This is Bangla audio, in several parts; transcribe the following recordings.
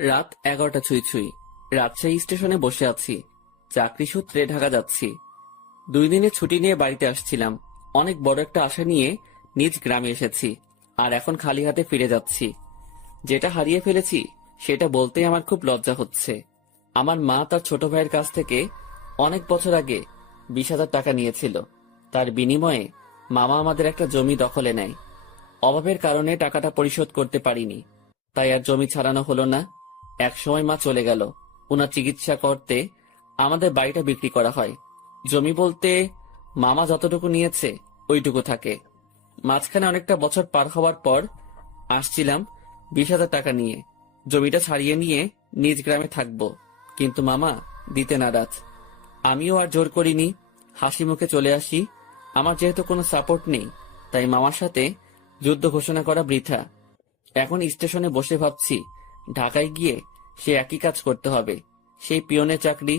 রাত 11টা ছুঁই ছুঁই। রাজশাহী স্টেশনে বসে আছি। চাকরি সূত্রে ঢাকা যাচ্ছি। 2 দিনের ছুটি নিয়ে বাড়িতে আসছিলাম। অনেক বড় একটা আশা নিয়ে নিজ গ্রামে এসেছি, আর এখন খালি হাতে ফিরে যাচ্ছি। যেটা হারিয়ে ফেলেছি সেটা বলতেই আমার খুব লজ্জা হচ্ছে। আমার মা তার ছোট ভাইয়ের কাছ থেকে অনেক বছর আগে 20,000 টাকা নিয়েছিল। তার বিনিময়ে মামা আমাদের একটা জমি দখলে নেয়। অভাবের কারণে টাকাটা পরিশোধ করতে পারিনি, তাই আর জমি ছাড়ানো হলো না। এক সময় মা চলে গেল। ওনার চিকিৎসা করতে আমাদের বাড়িটা বিক্রি করা হয়। জমি বলতে মামা যতটুকু নিয়েছে ওইটুকু থাকে। মাঝখানে অনেকটা বছর পার হওয়ার পর আসছিলাম 20,000 টাকা নিয়ে। জমিটা ছাড়িয়ে নিয়ে নিজ গ্রামে থাকবো, কিন্তু মামা দিতে নারাজ। আমিও আর জোর করিনি, হাসি মুখে চলে আসি। আমার যেহেতু কোনো সাপোর্ট নেই, তাই মামার সাথে যুদ্ধ ঘোষণা করা বৃথা। এখন স্টেশনে বসে ভাবছি, ঢাকায় গিয়ে সে একই কাজ করতে হবে। সেই পিয়নের চাকরি,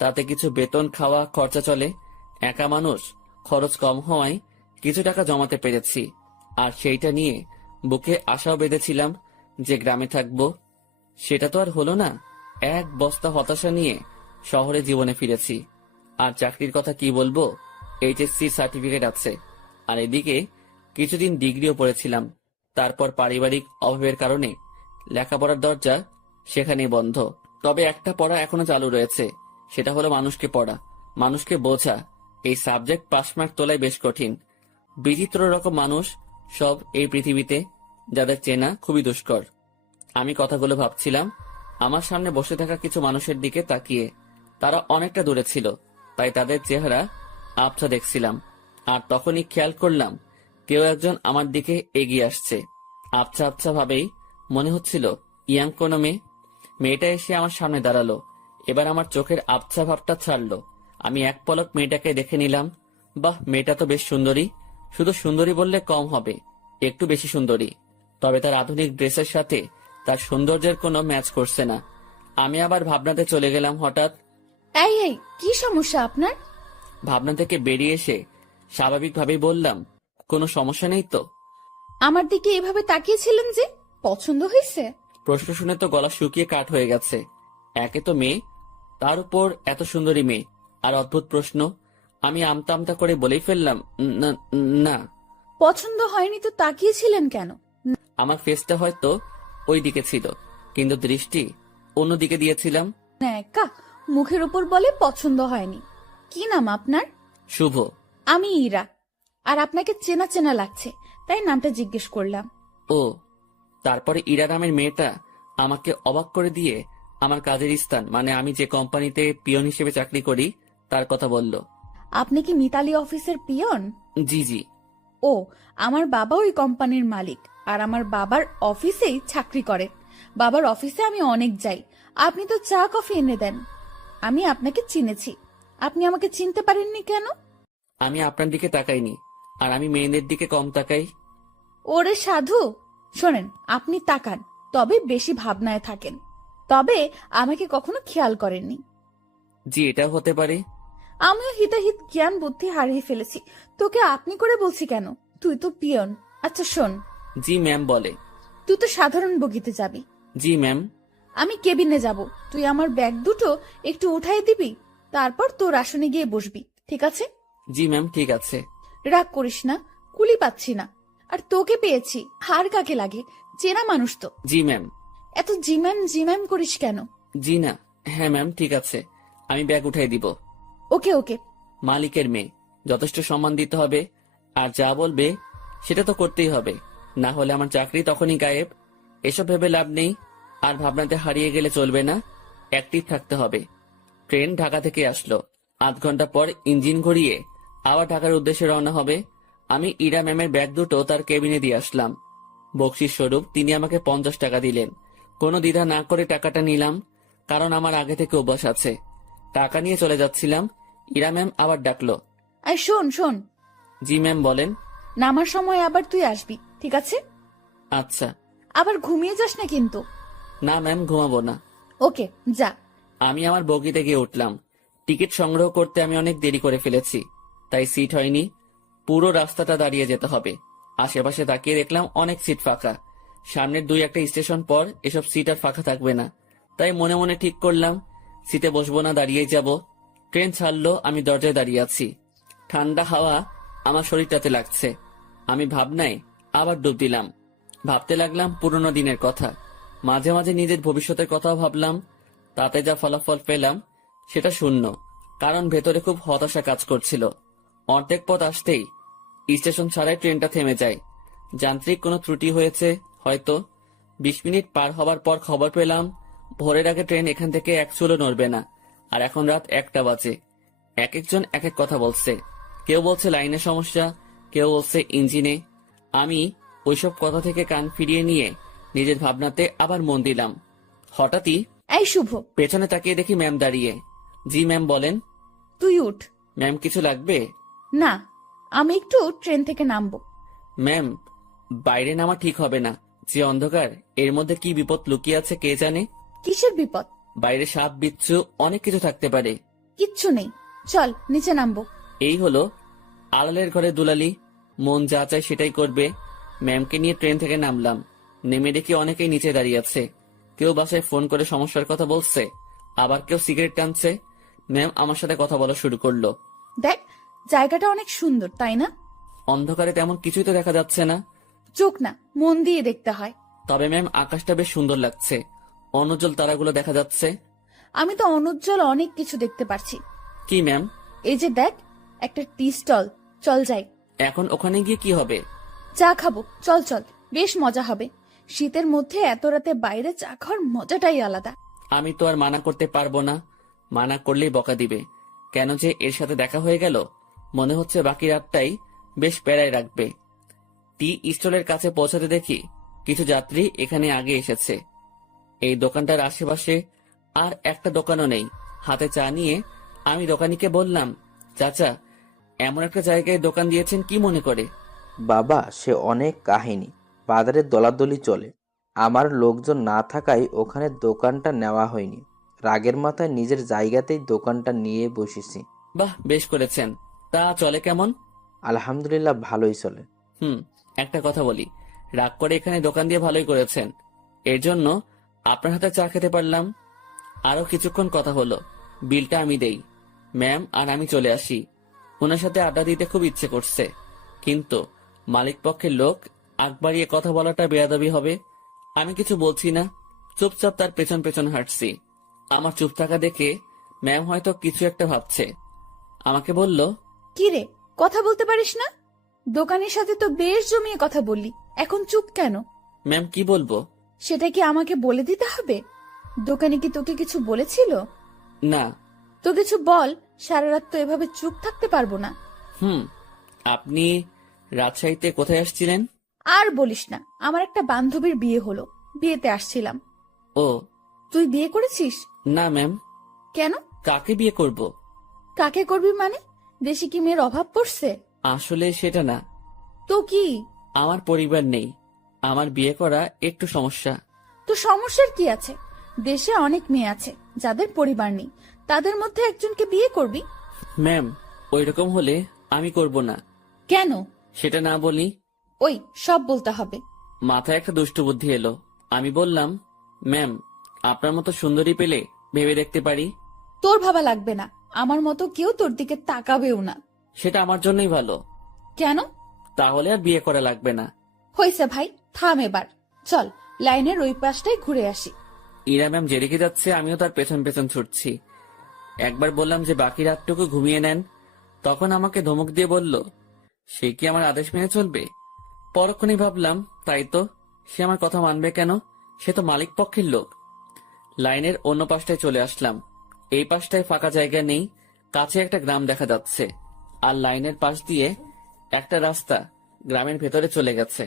তাতে কিছু বেতন, খাওয়া খরচা চলে। একা মানুষ, খরচ কম হওয়ায় কিছু টাকা জমাতে পেরেছি। আর সেইটা নিয়ে বুকে আশাও বেঁধেছিলাম যে গ্রামে থাকবো। সেটা তো আর হলো না। এক বস্তা হতাশা নিয়ে শহরে জীবনে ফিরেছি। আর চাকরির কথা কি বলবো, এইচএসসি সার্টিফিকেট আছে। আর এদিকে কিছুদিন ডিগ্রিও পড়েছিলাম। তারপর পারিবারিক অভাবের কারণে লেখাপড়ার দরজা সেখানেই বন্ধ। তবে একটা পড়া এখনো চালু রয়েছে, সেটা হলো মানুষকে পড়া, মানুষকে বোঝা। এই সাবজেক্ট পাসমার্ক তোলাই বেশ কঠিন। বিচিত্র রকম মানুষ সব এই পৃথিবীতে, যাদের চেনা খুবই দুষ্কর। আমি কথাগুলো ভাবছিলাম আমার সামনে বসে থাকা কিছু মানুষের দিকে তাকিয়ে। তারা অনেকটা দূরে ছিল, তাই তাদের চেহারা আবছা দেখছিলাম। আর তখনই খেয়াল করলাম কেউ একজন আমার দিকে এগিয়ে আসছে। আবছা আবছা ভাবেই মনে হচ্ছিল ইয়াং কোনো মেয়ে। মেয়েটা এসে আমার সামনে দাঁড়ালো। এবার আমার চোখের আবছা ভাবটা ছাড়লো। আমি এক পলক মেয়েটাকে দেখে নিলাম। বাহ, মেয়েটা তো বেশ সুন্দরী। শুধু সুন্দরী বললে কম হবে, একটু বেশি সুন্দরী। তবে তার আধুনিক ড্রেসের সাথে তার সৌন্দর্যের কোনো ম্যাচ করছে না। আমি আবার ভাবনাতে চলে গেলাম। হঠাৎ এই এই কি সমস্যা আপনার? ভাবনা থেকে বেরিয়ে এসে স্বাভাবিকভাবেই বললাম, কোনো সমস্যা নেই তো। আমার দিকে এভাবে তাকিয়েছিলেন যে, পছন্দ হয়েছে? প্রশ্ন শুনে তো গলা শুকিয়ে কাঠ হয়ে গেছে। একে তো মেয়ে, তার উপর এত সুন্দরী মেয়ে, আর অদ্ভুত প্রশ্ন। আমি আমতা আমতা করে বলেই ফেললাম, না। না। পছন্দ হয়নি তো তাকিয়েছিলেন কেন? আমার ফেসটা হয়তো ওই দিকে ছিল, কিন্তু দৃষ্টি অন্যদিকে দিয়েছিলাম। একা মুখের উপর বলে পছন্দ হয়নি। কি নাম আপনার? শুভ। আমি ইরা। আর আপনাকে চেনা চেনা লাগছে, তাই নামটা জিজ্ঞেস করলাম। ও, তারপরে ইরা নামের মেয়েটা আমাকে অবাক করে দিয়ে আমার কাজের স্থান, মানে আমি যে কোম্পানিতে পিয়ন হিসেবে চাকরি করি, তার কথা বলল। আপনি কি মিতালি অফিসের পিয়ন? জি জি। ও, আমার বাবা ওই কোম্পানির মালিক, আর আমার বাবার অফিসেই চাকরি করে। বাবার অফিসে আমি অনেক যাই। আপনি তো চা কফি এনে দেন। আমি আপনাকে চিনেছি, আপনি আমাকে চিনতে পারেননি কেন? আমি আপনার দিকে তাকাইনি, আর আমি মেয়েদের দিকে কম তাকাই। ওরে সাধু, শোনেন, আপনি তাকান, তবে বেশি ভাবনায় থাকেন। তবে আমাকে কখনো খেয়াল করেননি। জি, এটাও হতে পারে। আমিও হিতাহিত জ্ঞান বুদ্ধি হারিয়ে ফেলেছি। তোকে আপনি করে বলছি কেন? তুই তো পিয়ন। আচ্ছা শোন, জি ম্যাম বলে। তুই তো সাধারণ বগিতে যাবি, জি ম্যাম। আমি কেবিনে যাব। তুই আমার ব্যাগ দুটো একটু উঠাই দিবি, তারপর তোর আসনে গিয়ে বসবি, ঠিক আছে? জি ম্যাম, ঠিক আছে। রাগ করিস না, কুলি পাচ্ছি না। আর তোকে পেয়েছি, হার কাকে লাগে, চেনা মানুষ তো। জি ম্যাম। এত জিম্যান জিম্যান করিস কেন? জি না। হ্যাঁ ম্যাম, ঠিক আছে, আমি ব্যাগ উঠাই দিব। ওকে ওকে। মালিকের মেয়ে, যথেষ্ট সম্মান দিতে হবে। আর যা বলবে সেটা তো করতেই হবে, না হলে আমার চাকরি তখনই গায়েব। এসব ভেবে লাভ নেই। আর ভাবনাতে হারিয়ে গেলে চলবে না, অ্যাক্টিভ থাকতে হবে। ট্রেন ঢাকা থেকে আসলো। 8 ঘন্টা পর ইঞ্জিন ঘুরিয়ে আবার ঢাকার উদ্দেশ্যে রওনা হবে। আমি ইরা ম্যামের ব্যাগ দুটো তার কেবিনে দিয়ে আসলাম। বকশিস স্বরূপ তিনি আমাকে 50 টাকা দিলেন। কোনো দ্বিধা না করে টাকাটা নিলাম, কারণ আমার আগে থেকে অভ্যাস আছে। টাকা নিয়ে চলে যাচ্ছিলাম, ইরা ম্যাম আবার ডাকলো। আর শোন শোন, জি ম্যাম বলেন। নামার সময় আবার তুই আসবি, ঠিক আছে? আচ্ছা। আবার ঘুমিয়ে যাস না কিন্তু। না ম্যাম, ঘুমাবো না। ওকে, যা। আমি আমার বগিতে গিয়ে উঠলাম। টিকিট সংগ্রহ করতে আমি অনেক দেরি করে ফেলেছি, তাই সিট হয়নি। পুরো রাস্তাটা দাঁড়িয়ে যেতে হবে। আশেপাশে তাকিয়ে দেখলাম অনেক সিট ফাঁকা। সামনের 2-1 স্টেশন পর এসব সিট আর ফাঁকা থাকবে না। তাই মনে মনে ঠিক করলাম সিটে বসবো না, দাঁড়িয়েই যাব। ট্রেন ছাড়লো, আমি দরজায় দাঁড়িয়ে আছি। ঠান্ডা হাওয়া আমার শরীরটাতে লাগছে। আমি ভাবনায় আবার ডুব দিলাম। ভাবতে লাগলাম পুরনো দিনের কথা। মাঝে মাঝে নিজের ভবিষ্যতের কথাও ভাবলাম। তাতে যা ফলাফল পেলাম সেটা শূন্য, কারণ ভেতরে খুব হতাশা কাজ করছিল। অর্ধেক পথ আসতেই স্টেশন ছাড়াই ট্রেনটা থেমে যায়। যান্ত্রিক কোনো ত্রুটি হয়েছে হয়তো। 20 মিনিট পার হবার পর খবর পেলাম ভোরের আগে ট্রেন এখান থেকে এক চুলও নড়বে না। আর এখন রাত 1টা বাজে। এক একজন এক এক কথা বলছে। কেউ বলছে লাইনের সমস্যা, কেউ বলছে ইঞ্জিনে। আমি ওইসব কথা থেকে কান ফিরিয়ে নিয়ে নিজের ভাবনাতে আবার মন দিলাম। হঠাৎই এই শুভ, পেছনে তাকিয়ে দেখি ম্যাম দাঁড়িয়ে। জি ম্যাম, বলেন। তুই উঠ। ম্যাম, কিছু লাগবে? না, আমি একটু ট্রেন থেকে নামবো। ম্যাম, বাইরে নামা ঠিক হবে না। যে অন্ধকার, এর মধ্যে কি বিপদ লুকিয়ে আছে কে জানে। কিসের বিপদ? বাইরে সাপ বিচ্ছু অনেক কিছু থাকতে পারে। কিচ্ছু নেই, চল নিচে নামবো। এই হলো আড়ালের ঘরে দুলালি, মন যা চায় সেটাই করবে। ম্যামকে নিয়ে ট্রেন থেকে নামলাম। নেমে দেখি অনেকেই নিচে দাঁড়িয়ে আছে। কেউ বাসায় ফোন করে সমস্যার কথা বলছে, আবার কেউ সিগারেট টানছে। ম্যাম আমার সাথে কথা বলা শুরু করলো। দেখ, জায়গাটা অনেক সুন্দর, তাই না? অন্ধকারে তেমন কিছুই তো দেখা যাচ্ছে না। চোখ না, মন দিয়ে দেখতে হয়। তবে ম্যাম, আকাশটা বেশ সুন্দর লাগছে। অনুজ্জ্বল তারাগুলো দেখা যাচ্ছে। আমি তো অনুজ্জ্বল অনেক কিছু দেখতে পারছি। কি ম্যাম? এই যে দেখ, একটা টি স্টল, চল যাই। এখন ওখানে গিয়ে কি হবে? চা খাবো, চল চল, বেশ মজা হবে। শীতের মধ্যে এত রাতে বাইরে চা খাওয়ার মজাটাই আলাদা। আমি তো আর মানা করতে পারবো না। মানা করলেই বকা দিবে। কেন যে এর সাথে দেখা হয়ে গেল, মনে হচ্ছে বাকি রাতটাই বেশ প্যারায় রাখবে। টি স্টলের কাছে পৌঁছাতে দেখি কিছু যাত্রী এখানে আগে এসেছে। এই দোকানটার আশেপাশে আর একটা দোকানও নেই। হাতে চা নিয়ে আমি দোকানিকে বললাম, চাচা, এমন একটা জায়গায় দোকান দিয়েছেন কি মনে করে? বাবা, সে অনেক কাহিনী। বাজারে দলাদলি চলে। আমার লোকজন না থাকায় ওখানে দোকানটা নেওয়া হয়নি। রাগের মাথায় নিজের জায়গাতেই দোকানটা নিয়ে বসেছি। বাহ, বেশ করেছেন। তা চলে কেমন? আলহামদুলিল্লাহ, ভালোই চলে। একটা কথা বলি, রাগ করে এখানে দোকান দিয়ে ভালোই করেছেন। এর জন্য আপনার হাতে চা খেতে পারলাম। আরো কিছুক্ষণ কথা হলো, বিলটা আমি দেই। ম্যাম আর আমি চলে আসি। ওনার সাথে আড্ডা দিতে খুব ইচ্ছে করছে, কিন্তু মালিক পক্ষের লোক আগ বাড়িয়ে কথা বলাটা বেয়াদবি হবে। আমি কিছু বলছি না, চুপচাপ তার পেছন পেছন হাঁটছি। আমার চুপ থাকা দেখে ম্যাম হয়তো কিছু একটা ভাবছে। আমাকে বলল, কি রে, কথা বলতে পারিস না? দোকানের সাথে তো বেশ জমিয়ে কথা বললি, এখন চুপ কেন? ম্যাম কি বলবো? সেটা কি আমাকে বলে দিতে হবে? দোকানে কি তোকে কিছু বলেছিল? না। তো কিছু বল, সারা রাত তো এভাবে চুপ থাকতে পারবো না। আপনি রাজশাহীতে কোথায় আসছিলেন? আর বলিস না, আমার একটা বান্ধবীর বিয়ে হলো, বিয়েতে আসছিলাম। ও। তুই বিয়ে করেছিস? না ম্যাম। কেন? কাকে বিয়ে করব? কাকে করবি মানে? দেশে কি মেয়ের অভাব পড়ছে? আসলে সেটা না। তো কি? আমার পরিবার নেই, আমার বিয়ে করা একটু সমস্যা। তো সমস্যার কি আছে? দেশে অনেক মেয়ে আছে যাদের পরিবার নেই, তাদের মধ্যে একজনকে বিয়ে করবি। ম্যাম, ওইরকম হলে আমি করব না। কেন? সেটা না বলি। ওই সব বলতে হবে। মাথায় একটা দুষ্ট বুদ্ধি এলো। আমি বললাম, ম্যাম, আপনার মতো সুন্দরী পেলে ভেবে দেখতে পারি। তোর ভাবা লাগবে না, আমার মতো কেউ তোর দিকে তাকাবেও না। সেটা আমার জন্যই ভালো। কেন? তাহলে আর বিয়ে করা লাগবে না। হয়েছে ভাই, থাম এবার। চল লাইনের ওই পাশটাই ঘুরে আসি। ইরা ম্যাম যেদিকে যাচ্ছে আমিও তার পেছন পেছন ছুটছি। একবার বললাম যে বাকি রাতটুকু ঘুমিয়ে নেন, তখন আমাকে ধমক দিয়ে বলল, সে কি আমার আদেশ মেনে চলবে? পরক্ষণেই ভাবলাম, তাই তো, সে আমার কথা মানবে কেন? সে তো মালিক পক্ষের লোক। লাইনের অন্য পাশটায় চলে আসলাম। এই পাশটায় ফাঁকা জায়গা নেই, কাছে একটা গ্রাম দেখা যাচ্ছে। আর লাইনের পাশ দিয়ে একটা রাস্তা গ্রামের ভেতরে চলে গেছে।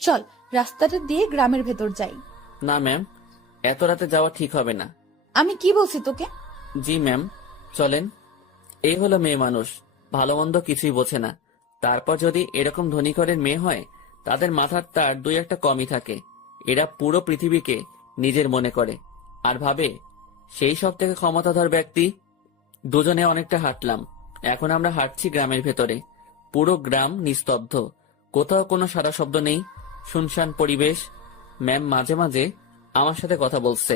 চল রাস্তাটা দিয়ে গ্রামের ভেতর যাই। না ম্যাম, এত রাতে যাওয়া ঠিক হবে না। আমি কি বলছি তোকে? জি ম্যাম, চলেন। এই হলো মেয়ে মানুষ, ভালো মন্দ কিছুই বোঝে না। তারপর যদি এরকম ধনী ঘরের মেয়ে হয়, তাদের মাথার তার দুই একটা কমই থাকে। এরা পুরো পৃথিবীকে নিজের মনে করে আর ভাবে সেই সব থেকে ক্ষমতাধর ব্যক্তি। দুজনে অনেকটা হাঁটলাম। এখন আমরা হাঁটছি গ্রামের ভেতরে। পুরো গ্রাম নিস্তব্ধ, কোথাও কোনো সারা শব্দ নেই, শুনশান পরিবেশ। ম্যাম মাঝে মাঝে আমার সাথে কথা বলছে।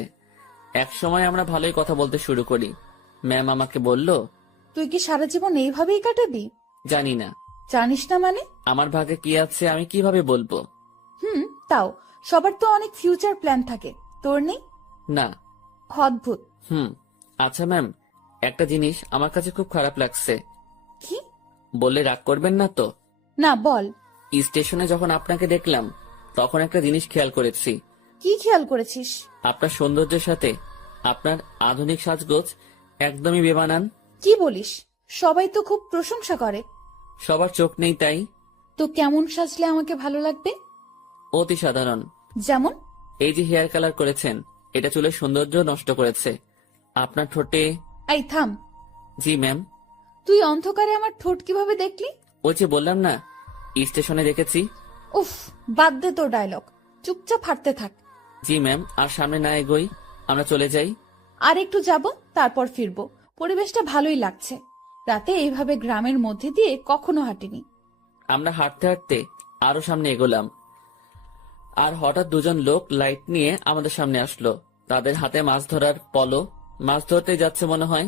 এক সময় আমরা ভালোই কথা বলতে শুরু করি। ম্যাম আমাকে বলল, তুই কি সারা জীবন এইভাবেই কাটাবি? জানি না জানিস না মানে? আমার ভাগে কি আছে আমি কিভাবে বলবো। তাও সবার তো অনেক ফিউচার প্ল্যান থাকে, তোর নেই? না। অদ্ভুত। আচ্ছা ম্যাম, একটা জিনিস আমার কাছে খুব খারাপ লাগছে। কি? বললে রাগ করবেন না তো? না, বল। স্টেশনে যখন আপনাকে দেখলাম তখন একটা জিনিস খেয়াল করেছি। কি খেয়াল করেছিস? আপনার সৌন্দর্যের সাথে আপনার আধুনিক সাজগোজ একদমই বেমানান। কি বলিস? সবাই তো খুব প্রশংসা করে। সবার চোখ নেই তাই। তো কেমন সাজলে আমাকে ভালো লাগবে? অতি সাধারণ। যেমন? এই যে হেয়ার কালার করেছেন, এটা চুলের সৌন্দর্য নষ্ট করেছে। আপনার ঠোঁটে। এই থাম। জি ম্যাম। তুই অন্ধকারে আমার ঠোঁট কিভাবে দেখলি? ওই যে বললাম না, স্টেশনে দেখেছি। উফ, বাদ দে তোর ডায়লগ, চুপচাপ হাঁটতে থাক। জি ম্যাম, আর সামনে না এগোই, আমরা চলে যাই। আর একটু যাব, তারপর ফিরবো। পরিবেশটা ভালোই লাগছে। রাতে এইভাবে গ্রামের মধ্যে দিয়ে কখনো হাঁটিনি। আমরা হাঁটতে হাঁটতে আরো সামনে এগোলাম, আর হঠাৎ দুজন লোক লাইট নিয়ে আমাদের সামনে আসলো। তাদের হাতে মাছ ধরার পলো। মাছ ধরতে যাচ্ছে মনে হয়।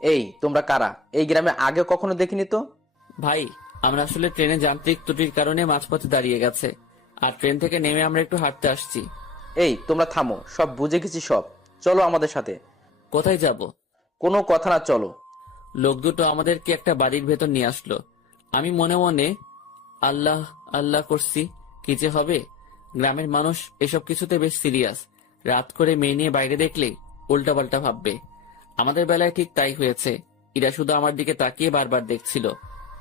এই তোমরা কারা? এই গ্রামে আগে কখনো দেখিনি তো। ভাই, আমরা আসলে ট্রেনে যান্ত্রিক ত্রুটির কারণে মাঝপথে দাঁড়িয়ে গেছে, আর ট্রেন থেকে নেমে আমরা একটু হাঁটতে আসছি। এই তোমরা থামো, সব বুঝে গেছি সব। চলো আমাদের সাথে। কোথায় যাব? কোনো কথা না, চলো। লোক দুটো আমাদেরকে একটা বাড়ির ভেতর নিয়ে আসলো। আমি মনে মনে আল্লাহ আল্লাহ করছি, কি যে হবে। গ্রামের মানুষ এসব কিছুতে বেশ সিরিয়াস। রাত করে মেয়ে নিয়ে বাইরে দেখলে উল্টাপাল্টা ভাববে। আমাদের বেলায় ঠিক তাই হয়েছে। এরা শুধু আমার দিকে তাকিয়ে বারবার দেখছিল।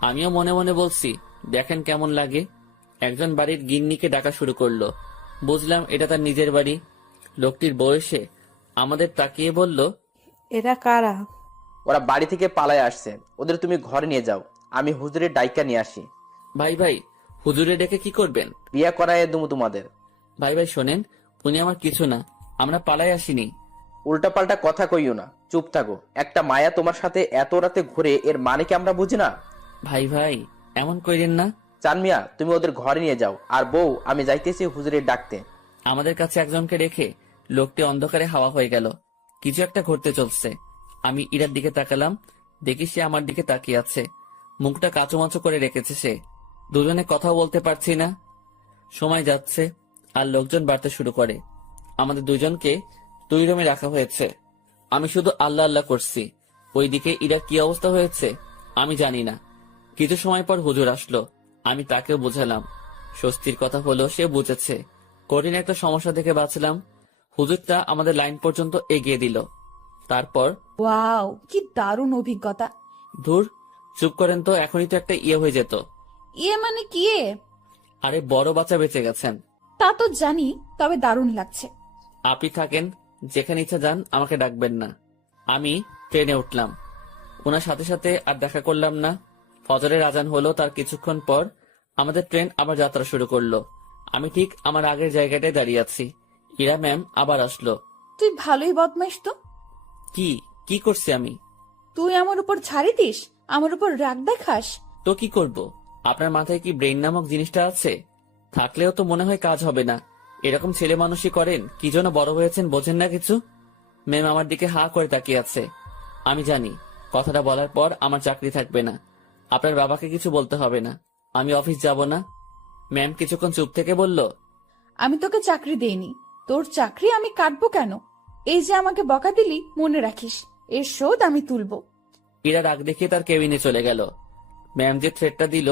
আমিও মনে মনে বলছি, দেখেন কেমন লাগে। একজন বাড়ির গিন্নিকে ডাকা শুরু করলো। বুঝলাম এটা তার নিজের বাড়ি। লোকটির বয়সে আমাদের তাকিয়ে বলল, এরা কারা? ওরা বাড়ি থেকে পালায় আসছে, ওদের তুমি ঘরে নিয়ে যাও, আমি হুজুরের ডাইকা নিয়ে আসি। ভাই ভাই, হুজুরে ডেকে কি করবেন? বিয়া করায় দেবো তোমাদের। ভাই ভাই শোনেন, উনি আমার কিছু না, আমরা পালাই আসিনি। উল্টাপাল্টা কথা কইও না, চুপ থাকো। একটা মায়া তোমার সাথে এত রাতে ঘুরে, এর মানে কি আমরা বুঝি না? ভাই ভাই এমন কইরেন না। চান মিয়া, তুমি ওদের ঘরে নিয়ে যাও, আর বউ আমি যাইতেছি হুজুরের ডাকতে। আমাদের কাছে একজনকে রেখে লোকটি অন্ধকারে হাওয়া হয়ে গেল। কিছু একটা ঘটতে চলছে। আমি ইরার দিকে তাকালাম, দেখি সে আমার দিকে তাকিয়ে আছে। মুখটা কাঁচুমাচু করে রেখেছে সে। দুজনে কথাও বলতে পারছি না। সময় যাচ্ছে আর লোকজন বাড়তে শুরু করে। আমাদের দুজনকে 2 রুমে রাখা হয়েছে। আমি শুধু আল্লাহ আল্লাহ করছি। ওইদিকে ইরার কি অবস্থা হয়েছে আমি জানি না। কিছু সময় পর হুজুর আসলো। আমি তাকেও বুঝালাম। স্বস্তির কথা হলো সে বুঝেছে। কঠিন একটা সমস্যা থেকে বাঁচলাম। হুজুরটা আমাদের লাইন পর্যন্ত এগিয়ে দিল। তারপর ওয়াও, কি দারুণ অভিজ্ঞতা। ধুর, চুপ করেন তো, এখনই তো একটা ইয়ে হয়ে যেত। ইয়ে মানে কি? আরে বড় বাচ্চা বেঁচে গেছেন। তা তো জানি, তবে দারুণ লাগছে। আপনি থাকেন, যেখানে ইচ্ছা যান, আমাকে ডাকবেন না। আমি ট্রেনে উঠলাম। ওনার সাথে সাথে আর দেখা করলাম না। ফজরের আজান হলো, তার কিছুক্ষণ পর আমাদের ট্রেন আবার যাত্রা শুরু করলো। আমি ঠিক আমার আগের জায়গাটায় দাঁড়িয়ে আছি। ইরা ম্যাম আবার আসলো। তুই ভালোই বদমাইশ তো। কি কি করছি আমি? তুই আমার উপর ছাড়ি দিস, আমার উপর রাগ দেখাস। তো কি করব? আপনার মাথায় কি ব্রেইন নামক জিনিসটা আছে? থাকলেও তো মনে হয় কাজ হবে না। এরকম ছেলে মানুষই করেন, কি জন্য বড় হয়েছেন বোঝেন না কিছু। ম্যাম আমার দিকে হা করে তাকিয়ে আছে। আমি জানি কথাটা বলার পর আমার চাকরি থাকবে না। আপনার বাবাকে কিছু বলতে হবে না, আমি অফিস যাব না। ম্যাম কিছুক্ষণ চুপ থেকে বলল, আমি তোকে চাকরি দেইনি, তোর চাকরি আমি কাটবো কেন? এই যে আমাকে বকা দিলি, মনে রাখিস, এর শোধ আমি তুলবো। ইরা রাগ দেখিয়ে তার কেবিনে চলে গেল। ম্যাম যে থ্রেটটা দিল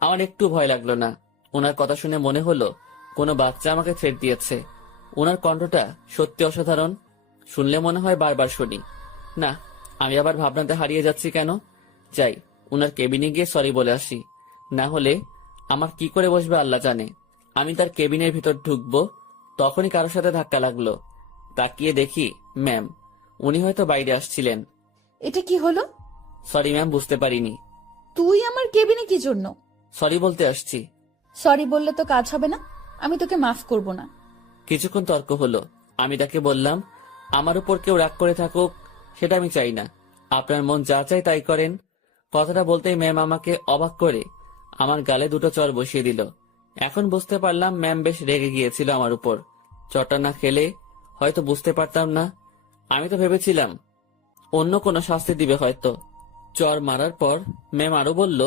আমার একটু ভয় লাগলো না। ওনার কথা শুনে মনে হলো কোনো বাচ্চা আমাকে থ্রেট দিয়েছে। ওনার কণ্ঠটা সত্যি অসাধারণ। শুনলে মনে হয় বারবার শুনি। না, আমি আবার ভাবনাতে হারিয়ে যাচ্ছি কেন। যাই, ওনার কেবিনে গিয়ে সরি বলে আসি। না হলে আমার কি করে বসবে আল্লাহ জানে। আমি তার কেবিনের ভিতর ঢুকবো, তখনই কারোর সাথে ধাক্কা লাগলো। তাকিয়ে দেখি ম্যাম। উনি হয়তো বাইরে আসছিলেন। এটা কি হলো? সরি ম্যাম, বুঝতে পারিনি। তুই আমার কেবিনে কি জন্য? সরি বলতে আসছি। সরি বললে তো কাজ হবে না, আমি তোকে মাফ করব না। কিছুক্ষণ তর্ক হলো। আমি তাকে বললাম, আমার উপর কেউ রাগ করে থাকুক সেটা আমি চাই না। আপনার মন যা চায় তাই করেন। কথাটা বলতেই ম্যাম আমাকে অবাক করে আমার গালে 2টো চড় বসিয়ে দিল। এখন বুঝতে পারলাম ম্যাম বেশ রেগে গিয়েছিল আমার উপর। চটা না খেলে হয়তো বুঝতে পারতাম না। আমি তো ভেবেছিলাম অন্য কোনো শাস্তি দিবে হয়তো। চর মারার পর ম্যাম আরো বলল,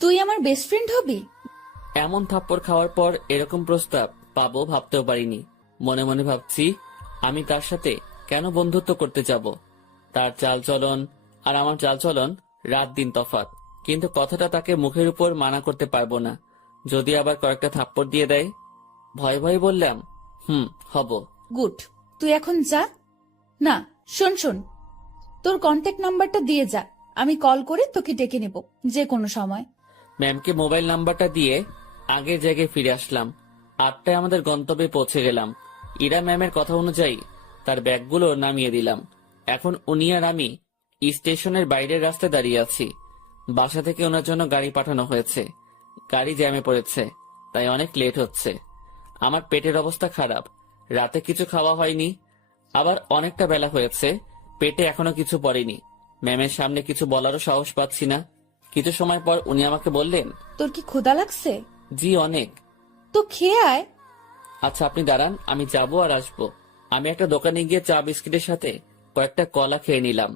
তুই আমার বেস্ট ফ্রেন্ড হবি? এমন থাপ্পড় খাওয়ার পর এরকম প্রস্তাব পাবো ভাবতেও পারিনি। মনে মনে ভাবছি, আমি তার সাথে কেন বন্ধুত্ব করতে যাব? তার চালচলন আর আমার চালচলন রাত দিন তফাৎ। কিন্তু কথাটা তাকে মুখের উপর মানা করতে পারবো না, যদি আবার কয়েকটা থাপ্পড় দিয়ে দেয়। ভয় ভয় বললাম, হব। গুড, তুই এখন যা। না, শোন শোন, তোর কন্ট্যাক্ট নাম্বারটা দিয়ে যা, আমি কল করে তোকে ডেকে নেব যে কোনো সময়। ম্যামকে মোবাইল নাম্বারটা দিয়ে আগের জায়গায় ফিরে আসলাম। 8টায় আমাদের গন্তব্যে পৌঁছে গেলাম। ইরা ম্যামের কথা অনুযায়ী তার ব্যাগগুলো নামিয়ে দিলাম। এখন উনি আর আমি স্টেশনের বাইরের রাস্তায় দাঁড়িয়ে আছি। বাসা থেকে ওনার জন্য গাড়ি পাঠানো হয়েছে। গাড়ি জ্যামে পড়েছে, তাই অনেক লেট হচ্ছে। আমার পেটের অবস্থা খারাপ, রাতে কিছু খাওয়া হয়নি, আবার অনেকটা বেলা হয়েছে, পেটে এখনো কিছু পড়েনি। ম্যামের সামনে কিছু বলারও সাহস পাচ্ছি না। কিছু সময় পর উনি আমাকে বললেন, তোর কি ক্ষুধা লাগছে? জি অনেক। তো খেয়ে আয়। আচ্ছা আপনি দাঁড়ান, আমি যাবো আর আসবো। আমি একটা দোকানে গিয়ে চা বিস্কিটের সাথে কয়েকটা কলা খেয়ে নিলাম।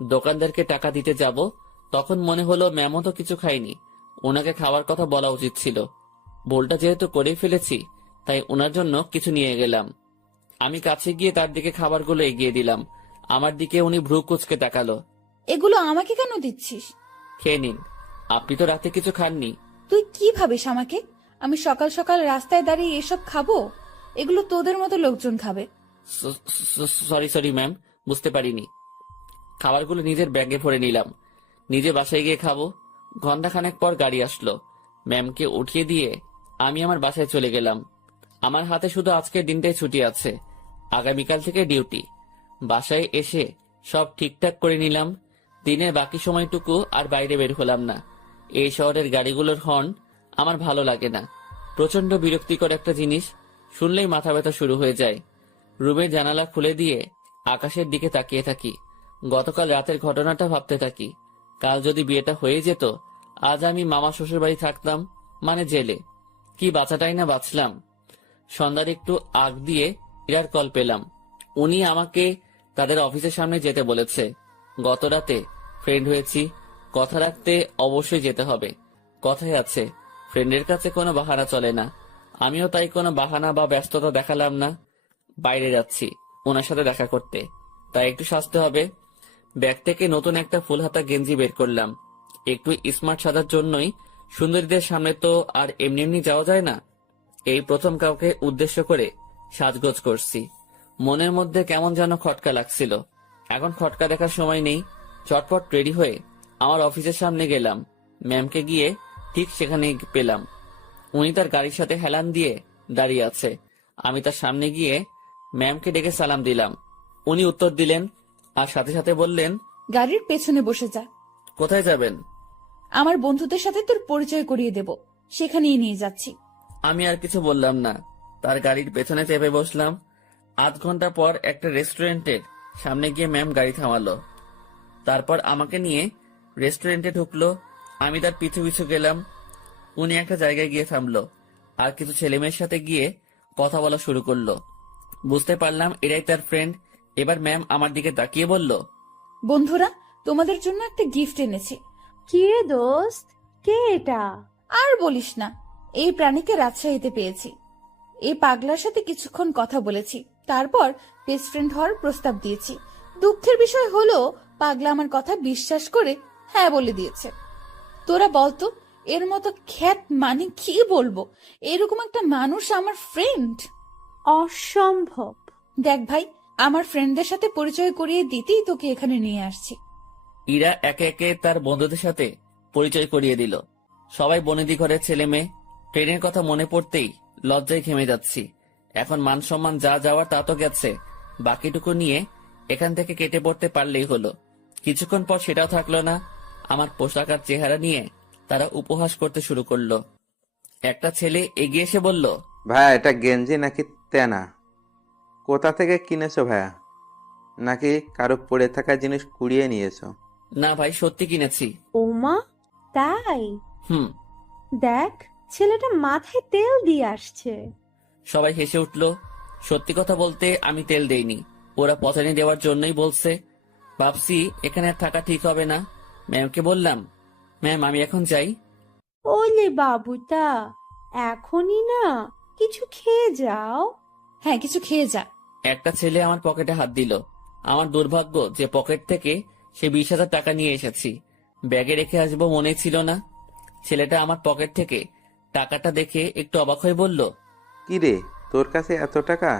দোকানদারকে টাকা দিতে যাব, তখন মনে হলো ম্যামও তো কিছু খাইনি, ওনাকে খাওয়ার কথা বলা উচিত ছিল। ভুলটা যেহেতু করেই ফেলেছি, তাই ওনার জন্য কিছু নিয়ে গেলাম। আমি কাছে গিয়ে তার দিকে খাবারগুলো এগিয়ে দিলাম। আমার দিকে উনি ভ্রু কুঁচকে তাকালো। এগুলো আমাকে কেন দিচ্ছিস? খেয়ে নিন, আপনি তো রাতে কিছু খাননি। তুই কি ভাবিস আমাকে? আমি সকাল সকাল রাস্তায় দাঁড়িয়ে এসব খাবো? এগুলো তোদের মতো লোকজন খাবে। সরি ম্যাম, বুঝতে পারিনি। খাবারগুলো নিজের ব্যাগে ভরে নিলাম। নিজে বাসায় গিয়ে খাবো। ঘন্টাখানেক পর গাড়ি আসলো। ম্যামকে উঠিয়ে দিয়ে আমি আমার বাসায় চলে গেলাম। আমার হাতে শুধু আজকের দিনটাই ছুটি আছে, আগামীকাল থেকে ডিউটি। বাসায় এসে সব ঠিকঠাক করে নিলাম। দিনের বাকি সময়টুকু আর বাইরে বের হলাম না। এই শহরের গাড়িগুলোর হর্ন আমার ভালো লাগে না। প্রচন্ড বিরক্তিকর একটা জিনিস, শুনলেই মাথা ব্যথা শুরু হয়ে যায়। রুমের জানালা খুলে দিয়ে আকাশের দিকে তাকিয়ে থাকি। গতকাল রাতের ঘটনাটা ভাবতে থাকি। কাল যদি বিয়েটা হয়ে যেত, আজ আমি মামা শ্বশুর বাড়ি থাকতাম, মানে জেলে। কি বাঁচাটাই না বাঁচলাম। সন্ধ্যার একটু আগ দিয়ে ইরার কল পেলাম। উনি আমাকে তাদের অফিসের সামনে যেতে বলেছে। গত রাতে ফ্রেন্ড হয়েছি, কথা রাখতে অবশ্যই যেতে হবে। কথাই আছে, ফ্রেন্ডের কাছে কোনো বাহানা চলে না। আমিও তাই কোনো বাহানা বা ব্যস্ততা দেখালাম না। বাইরে যাচ্ছি ওনার সাথে দেখা করতে, তাই একটু সাজতে হবে। ব্যাগ থেকে নতুন একটা ফুল হাতা গেঞ্জি বের করলাম। একটু স্মার্ট সাজার জন্যই। সুন্দরীদের সামনে তো আর এমনি এমনি যাওয়া যায় না। এই প্রথম কাউকে উদ্দেশ্য করে সাজগোজ করছি। মনের মধ্যে কেমন যেন খটকা লাগছিল। এখন খটকা দেখার সময় নেই। চটপট রেডি হয়ে আমার অফিসের সামনে গেলাম। ম্যামকে গিয়ে ঠিক সেখানে পেলাম। উনি তার গাড়ির সাথে হেলান দিয়ে দাঁড়িয়ে আছে। আমি তার সামনে গিয়ে ম্যামকে ডেকে সালাম দিলাম। উনি উত্তর দিলেন আর সাথে সাথে বললেন, গাড়ির পেছনে বসে যা। কোথায় যাবেন? আমার বন্ধুদের সাথে তোর পরিচয় করিয়ে দেব, সেখানেই নিয়ে যাচ্ছি। আমি আর কিছু বললাম না, তার গাড়ির পেছনে চেপে বসলাম। আধ ঘন্টা পর একটা রেস্টুরেন্টের সামনে গিয়ে ম্যাম গাড়ি থামালো। তারপর আমাকে নিয়ে রেস্টুরেন্টে ঢুকলো। আমি তার পিছু পিছু গেলাম। উনি একটা জায়গায় গিয়ে থামলো আর কিছু ছেলেমেয়ের সাথে গিয়ে কথা বলা শুরু করলো। বুঝতে পারলাম এরাই তার ফ্রেন্ড। এবার ম্যাম আমার দিকে তাকিয়ে বলল, বন্ধুরা, তোমাদের জন্য একটা গিফট এনেছি। কি রে দোস্ত, কে এটা? আর বলিস না, এই প্রাণীকে রাজশাহীতে পেয়েছি। এই পাগলার সাথে কিছুক্ষণ কথা বলেছি, তারপর বেস্ট ফ্রেন্ড হওয়ার প্রস্তাব দিয়েছি। দুঃখের বিষয় হলো পাগলা আমার কথা বিশ্বাস করে হ্যাঁ বলে দিয়েছে। তোরা বলতো, এর মতো খ্যাত মানে কি বলবো, এরকম একটা মানুষ আমার ফ্রেন্ড। অসম্ভব। দেখ ভাই, আমার ফ্রেন্ডদের সাথে পরিচয় করিয়ে দিতেই তোকে এখানে নিয়ে আসছি। ইরা একে একে তার বন্ধুদের সাথে পরিচয় করিয়ে দিল। সবাই বনেদি ঘরের ছেলে মেয়ে। ট্রেনের কথা মনে পড়তেই লজ্জায় ঘেমে যাচ্ছি। এখন মান সম্মান যা যাওয়ার তা তো গেছে, বাকিটুকু নিয়ে এখান থেকে কেটে পড়তে পারলেই হলো। কিছুক্ষণ পর সেটাও থাকলো না। আমার পোশাক আর চেহারা নিয়ে তারা উপহাস করতে শুরু করলো। একটা ছেলে এগিয়ে এসে বলল, ভাইয়া এটা গেঞ্জি নাকি তেনা? কোথা থেকে কিনেছো ভাইয়া? নাকি কারো পড়ে থাকা জিনিস কুড়িয়ে নিয়েছো? না ভাই, সত্যি কিনেছি। ওমা, তাই? হুম। দেখ, ছেলেটা মাথায় তেল দিয়ে আসছে। সবাই হেসে উঠল। সত্যি কথা বলতে আমি তেল দেইনি, ওরা পচানি দেওয়ার জন্যই বলছে। ভাবছি এখানে আর থাকা ঠিক হবে না। ম্যামকে বললাম, ম্যাম আমি এখন যাই। ওলে বাবুটা, এখনই না, কিছু খেয়ে যাও। হ্যাঁ, কিছু খেয়ে যা। একটা ছেলে আমার পকেটে হাত দিল। আমার দুর্ভাগ্য যে পকেট থেকে সে 20,000 টাকা নিয়ে এসেছি। ব্যাগে রেখে আসবো মনে ছিল না। ছেলেটা আমার পকেট থেকে টাকাটা দেখে একটু অবাক হয়ে বলল, কি রে, তোর কাছে এত টাকা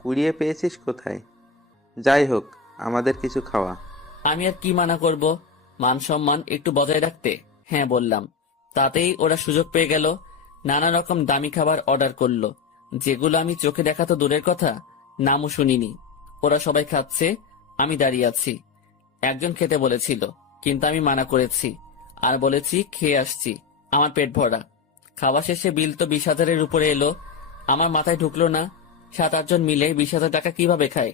কুড়িয়ে পেয়েছিস কোথায়? যাই হোক, আমাদের কিছু খাওয়া। আমি আর কি মানা করব, মান সম্মান একটু বজায় রাখতে হ্যাঁ বললাম। তাতেই ওরা সুযোগ পেয়ে গেল। নানা রকম দামি খাবার অর্ডার করলো, যেগুলো আমি চোখে দেখা তো দূরের কথা, নামও শুনিনি। ওরা সবাই খাচ্ছে, আমি দাঁড়িয়ে আছি। একজন খেতে বলেছিল, কিন্তু আমি মানা করেছি আর বলেছি খেয়ে আসছি, আমার পেট ভরা। খাওয়া শেষে বিল তো 20,000-এর উপরে এলো। আমার মাথায় ঢুকলো না 7-8 জন মিলে 20,000 টাকা কিভাবে খায়,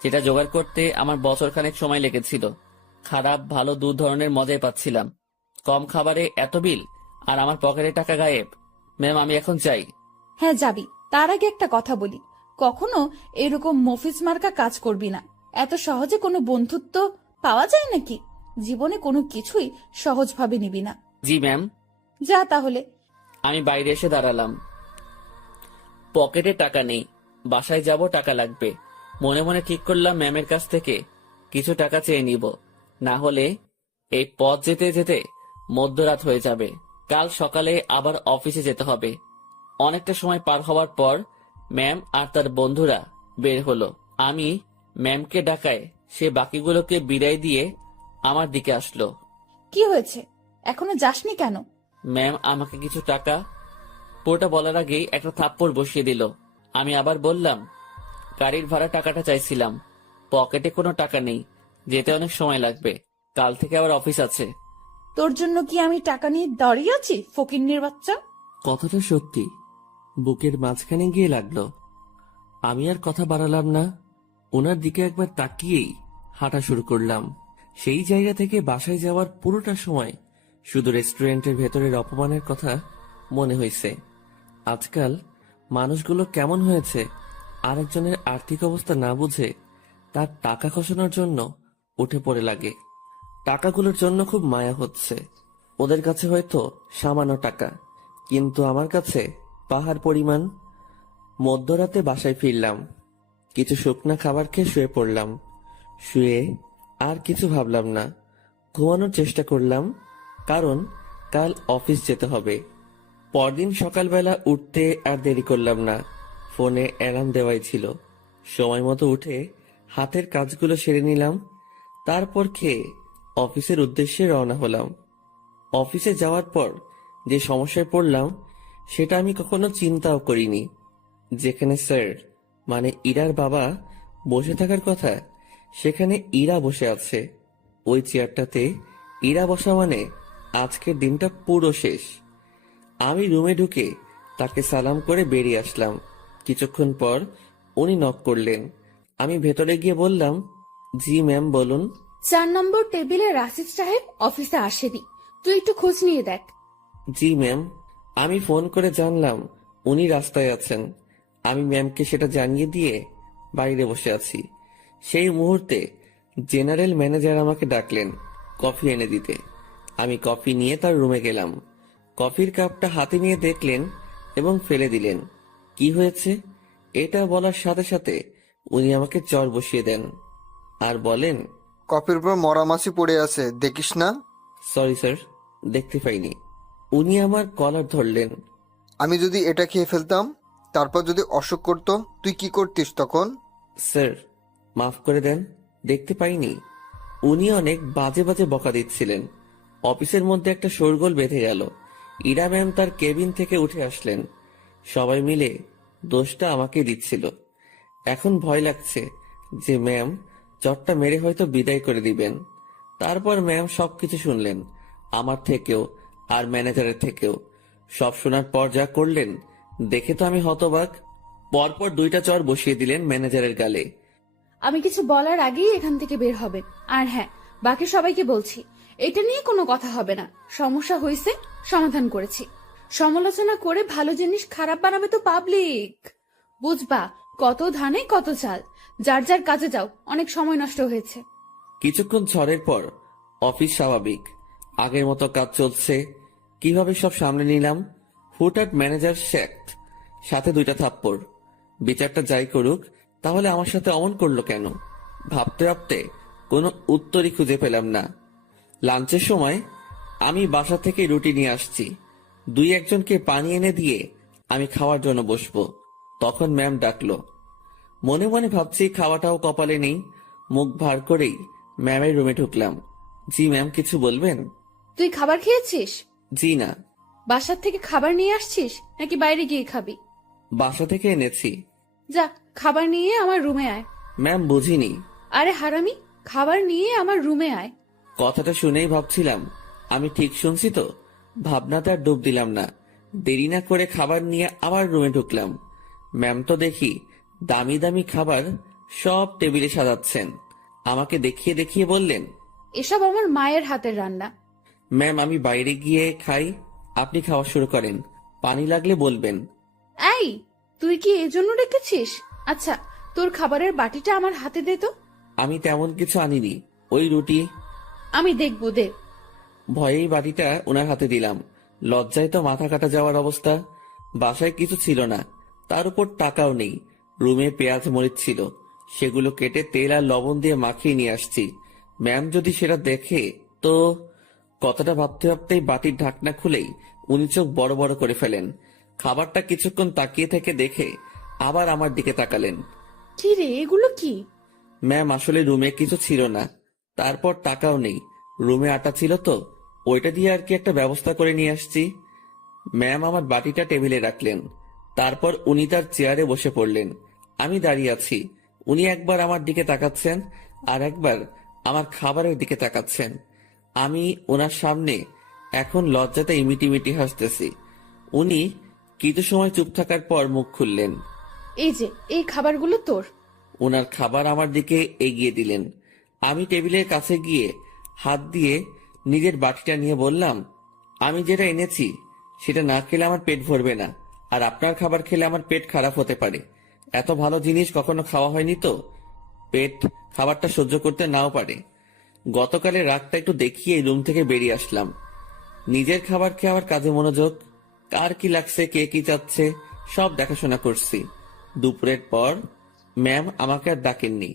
যেটা জোগাড় করতে আমার বছর খানেক সময় লেগেছিল। খারাপ ভালো দু ধরনের মজাই পাচ্ছিলাম। কম খাবারে এত বিল, আর আমার পকেটে টাকা গায়েব। ম্যাম আমি এখন যাই। হ্যাঁ যাবি, তার আগে একটা কথা বলি, কখনো এরকম মফিজ মার্কা কাজ করবি না। এত সহজে কোনো বন্ধুত্ব পাওয়া যায় নাকি? জীবনে কোনো কিছুই সহজভাবে নিবি না। জি ম্যাম। যা তাহলে। আমি বাইরে এসে দাঁড়ালাম। পকেটে টাকা নেই, বাসায় যাব টাকা লাগবে। মনে মনে ঠিক করলাম ম্যামের কাছ থেকে কিছু টাকা চেয়ে নিব, না হলে এই পথ যেতে যেতে মধ্যরাত হয়ে যাবে। কাল সকালে আবার অফিসে যেতে হবে। অনেকটা সময় পার হওয়ার পর ম্যাম আর তার বন্ধুরা বের হলো। আমি ম্যামকে ডাকায় সে বাকিগুলোকে বিদায় দিয়ে আমার দিকে আসলো। কি হয়েছে, এখনো যাসনি কেন? ম্যাম আমাকে কিছু টাকা। পুরোটা বলার আগেই একটা থাপ্পড় বসিয়ে দিল। আমি আবার বললাম, গাড়ির ভাড়া টাকাটা চাইছিলাম, পকেটে কোনো টাকা নেই, যেতে অনেক সময় লাগবে, কাল থেকে আবার অফিস আছে। তোর জন্য কি আমি টাকা নিয়ে দাঁড়িয়ে আছি, ফকিন্নির বাচ্চা? কথাটা সত্যি বুকের মাঝখানে গিয়ে লাগলো। আমি আর কথা বাড়ালাম না, ওনার দিকে একবার তাকিয়েই হাঁটা শুরু করলাম। সেই জায়গা থেকে বাসায় যাওয়ার পুরোটা সময় শুধু রেস্টুরেন্টের ভেতরের অপমানের কথা মনে হয়েছে। আজকাল মানুষগুলো কেমন হয়েছে, আরেকজনের আর্থিক অবস্থা না বুঝে তার টাকা খসানোর জন্য উঠে পড়ে লাগে। টাকাগুলোর জন্য খুব মায়া হচ্ছে। ওদের কাছে হয়তো সামান্য টাকা, কিন্তু আমার কাছে পাহাড় পরিমাণ। মধ্যরাতে বাসায় ফিরলাম, কিছু শুকনা খাবার খেয়ে শুয়ে পড়লাম। শুয়ে আর কিছু ভাবলাম না, ঘুমানোর চেষ্টা করলাম, কারণ কাল অফিস যেতে হবে। পরদিন সকালবেলা উঠতে আর দেরি করলাম না, ফোনে অ্যালার্ম দেওয়াই ছিল। সময় মতো উঠে হাতের কাজগুলো সেরে নিলাম, তারপর খেয়ে অফিসের উদ্দেশ্যে রওনা হলাম। অফিসে যাওয়ার পর যে সমস্যায় পড়লাম সেটা আমি কখনো চিন্তাও করিনি। যেখানে স্যার মানে ইরার বাবা বসে থাকার কথা, সেখানে ইরা বসে আছে। ওই চেয়ারটাতে ইরা বসা মানে আজকের দিনটা পুরো শেষ। আমি রুমে ঢুকে তাকে সালাম করে বেরিয়ে আসলাম। কিছুক্ষণ পর উনি নক করলেন। আমি ভেতরে গিয়ে বললাম, জি ম্যাম বলুন। 4 নম্বর টেবিলে রাশিদ সাহেব অফিসে আসেনি, তুই একটু খোঁজ নিয়ে দেখ। জি ম্যাম। আমি ফোন করে জানলাম উনি রাস্তায় আছেন। আমি ম্যামকে সেটা জানিয়ে দিয়ে বাইরে বসে আছি। সেই মুহূর্তে জেনারেল ম্যানেজার আমাকে ডাকলেন কফি এনে দিতে। আমি কফি নিয়ে তার রুমে গেলাম। কফির কাপটা হাতে নিয়ে দেখলেন এবং ফেলে দিলেন। কি হয়েছে এটা বলার সাথে সাথে উনি আমাকে চর বসিয়ে দেন আর বলেন, কফির উপর মরা মাছি পড়ে আছে, দেখিস না? সরি স্যার, দেখতে পাইনি। উনি আমার কলার ধরলেন। আমি যদি এটা খেয়ে ফেলতাম, তারপর যদি অসুখ করতো, তুই কি করতিস তখন? স্যার মাফ করে দেন, দেখতে পাইনি। উনি অনেক বাজে বাজে বকা দিচ্ছিলেন। অফিসের মধ্যে একটা শোরগোল বেঁধে গেল। ইরা ম্যাম তার কেবিন থেকে উঠে আসলেন। সবাই মিলে দোষটা আমাকে দিচ্ছিল। এখন ভয় লাগছে যে ম্যাম চটটা মেরে হয়তো বিদায় করে দিবেন। তারপর ম্যাম সবকিছু শুনলেন, আমার থেকেও আর ম্যানেজারের থেকেও। সব শোনার পর যা করলেন দেখে তো আমি হতবাক। পরপর 2টা চর বসিয়ে দিলেন ম্যানেজারের গালে। আমি কিছু বলার আগেই এখান থেকে বের হবেন। আর হ্যাঁ, বাকি সবাইকে বলছি, এটা নিয়ে কোনো কথা হবে না। সমস্যা হয়েছে, সমাধান করেছি। সমালোচনা করে ভালো জিনিস খারাপ বানাবে তো পাবলিক, বুঝবা? কত ধানে কত চাল, যার যার কাজে যাও, অনেক সময় নষ্ট হয়েছে। কিছুক্ষণ ঝড়ের পর অফিস স্বাভাবিক, আগের মতো কাজ চলছে। কিভাবে সব সামনে নিলাম, হুটহাট ম্যানেজার শ্যাক্ট, সাথে 2টা থাপ্পড়। বিচারটা যাই করুক, তাহলে আমার সাথে অমন করলো কেন? ভাবতে ভাবতে কোনো উত্তরই খুঁজে পেলাম না। লাঞ্চের সময় আমি বাসা থেকে রুটি নিয়ে আসছি। 2-1জনকে পানি এনে দিয়ে আমি খাওয়ার জন্য বসবো, তখন ম্যাম ডাকলো। মনে মনে ভাবছি খাওয়াটাও কপালে নেই। মুখ ভার করেই ম্যামের রুমে ঢুকলাম। জি ম্যাম, কিছু বলবেন? তুই খাবার খেয়েছিস? জি না। বাসার থেকে খাবার নিয়ে আসছিস নাকি বাইরে গিয়ে খাবি? বাসা থেকে এনেছি। যা, খাবার নিয়ে আমার রুমে আয়। ম্যাম, বুঝিনি। আরে হারামি, খাবার নিয়ে আমার রুমে আয়। কথাটা শুনেই ভাবছিলাম আমি ঠিক শুনছি তো। ভাবনাতে আর ডুব দিলাম না। দেরি না করে খাবার নিয়ে আবার রুমে ঢুকলাম। ম্যাম তো দেখি দামি দামি খাবার সব টেবিলে সাজাচ্ছেন। আমাকে দেখিয়ে দেখিয়ে বললেন, এসব আমার মায়ের হাতের রান্না। ম্যাম আমি বাইরে গিয়ে খাই, আপনি খাওয়া শুরু করেন, পানি লাগলে বলবেন। এই, তুই কি এজন্য ডেকেছিস? আচ্ছা, তোর খাবারের বাটিটা আমার হাতে দে তো। আমি তেমন কিছু আনিনি, ওই রুটি। আমি দেখবো, দে। ভয়েই বাটিটা ওনার হাতে দিলাম। লজ্জায় তো মাথা কাটা যাওয়ার অবস্থা। বাসায় কিছু ছিল না, তার উপর টাকাও নেই। রুমে পেঁয়াজ মরিচ ছিল, সেগুলো কেটে তেল আর লবণ দিয়ে মাখিয়ে নিয়ে আসছি। ম্যাম যদি সেটা দেখে তো। কথাটা ভাবতে ভাবতেই বাটির ঢাকনা খুলেই উনি চোখ বড় বড় করে ফেলেন। খাবারটা কিছুক্ষণ তাকিয়ে থেকে দেখে আবার আমার দিকে তাকালেন। কি রে, এগুলো কি? ম্যাম আসলে রুমে কিছু ছিল না, তারপর টাকাও নেই। রুমে আটা ছিল তো, ওইটা দিয়ে আর কি একটা ব্যবস্থা করে নিয়ে আসছি। ম্যাম আমার বাটিটা টেবিলে রাখলেন, তারপর উনি তার চেয়ারে বসে পড়লেন। আমি দাঁড়িয়ে আছি। উনি একবার আমার দিকে তাকাচ্ছেন, আর একবার আমার খাবারের দিকে তাকাচ্ছেন। আমি ওনার সামনে এখন লজ্জাতে ইমিটিমিটি হাসতেছি। উনি কিছু সময় চুপ থাকার পর মুখ খুললেন। এই যে, এই খাবারগুলো তোর। ওনার খাবার আমার দিকে এগিয়ে দিলেন। আমি টেবিলের কাছে গিয়ে হাত দিয়ে নিজের বাটিটা নিয়ে বললাম, আমি যেটা এনেছি সেটা না খেলে আমার পেট ভরবে না, আর আপনার খাবার খেলে আমার পেট খারাপ হতে পারে। এত ভালো জিনিস কখনো খাওয়া হয়নি তো, পেট খাবারটা সহ্য করতে নাও পারে। গতকালের রাতটা একটু দেখিয়ে রুম থেকে বেরিয়ে আসলাম। নিজের খাবার খেয়ে আবার কাজে মনোযোগ। কার কি লাগছে, কে কি চাচ্ছে, সব দেখাশোনা করছি। দুপুরের পর ম্যাম আমাকে আর ডাকেননি।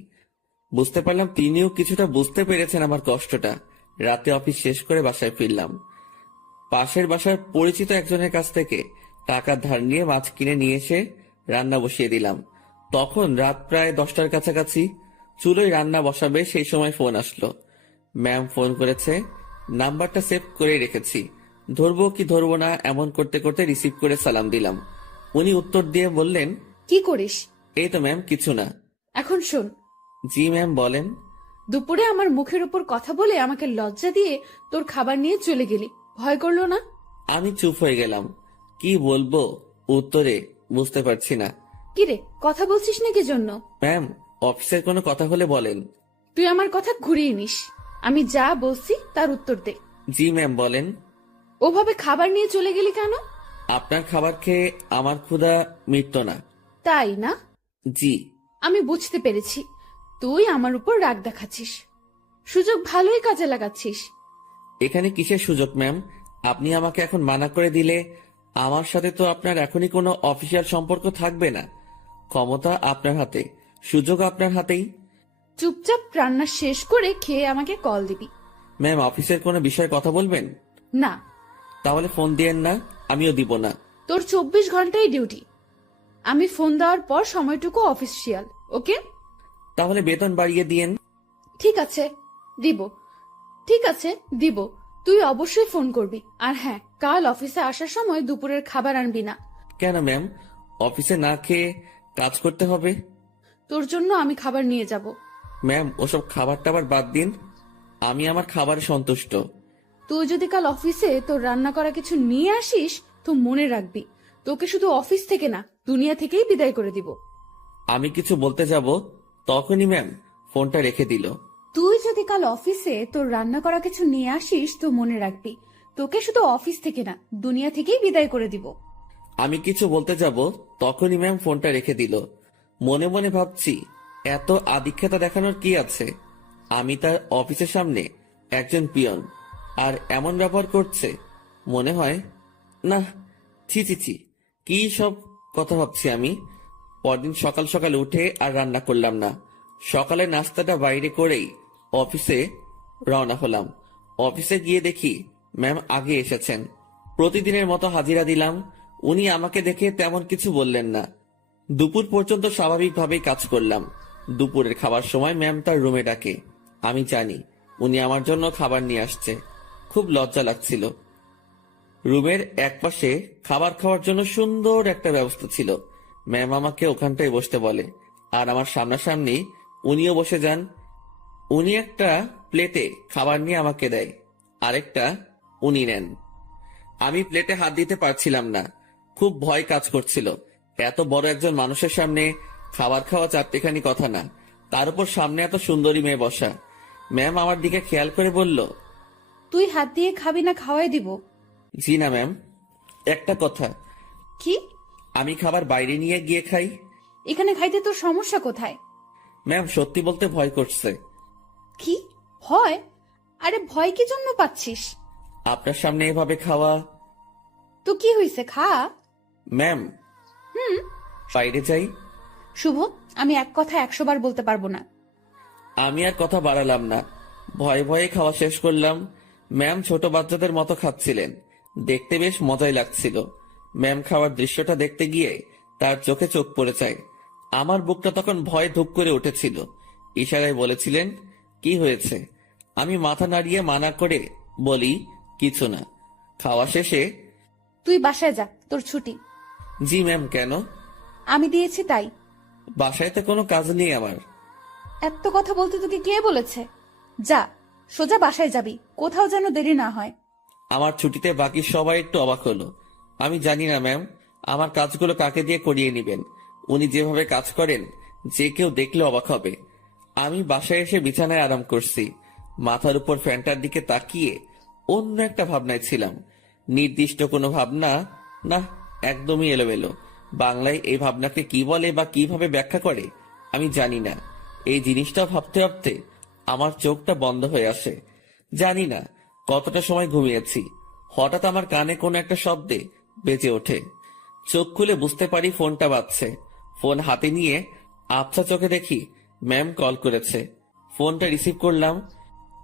বুঝতে পারলাম তিনিও কিছুটা বুঝতে পেরেছেন আমার কষ্টটা। রাতে অফিস শেষ করে বাসায় ফিরলাম। পাশের বাসার পরিচিত একজনের কাছ থেকে টাকা ধার নিয়ে মাছ কিনে নিয়ে এসে রান্না বসিয়ে দিলাম। তখন রাত প্রায় 10টার কাছাকাছি। চুলোয় রান্না বসাবে সেই সময় ফোন আসলো। ম্যাম ফোন করেছে, নাম্বারটা সেভ করে রেখেছি। ধরবো কি ধরবো না এমন করতে করতে রিসিভ করে সালাম দিলাম। উনি উত্তর দিয়ে বললেন, কি করিস? এই তো ম্যাম, কিছু না। এখন শোন, জি ম্যাম, বলেন। দুপুরে আমার মুখের উপর কথা বলে আমাকে লজ্জা দিয়ে তোর খাবার নিয়ে চলে গেলি, ভয় করলো না? আমি চুপ হয়ে গেলাম। কি বলবো উত্তরে বুঝতে পারছি না। কিরে, কথা বলছিস না কি জন্য? ম্যাম, অফিসের কোনো কথা হলে বলেন। তুই আমার কথা ঘুরিয়ে নিস। আমি যা বলছি তার উত্তর দে। জি ম্যাম, বলেন। ওভাবে খাবার নিয়ে চলে গেলি কেন? আপনার খাবার খেয়ে আমার ক্ষুধা মিটত না। তাই না? জি। আমি বুঝতে পেরেছি, তুই আমার উপর রাগ দেখাচ্ছিস। সুযোগ ভালোই কাজে লাগাচ্ছিস। এখানে কিসের সুযোগ ম্যাম? আপনি আমাকে এখন মানা করে দিলে আমার সাথে তো আপনার এখনই কোনো অফিসিয়াল সম্পর্ক থাকবে না। ক্ষমতা আপনার হাতে, সুযোগ আপনার হাতেই। চুপচাপ রান্না শেষ করে খেয়ে আমাকে কল দিবি। ম্যাম, অফিসের কোনো বিষয়ে কথা বলবেন? না। তাহলে ফোন দিয়েন না, আমিও দিব না। তোর 24 ঘন্টাই ডিউটি। আমি ফোন দেওয়ার পর সময়টুকু অফিসিয়াল, ওকে? তাহলে বেতন বাড়িয়ে দিয়েন। ঠিক আছে, দিব। ঠিক আছে, দিব। তুই অবশ্যই ফোন করবি। আর হ্যাঁ, কাল অফিসে আসার সময় দুপুরের খাবার আনবি না। কেন ম্যাম? অফিসে না খেয়ে কাজ করতে হবে? তোর জন্য আমি খাবার নিয়ে যাব। ম্যাম, ওসব খাবার টাবার বাদ দিন, আমি আমার খাবারে সন্তুষ্ট। তুই যদি কাল অফিসে তোর রান্না করা কিছু নিয়ে আসিস তো মনে রাখবি, তোকে শুধু অফিস থেকে না, দুনিয়া থেকেই বিদায় করে দিব। আমি কিছু বলতে যাব তখনই ম্যাম ফোনটা রেখে দিল। তুই যদি কাল অফিসে তোর রান্না করা কিছু নিয়ে আসিস তো মনে রাখবি, তোকে শুধু অফিস থেকে না, দুনিয়া থেকেই বিদায় করে দিব। আমি কিছু বলতে যাব তখনই ম্যাম ফোনটা রেখে দিল। মনে মনে ভাবছি এত আদিক্ষেতা দেখানোর কি আছে? আমি তার অফিসের সামনে একজন পিয়ন, আর এমন ব্যবহার করছে। মনে হয় না, ছি ছি ছি, কি সব কথা ভাবছি আমি। পরদিন সকাল সকাল উঠে আর রান্না করলাম না। সকালে নাস্তাটা বাইরে করেই অফিসে রওনা হলাম। অফিসে গিয়ে দেখি ম্যাম আগে এসেছেন। প্রতিদিনের মতো হাজিরা দিলাম। উনি আমাকে দেখে তেমন কিছু বললেন না। দুপুর পর্যন্ত স্বাভাবিকভাবেই কাজ করলাম। দুপুরের খাবার সময় ম্যাম তার রুমে ডাকে। আমি জানি উনি আমার জন্য খাবার নিয়ে আসছে। খুব লজ্জা লাগছিল। রুমের একপাশে খাবার খাওয়ার জন্য সুন্দর একটা ব্যবস্থা ছিল। ম্যাম আমাকে ওখানটায় বসতে বলে, আর আমার সামনাসামনি উনিও বসে যান। উনি একটা প্লেটে খাবার নিয়ে আমাকে দেয়, আরেকটা উনি নেন। আমি প্লেটে হাত দিতে পারছিলাম না, খুব ভয় কাজ করছিল। এত বড় একজন মানুষের সামনে খাবার খাওয়া চারটেখানি কথা না, তার উপর সামনে এত সুন্দরী মেয়ে বসা। ম্যাম আমার দিকে খেয়াল করে বলল, তুই হাত দিয়ে খাবি না খাওয়াই দিব? জি না ম্যাম। একটা কথা, কি? আমি খাবার বাইরে নিয়ে গিয়ে খাই। এখানে খাইতে তোর সমস্যা কোথায়? ম্যাম সত্যি বলতে ভয় করছে। কি ভয়? আরে ভয় কি জন্য পাচ্ছিস? আপনার সামনে এভাবে খাওয়া। তো কি হয়েছে, খা। ম্যাম বাইরে যাই। শুভ, আমি এক কথা 100 বার বলতে পারবো না। আমি আর কথা বাড়ালাম না, ভয়ে ভয়ে খাওয়া শেষ করলাম। ম্যাম ছোট বাচ্চাদের মতো খাচ্ছিলেন, দেখতে বেশ মজাই লাগছিল। ম্যাম খাওয়ার দৃশ্যটা দেখতে গিয়ে তার চোখে চোখ পড়ে যায়। আমার বুকটা তখন ভয়ে ধুপ করে উঠেছিল। ইশারায় বলেছিলেন, কি হয়েছে? আমি মাথা নাড়িয়ে মানা করে বলি, কিছু না। খাওয়া শেষে, তুই বাসায় যা, তোর ছুটি। জি ম্যাম। কেন? আমি দিয়েছি তাই। বাসায় তো কোনো কাজ নেই আমার। এত কথা বলতে তোকে কে বলেছে? যা, সোজা বাসায় যাবি, কোথাও যেন দেরি না হয়। আমার ছুটিতে বাকি সবাই একটু অবাক হলো। আমি জানি না ম্যাম, আমার কাজগুলো কাকে দিয়ে করিয়ে নেবেন। উনি যেভাবে কাজ করেন, যে কেউ দেখলে অবাক হবে। আমি বাসায় এসে বিছানায় আরাম করছি। মাথার উপর ফ্যানটার দিকে তাকিয়ে অন্য একটা ভাবনায় ছিলাম। নির্দিষ্ট কোনো ভাবনা না, একদমই এলোমেলো। বাংলায় এই ভাবনাকে কি বলে বা কিভাবে ব্যাখ্যা করে আমি জানি না। এই জিনিসটা ভাবতে ভাবতে আমার চোখটা বন্ধ হয়ে আসে। জানি না কতটা সময় ঘুমিয়েছি। হঠাৎ আমার কানে কোনো একটা শব্দে বেজে ওঠে। চোখ খুলে বুঝতে পারি ফোনটা বাজছে। ফোন হাতে নিয়ে আবছা চোখে দেখি ম্যাম কল করেছে। ফোনটা রিসিভ করলাম।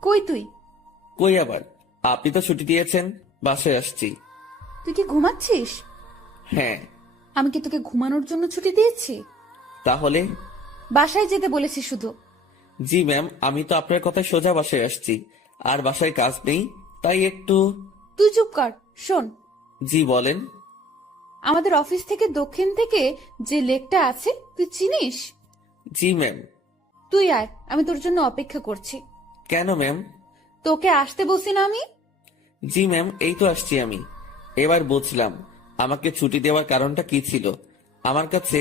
কই তুই? কই আবার, আপনি তো ছুটি দিয়েছেন, বাসায় আসছি। তুই কি ঘুমাচ্ছিস? হ্যাঁ। আমি কি তোকে ঘুমানোর জন্য ছুটি দিয়েছি? তাহলে? বাসায় যেতে বলেছি শুধু। জি ম্যাম, আমি তো আপনার কথায় সোজা বাসায় আসছি। আর বাসায় কাজ নেই, তাই একটু। তুই চুপ কর। শোন, জি বলেন। আমাদের অফিস থেকে দক্ষিণ থেকে যে লেকটা আছে তুই চিনিস? জি ম্যাম। তুই আয়, আমি তোর জন্য অপেক্ষা করছি। কেন ম্যাম? তোকে আসতে বলছি না আমি? জি ম্যাম, এই তো আসছি আমি। এবার বুঝলাম আমাকে ছুটি দেওয়ার কারণটা কি ছিল। আমার কাছে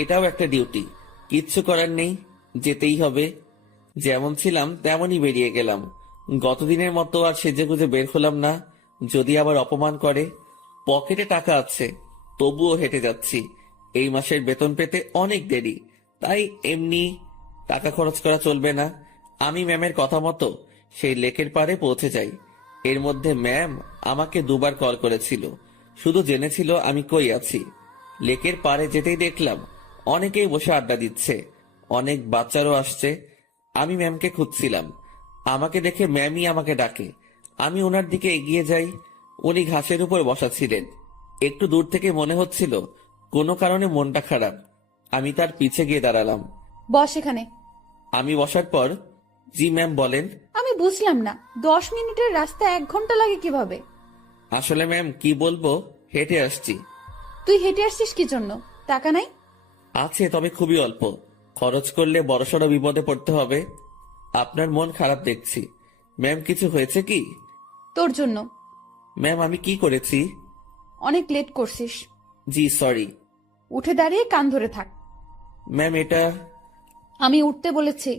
এটাও একটা ডিউটি, কিচ্ছু করার নেই, যেতেই হবে। যেমন ছিলাম তেমনই বেরিয়ে গেলাম। গতদিনের মতো আর সেজেগুজে বের হলাম না, যদি আবার অপমান করে। পকেটে টাকা আছে, তবুও হেঁটে যাচ্ছি। এই মাসের বেতন পেতে অনেক দেরি, তাই এমনি টাকা খরচ করা চলবে না। আমি ম্যামের কথা মতো সেই লেকের পাড়ে পৌঁছে যাই। এর মধ্যে ম্যাম আমাকে 2বার কল করেছিল, শুধু জেনেছিল আমি কই আছি। লেকের পাড়ে যেতেই দেখলাম অনেকেই বসে আড্ডা দিচ্ছে, অনেক বাচ্চারও আসছে। আমি ম্যামকে খুঁজছিলাম। আমাকে দেখে ম্যামই আমাকে ডাকে। আমি ওনার দিকে এগিয়ে যাই। উনি ঘাসের উপর বসা ছিলেন। একটু দূর থেকে মনে হচ্ছিল কোনো কারণে মনটা খারাপ। আমি তার পিছে গিয়ে দাঁড়ালাম। বস এখানে। আমি বসার পর, জি ম্যাম বলেন। আমি বুঝলাম না, 10 মিনিটের রাস্তা 1 ঘন্টা লাগে কিভাবে? আসলে ম্যাম কি বলবো, হেঁটে আসছি। তুই হেঁটে আসছিস কি জন্য? টাকা নাই? আছে, তবে খুবই অল্প। খরচ করলে বড়সড় বিপদে পড়তে হবে। আপনার মন খারাপ দেখছি। ম্যাম কিছু হয়েছে কি? তোর জন্য। ম্যাম আমি কি করেছি? অনেক লেট করছিস। জি সরি। উঠে দাঁড়িয়ে কান ধরে থাক। ম্যাম এটা। আমি উঠতে বলেছি।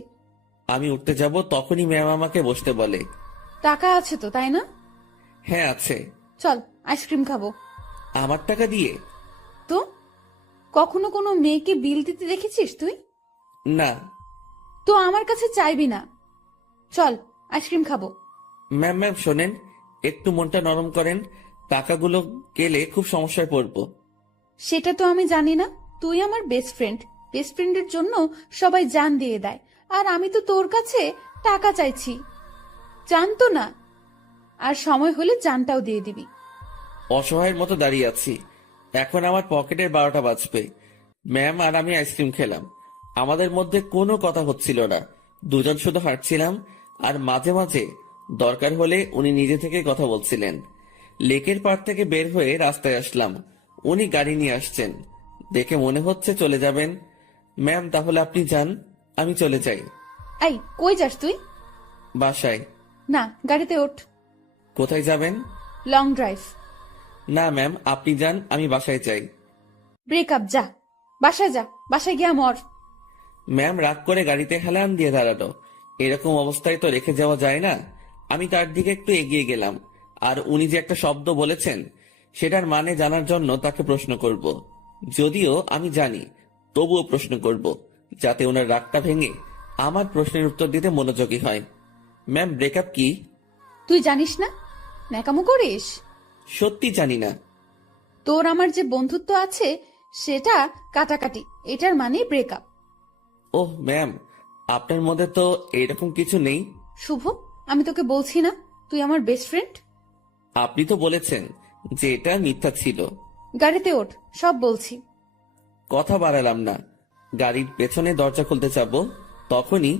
আমি উঠতে যাব তখনই ম্যাম আমাকে বসতে বলে। টাকা আছে তো, তাই না? হ্যাঁ আছে। চল আইসক্রিম খাবো। আমার টাকা দিয়ে? তো কখনো কোনো মেয়েকে বিল দিতে দেখেছিস তুই? না। তো আমার কাছে চাইবি না। চল আইসক্রিম খাবো। ম্যাম ম্যাম শোনেন, একটু মনটা নরম করেন, টাকাগুলো গেলে খুব সমস্যায় পড়বো। সেটা তো আমি জানি না। তুই আমার বেস্ট ফ্রেন্ড, বেস্ট ফ্রেন্ডের জন্য সবাই জান দিয়ে দেয়, আর আমি তো তোর কাছে টাকা চাইছি। জানতো না, আর সময় হলে জানটাও দিয়ে দিবি। অসহায়ের মতো দাঁড়িয়ে আছি, এখন আমার পকেটের 12টা বাজবে। ম্যাম আর আমি আইসক্রিম খেলাম, আমাদের মধ্যে কোনো কথা হচ্ছিল না, দুজন শুধু হাঁটছিলাম, আর মাঝে মাঝে দরকার হলে উনি নিজে থেকে কথা বলছিলেন। লেকের পাড় থেকে বের হয়ে রাস্তায় আসলাম, উনি গাড়ি নিয়ে আসছেন, দেখে মনে হচ্ছে চলে যাবেন। ম্যাম তাহলে আপনি যান, আমি চলে যাই। এই কই যাস তুই? বাসায়। না, গাড়িতে ওঠ। কোথায় যাবেন? Long drive. না ম্যাম, আপনি যান, আমি বাসায় চাই। ব্রেকআপ, যা বাসায় যা, বাসায় গিয়া মর। ম্যাম রাগ করে গাড়িতে হেলান দিয়ে দাঁড়ালো। এরকম অবস্থায় তো রেখে যাওয়া যায় না। আমি তার দিকে একটু এগিয়ে গেলাম, আর উনি যে একটা শব্দ বলেছেন সেটার মানে জানার জন্য তাকে প্রশ্ন করব। যদিও আমি জানি, তবুও প্রশ্ন করব, যাতে ওনার রাগটা ভেঙে আমার প্রশ্নের উত্তর দিতে মনোযোগী হয়। ম্যাম ব্রেকআপ কি? তুই জানিস না? ন্যাকামো করিস? সত্যি জানি না। তোর আমার যে বন্ধুত্ব আছে সেটা কাটাকাটি, এটার মানে ব্রেকআপ। ওহ ম্যাম, আপনার মধ্যে তো এরকম কিছু নেই। শুভ, আমি তোকে বলছি না তুই আমার বেস্ট ফ্রেন্ড? আপনি তো বলেছেন যে এটা মিথ্যা ছিল। গাড়িতে ওঠ, সব বলছি। কথা বাড়ালাম না, গাড়ির পেছনে দরজা খুলতে যাব, তখনই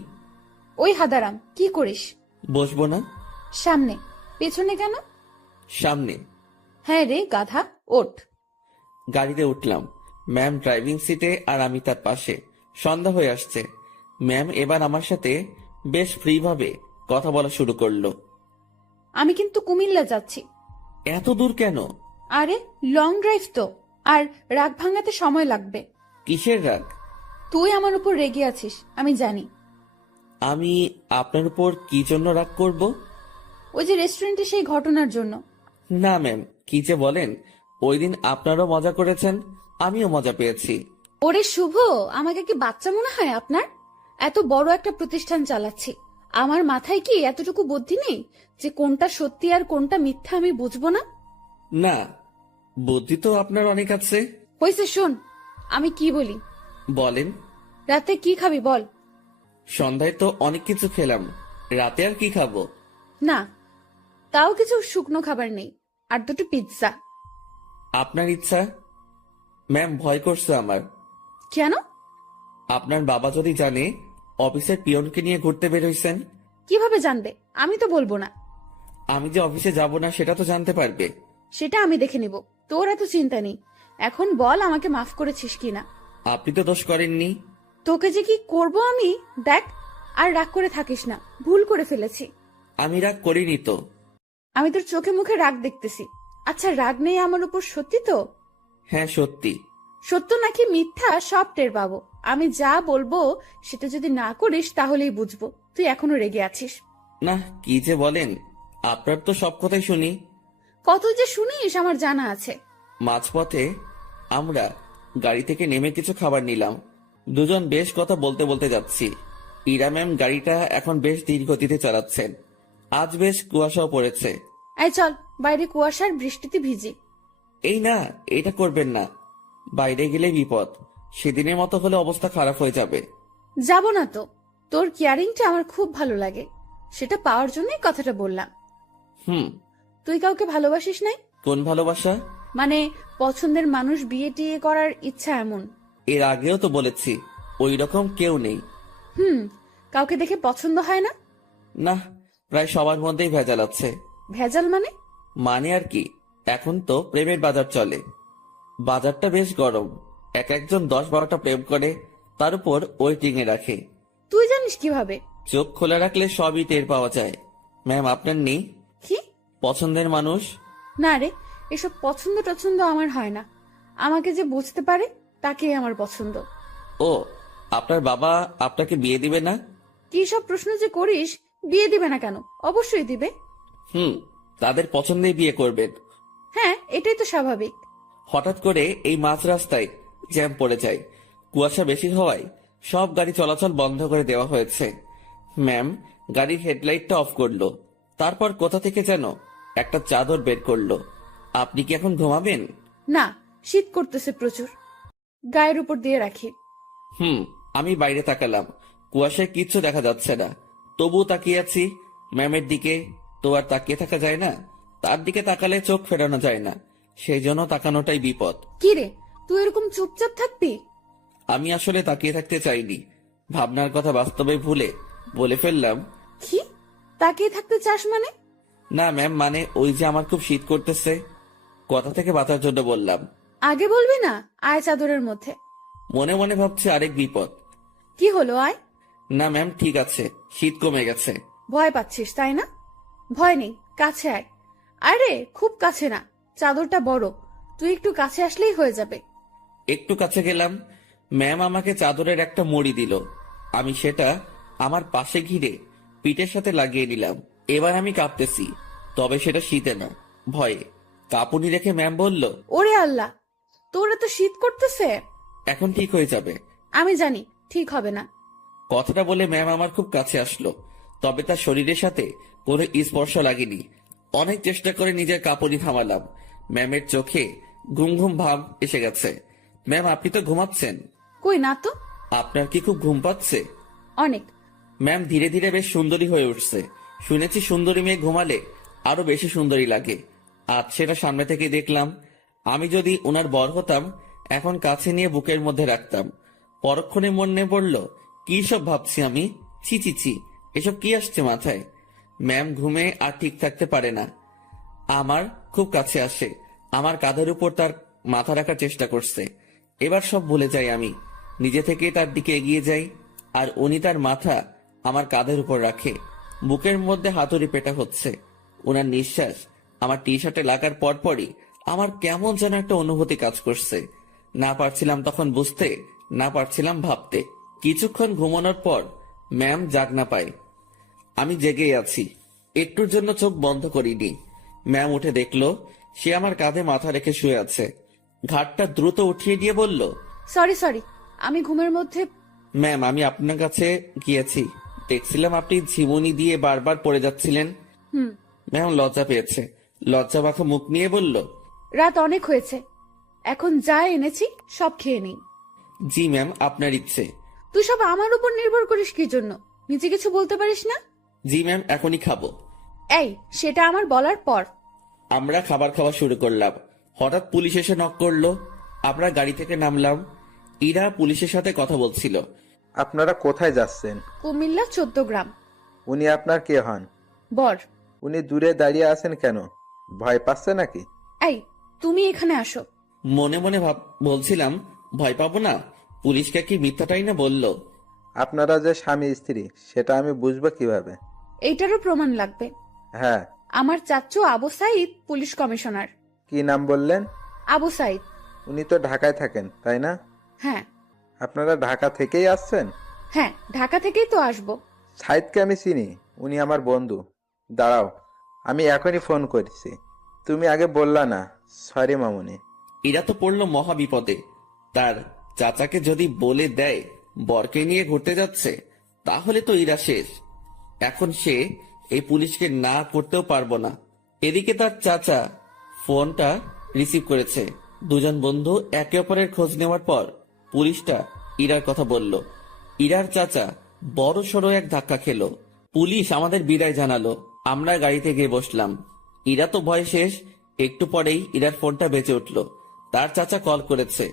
ওই হাদারাম, কি করিস? বসবো না। সামনে। পেছনে কেন? সামনে। হ্যাঁ রে গাধা, ওঠ। গাড়িতে উঠলাম, ম্যাম ড্রাইভিং সিটে আর আমি তার পাশে। সন্ধ্যা হয়ে আসছে, ম্যাম এবার আমার সাথে বেশ ফ্রি ভাবে কথা বলা শুরু করলো। আমি কিন্তু কুমিল্লা যাচ্ছি। এত দূর কেন? আরে লং ড্রাইভ তো, আর রাগ ভাঙাতে সময় লাগবে। কিসের রাগ? তুই আমার উপর রেগে আছিস, আমি জানি। আমি আপনার উপর কি জন্য রাগ করব? ওই যে রেস্টুরেন্টে সেই ঘটনার জন্য। না ম্যাম, কি যে বলেন, ওই দিন আপনারও মজা করেছেন, আমিও মজা পেয়েছি। ওরে শুভ, আমাকে কি বাচ্চা মনে হয় আপনার? এত বড় একটা প্রতিষ্ঠান চালাচ্ছি, আমার মাথায় কি এতটুকু বুদ্ধি নেই যে কোনটা সত্যি আর কোনটা মিথ্যা আমি বুঝবো না? না, বুদ্ধি তো আপনার অনেক আছে। হয়েছে, শোন আমি কি বলি। বলেন। রাতে কি খাবি বল? সন্ধ্যায় তো অনেক কিছু খেলাম, রাতে আর কি খাবো? না, তাও কিছু শুকনো খাবার নেই, আর দুটো পিৎজা। আপনার ইচ্ছা। ম্যাম ভয় করছে আমার। কেন? আপনার বাবা যদি জানে অফিসের পিয়নকে নিয়ে ঘুরতে বের হইছেন। কিভাবে জানবে? আমি তো বলবো না। আমি যে অফিসে যাব না সেটা তো জানতে পারবে। সেটা আমি দেখে নিব, তোর এত চিন্তা নেই। এখন বল আমাকে মাফ করেছিস কিনা। আপনি তো দোষ করেননি। তোকে যে কি করব আমি, দেখ। আর রাগ করে থাকিস না, ভুল করে ফেলেছি। আমি রাগ করিনি তো। আমি তোর চোখে মুখে রাগ দেখতেছি। আচ্ছা, রাগ নেই আমার উপর, সত্যি তো? হ্যাঁ সত্যি। সত্য নাকি মিথ্যা সব টের পাবো। আমি যা বলবো সেটা যদি না করিস তাহলেই বুঝবো তুই এখনো রেগে আছিস। না, কি যে বলেন, আপনার তো সব কথাই শুনি। কত যে শুনিস আমার জানা আছে। মাঝপথে আমরা গাড়ি থেকে নেমে কিছু খাবার নিলাম, দুজন বেশ কথা বলতে বলতে যাচ্ছি। ইরা ম্যাম গাড়িটা এখন বেশ ধীর গতিতে চালাচ্ছেন। আজ বেশ কুয়াশাও পড়েছে। এই চল, বাইরে কুয়াশার বৃষ্টিতে ভিজি। এই না, এটা করবেন না, বাইরে গেলে বিপদ। সেদিনের মতো হলে অবস্থা খারাপ হয়ে যাবে। যাব না তো, তোর কেয়ারিংটা আমার খুব ভালো লাগে, সেটা পাওয়ার জন্যই কথাটা বললাম। হুম। তুই কাউকে ভালোবাসিস নাই? কোন ভালোবাসা? মানে পছন্দের মানুষ বিয়ে টিয়ে করার ইচ্ছা এমন? এর আগেও তো বলেছি ওই রকম কেউ নেই। কাউকে দেখে পছন্দ হয় না? না, প্রায় সবার মধ্যেই ভেজাল আছে। ভেজাল মানে? মানে আর কি, এখন তো প্রেমের বাজার চলে। বাজারটা বেশ গরম, এক একজন 10-12টা প্রেম করে, তার উপর ওয়েটিং এ রাখে। তুই জানিস কিভাবে? চোখ খোলা রাখলে সবই টের পাওয়া যায়। ম্যাম আপনার নেই কি পছন্দের মানুষ? না রে, এসব পছন্দ টছন্দ আমার হয় না। আমাকে যে বুঝতে পারে তাকেই আমার পছন্দ। ও, আপনার বাবা আপনাকে বিয়ে দিবে না? কি সব প্রশ্ন যে করিস! বিয়ে দিবে না কেন? অবশ্যই দিবে। তাদের পছন্দেই বিয়ে করবেন। হ্যাঁ, এটাই তো স্বাভাবিক। হঠাৎ করে এই মাঝ রাস্তায় জ্যাম পড়ে যায়। কুয়াশা বেশি হওয়ায় সব গাড়ি চলাচল বন্ধ করে দেওয়া হয়েছে। ম্যাম গাড়ির হেডলাইটটা অফ করলো, তারপর কোথা থেকে যেন একটা চাদর বের করলো। আপনি কি এখন ঘুমাবেন? না, শীত করতেছে প্রচুর, গায়ের উপর দিয়ে রাখি। আমি বাইরে তাকালাম, কুয়াশায় কিচ্ছু দেখা যাচ্ছে না, তবুও তাকিয়ে আছি ম্যামের দিকে। তো আর তাকিয়ে থাকা যায় না, তার দিকে তাকালে চোখ ফেরানো যায় না, সেই জন্য তাকানোটাই বিপদ। কি রে, তুই এরকম চুপচাপ থাকবি? আমি আসলে তাকিয়ে থাকতে চাইনি, ভাবনার কথা বাস্তবে ভুলে বলে ফেললাম। কি তাকিয়ে থাকতে চাস মানে? না ম্যাম, মানে ওই যে আমার খুব শীত করতেছে, কথা থেকে বাঁচার জন্য বললাম। আগে বলবি না? আয় চাদরের মধ্যে। মনে মনে ভাবছি আরেক বিপদ। কি হলো, আয়। না ম্যাম, ঠিক আছে, শীত কমে গেছে। ভয় পাচ্ছিস তাই না? ভয় নেই, কাছে আয়। আরে খুব কাছে না, চাদরটা বড়, তুই একটু কাছে আসলেই হয়ে যাবে। একটু কাছে গেলাম, ম্যাম আমাকে চাদরের একটা মুড়ি দিল। আমি সেটা আমার পাশে ঘিরে পিঠের সাথে লাগিয়ে নিলাম। এবার আমি কাঁপতেছি, তবে সেটা শীতে না, ভয়ে। কাঁপুনি রেখে ম্যাম বলল, ওরে আল্লাহ, তোর এত শীত করতেছে? এখন ঠিক হয়ে যাবে। আমি জানি ঠিক হবে না। কথাটা বলে ম্যাম আমার খুব কাছে আসলো, তবে তার শরীরের সাথে কোনো স্পর্শ লাগেনি। অনেক চেষ্টা করে নিজের কাঁপুনি থামালাম। ম্যামের চোখে ঘুম ঘুম ভাব এসে গেছে। ম্যাম, আপনি তো ঘুমাচ্ছেন। কই না তো। আপনার কি খুব ঘুম পাচ্ছে? অনেক। ম্যাম ধীরে ধীরে বেশ সুন্দরী হয়ে উঠছে। শুনেছি সুন্দরী মেয়ে ঘুমালে আরো বেশি সুন্দরী লাগে। আজ সেটা সামনে থেকে দেখলাম। আমি যদি ওনার বর হতাম, এখন কাছে নিয়ে বুকের মধ্যে রাখতাম। পরক্ষণে মনে পড়ল, কি সব ভাবছি আমি। ছি ছি ছি, এসব কি আসছে মাথায়। ম্যাম ঘুমে আর ঠিক থাকতে পারে না, আমার খুব কাছে আসে, আমার কাঁধের উপর তার মাথা রাখার চেষ্টা করছে। এবার সব ভুলে যাই আমি, নিজে থেকে তার দিকে এগিয়ে যাই, আর উনি তার মাথা আমার কাঁধের উপর রাখে। বুকের মধ্যে হাতুড়ি পেটা হচ্ছে। ওনার নিঃশ্বাস আমার টি শার্টে লাগার পরপরই আমার কেমন যেন একটা অনুভূতি কাজ করছে। না পারছিলাম তখন বুঝতে, না পারছিলাম ভাবতে। কিছুক্ষণ ঘুমানোর পর ম্যাম জাগ না পায়, আমি জেগেই আছি। একটুর জন্য চোখ বন্ধ করিনি। ম্যাম উঠে দেখলো সে আমার কাঁধে মাথা রেখে শুয়ে আছে। ঘাটটা দ্রুত উঠিয়ে দিয়ে বলল, সরি সরি, আমি ঘুমের মধ্যে। ম্যাম আমি আপনার কাছে গিয়েছি, দেখছিলাম আপনি ঝিমুনি দিয়ে বারবার পড়ে যাচ্ছিলেন। হুম। ম্যাম লজ্জা পেয়েছে, লজ্জা মাখা মুখ নিয়ে বলল, রাত অনেক হয়েছে, এখন যা এনেছি সব খেয়ে নিই। জি ম্যাম, আপনার ইচ্ছে। তুই সব আমার উপর নির্ভর করিস কি জন্য? নিজে কিছু বলতে পারিস না? জি ম্যাম, এখনই খাবো। এই, সেটা আমার বলার পর। আমরা খাবার খাওয়া শুরু করলাম। হঠাৎ পুলিশ এসে নক করলো। আমরা গাড়ি থেকে নামলাম। ইরা পুলিশের সাথে কথা বলছিল। আপনারা কোথায় যাচ্ছেন? কুমিল্লা 14 গ্রাম। উনি আপনার কে হন? বর। উনি দূরে দাঁড়িয়ে আছেন কেন? ভয় পাচ্ছে নাকি? এই, তুমি এখানে আসো। মনে মনে বলছিলাম, ভয় পাবো না, পুলিশকে কি মিথ্যাটাই না বললো। আপনারা যে স্বামী স্ত্রী সেটা আমি বুঝবো কিভাবে? এইটারও প্রমাণ লাগবে। হ্যাঁ। আমার চাচ্চু আবু সাইদ পুলিশ কমিশনার। কি নাম বললেন? আবু সাইদ। উনি তো ঢাকায় থাকেন, তাই না? হ্যাঁ। আপনারা ঢাকা থেকেই আসছেন? হ্যাঁ, ঢাকা থেকেই তো আসবো। সাইদকে আমি চিনি, উনি আমার বন্ধু। দাঁড়াও, আমি এখনই ফোন করছি। তুমি আগে বললা না। সরি মামুনি। এরা তো পড়লো মহা বিপদে। তার চাচাকে যদি বলে দেয় বরকে নিয়ে ঘুরতে যাচ্ছে, তাহলে তো ইরা শেষ। এখন সে এই পুলিশকে না করতেও পারবো না। এদিকে তার চাচা ফোনটা রিসিভ করেছে। দুজন বন্ধু একে অপরের খোঁজ নেওয়ার পর পুলিশটা ইরার কথা বলল। ইরার চাচা বড় সড়ো এক ধাক্কা খেলো। পুলিশ আমাদের বিদায় জানালো। আমরা গাড়িতে গিয়ে বসলাম। ইরা তো ভয় শেষ। একটু পরেই ইরার ফোনটা বেজে উঠলো। তার চাচা কল করেছে।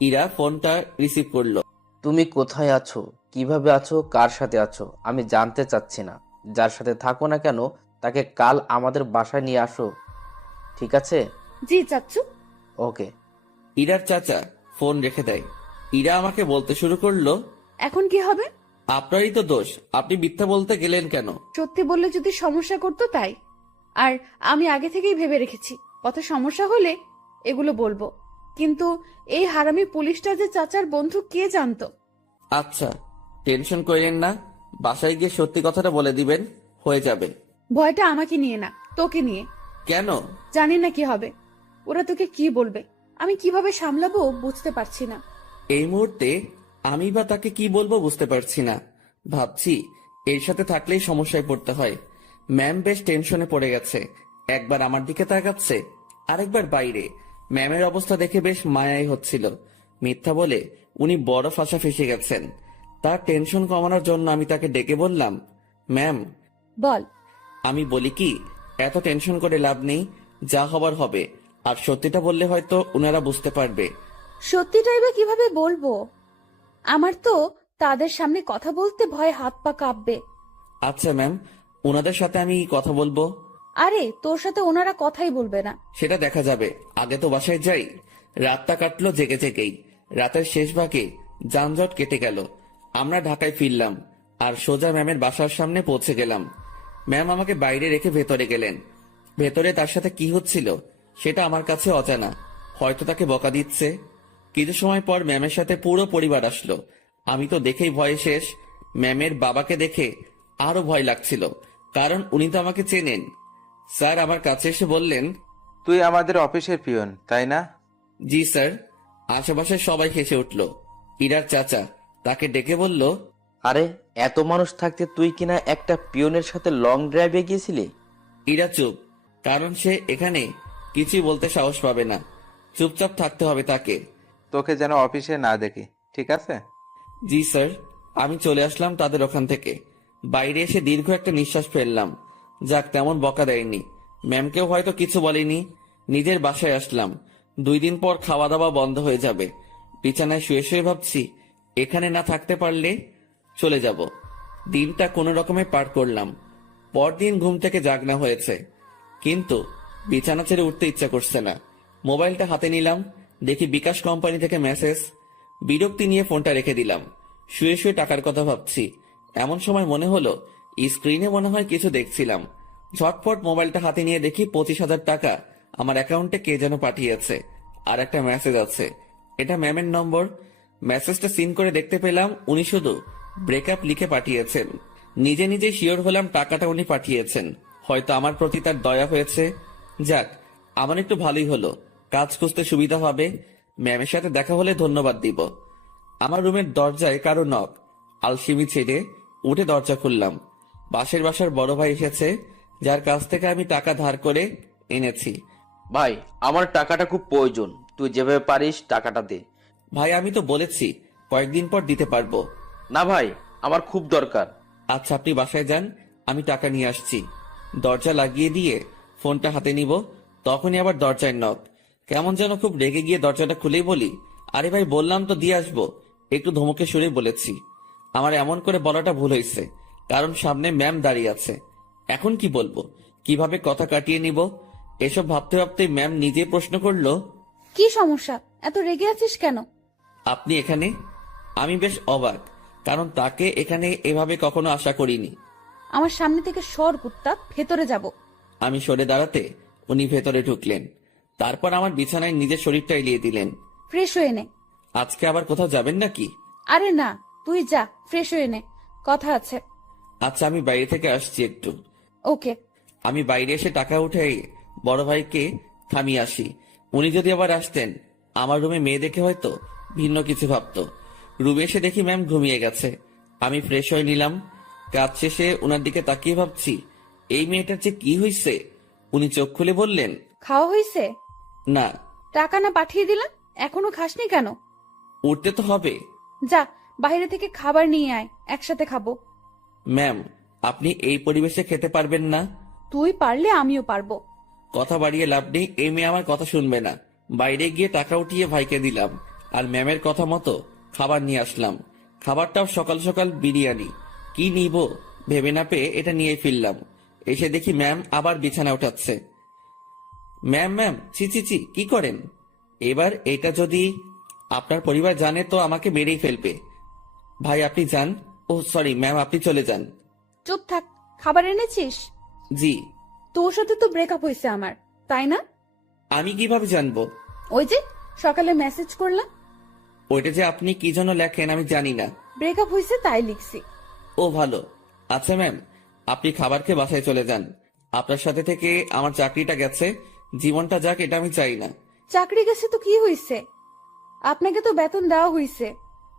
ইরা ফোনটা রিসিভ করলো। তুমি কোথায় আছো, কিভাবে আছো, কার সাথে আছো আমি জানতে চাচ্ছি না। যার সাথে থাকো না কেন তাকে কাল আমাদের বাসায় নিয়ে আসো, ঠিক আছে? জি চাচ্চু। ওকে। ইরার চাচা ফোন রেখে দেয়। ইরা আমাকে বলতে শুরু করলো, এখন কি হবে? আপনারই তো দোষ, আপনি মিথ্যা বলতে গেলেন কেন? সত্যি বললে যদি সমস্যা করতো তাই। আর আমি আগে থেকেই ভেবে রেখেছি কত সমস্যা হলে এগুলো বলবো। কিন্তু এই হারামি পুলিশটা যে চাচার বন্ধু কে জানতো? আচ্ছা, টেনশন করেন না, বাসায় গিয়ে সত্যি কথাটা বলে দিবেন, হয়ে যাবে। ভয়টা আমাকে নিয়ে না, তোকে নিয়ে। কেন? জানি না কি হবে। ওরা তোকে কি বলবে, আমি কিভাবে সামলাবো বুঝতে পারছি না। এই মুহূর্তে আমি বা তাকে কি বলবো বুঝতে পারছি না। ভাবছি এর সাথে থাকলেই সমস্যায় পড়তে হয়। ম্যাম বেশ টেনশনে পড়ে গেছে, একবার আমার দিকে তাকাচ্ছে, আরেকবার বাইরে। ম্যামের অবস্থা দেখে বেশ মায়াই হচ্ছিল। মিথ্যা বলে উনি বড় ফাঁসা ফেসে গেছেন। তার টেনশন কমানোর জন্য আমি তাকে ডেকে বললাম, ম্যাম। বল। আমি বলি কি, এত টেনশন করে লাভ নেই, যা হবার হবে। আর সত্যিটা বললে হয়তো ওনারা বুঝতে পারবে। সত্যিটাই বা কিভাবে বলবো? আমার তো তাদের সামনে কথা বলতে ভয়ে হাত পা কাঁপবে। আচ্ছা ম্যাম, ওনাদের সাথে আমি কথা বলবো। আরে তোর সাথে ওনারা কথাই বলবে না। সেটা দেখা যাবে, আগে তো বাসায় যাই। রাতটা কাটলো জেগে জেগেই। রাতের শেষ ভাগে যানজট কেটে গেল। আমরা ঢাকায় ফিরলাম আর সোজা ম্যামের বাসার সামনে পৌঁছে গেলাম। ম্যাম আমাকে বাইরে রেখে ভেতরে গেলেন। ভেতরে তার সাথে কি হচ্ছিল সেটা আমার কাছে অজানা। হয়তো তাকে বকা দিচ্ছে। কিছু সময় পর ম্যামের সাথে পুরো পরিবার আসলো। আমি তো দেখেই ভয়ে শেষ। ম্যামের বাবাকে দেখে আরো ভয় লাগছিল, কারণ উনি তো আমাকে চেনেন। স্যার আমার কাছে এসে বললেন, তুই আমাদের অফিসের পিয়ন তাই না? জি স্যার। আশেপাশে সবাই হেসে উঠল। ইরার চাচা তাকে ডেকে বলল, আরে এত মানুষ থাকতে তুই কিনা একটা পিয়নের সাথে লং ড্রাইভে গিয়েছিলি? ইরা চুপ, কারণ সে এখানে কিছুই বলতে সাহস পাবে না। চুপচাপ থাকতে হবে তাকে। তোকে যেন অফিসে না দেখি, ঠিক আছে? জি স্যার। আমি চলে আসলাম তাদের ওখান থেকে। বাইরে এসে দীর্ঘ একটা নিঃশ্বাস ফেললাম। যাক, তেমন বকা দেয়নি। ম্যামকেও হয়তো কিছু বলেনি। নিজের বাসায় আসলাম। 2 দিন পর খাওয়া দাওয়া বন্ধ হয়ে যাবে। বিছানায় শুয়ে শুয়ে ভাবছি, এখানে না থাকতে পারলে চলে যাব। দিনটা কোনো রকমে পার করলাম। পরদিন ঘুম থেকে জাগনা হয়েছে, কিন্তু বিছানা ছেড়ে উঠতে ইচ্ছা করছে না। মোবাইলটা হাতে নিলাম, দেখি বিকাশ কোম্পানি থেকে মেসেজ। বিরক্তি নিয়ে ফোনটা রেখে দিলাম। শুয়ে শুয়ে টাকার কথা ভাবছি। এমন সময় মনে হলো স্ক্রিনে মনে হয় কিছু দেখছিলাম। ঝটপট মোবাইলটা হাতে নিয়ে দেখি 25,000 টাকা আমার অ্যাকাউন্টে কে যেন পাঠিয়েছে। আর একটা মেসেজ আছে, এটা ম্যামের নম্বর। মেসেজটা সিন করে দেখতে পেলাম উনি শুধু ব্রেকআপ লিখে পাঠিয়েছেন। নিজে নিজে শিওর হলাম টাকাটা উনি পাঠিয়েছেন। হয়তো আমার প্রতি তার দয়া হয়েছে। যাক, আমার একটু ভালোই হলো, কাজ খুঁজতে সুবিধা হবে। ম্যামের সাথে দেখা হলে ধন্যবাদ দিব। আমার রুমের দরজায় কারো নক। আলসিমি ছেড়ে উঠে দরজা খুললাম। পাশের বাসার বড় ভাই এসেছে, যার কাছ থেকে আমি টাকা ধার করে এনেছি। ভাই, আমার টাকাটা খুব প্রয়োজন, তুই যেভাবে পারিস টাকাটা দে। ভাই আমি তো বলেছি কয়েকদিন পর দিতে পারবো। না ভাই, আমার খুব দরকার। আচ্ছা আপনি বাসায় যান, আমি টাকা নিয়ে আসছি। দরজা লাগিয়ে দিয়ে ফোনটা হাতে নিব, তখনই আবার দরজায় নক। কেমন যেন খুব রেগে গিয়ে দরজাটা খুলেই বলি, আরে ভাই বললাম তো দিয়ে আসবো। একটু ধমকে সুরে বলেছি। আমার এমন করে বলাটা ভুল হয়েছে, কারণ সামনে ম্যাম দাঁড়িয়ে আছে। এখন কি বলবো, কিভাবে কথা কাটিয়ে নিব, এসব ভাবতে ভাবতে ম্যাম নিজে প্রশ্ন করলো, কি সমস্যা? এত রেগে আছিস কেন? আপনি এখানে? আমি বেশ অবাক, কারণ তাকে এখানে এভাবে কখনো আশা করিনি। আমার সামনে থেকে সর কুত্তা, ভেতরে যাব। আমি সরে দাঁড়াতে উনি ভেতরে ঢুকলেন। তারপর আমার বিছানায় নিজের শরীরটা এলিয়ে দিলেন। ফ্রেশ হয়ে নে। আজকে আবার কোথাও যাবেন নাকি? আরে না, তুই যা, ফ্রেশ হয়ে নে, কথা আছে। আচ্ছা আমি বাইরে থেকে আসছি একটু। ওকে। আমি বাইরে এসে টাকা উঠে বড় ভাইকে থামিয়ে আসি। উনি যদি আবার আসতেন, আমার রুমে মেয়ে দেখে হয়তো ভিন্ন কিছু ভাবতো। রুমে এসে দেখি ম্যাম ঘুমিয়ে গেছে। আমি ফ্রেশ হয়ে নিলাম। কাজ শেষে ওনার দিকে তাকিয়ে ভাবছি, এই মেয়েটার যে কি হয়েছে। উনি চোখ খুলে বললেন, খাওয়া হয়েছে? না। টাকা না পাঠিয়ে দিলাম, এখনো খাসনি কেন? উঠতে তো হবে। যা, বাইরে থেকে খাবার নিয়ে আয়, একসাথে খাবো। ম্যাম, আপনি এই পরিবেশে খেতে পারবেন না। তুই পারলে আমিও পারবো। কথা বাড়িয়ে লাভ নেই, এই মেয়ে আমার কথা শুনবে না। বাইরে গিয়ে টাকা উঠিয়ে ভাইকে দিলাম, আর ম্যামের কথা মতো খাবার নিয়ে আসলাম। খাবারটাও সকাল সকাল বিরিয়ানি। কি নিব ভেবে না পেয়ে এটা নিয়ে ফিরলাম। এসে দেখি ম্যাম আবার বিছানা উঠাচ্ছে। ম্যাম ম্যাম, ছি ছি ছি, কি করেন? এবার এটা যদি আপনার পরিবার জানে তো আমাকে মেরেই ফেলবে। ভাই আপনি যান। ও সরি ম্যাম, আপনি চলে যান। চুপ থাক। খাবার এনেছিস? জি। তোর সাথে তো ব্রেকআপ হয়েছে আমার, তাই না? আমি কিভাবে জানবো? ওই যে সকালে মেসেজ করলাম। ওইটা যে আপনি কি জন্য লেখেন আমি জানি না। ব্রেকআপ হয়েছে তাই লিখছি। ও ভালো। আচ্ছা ম্যাম, আপনি খাবার খেয়ে বাসায় চলে যান। আপনার সাথে থেকে আমার চাকরিটা গেছে, জীবনটা যাক এটা আমি চাই না। চাকরি গেছে তো কি হয়েছে? আপনাকে তো বেতন দেওয়া হইছে।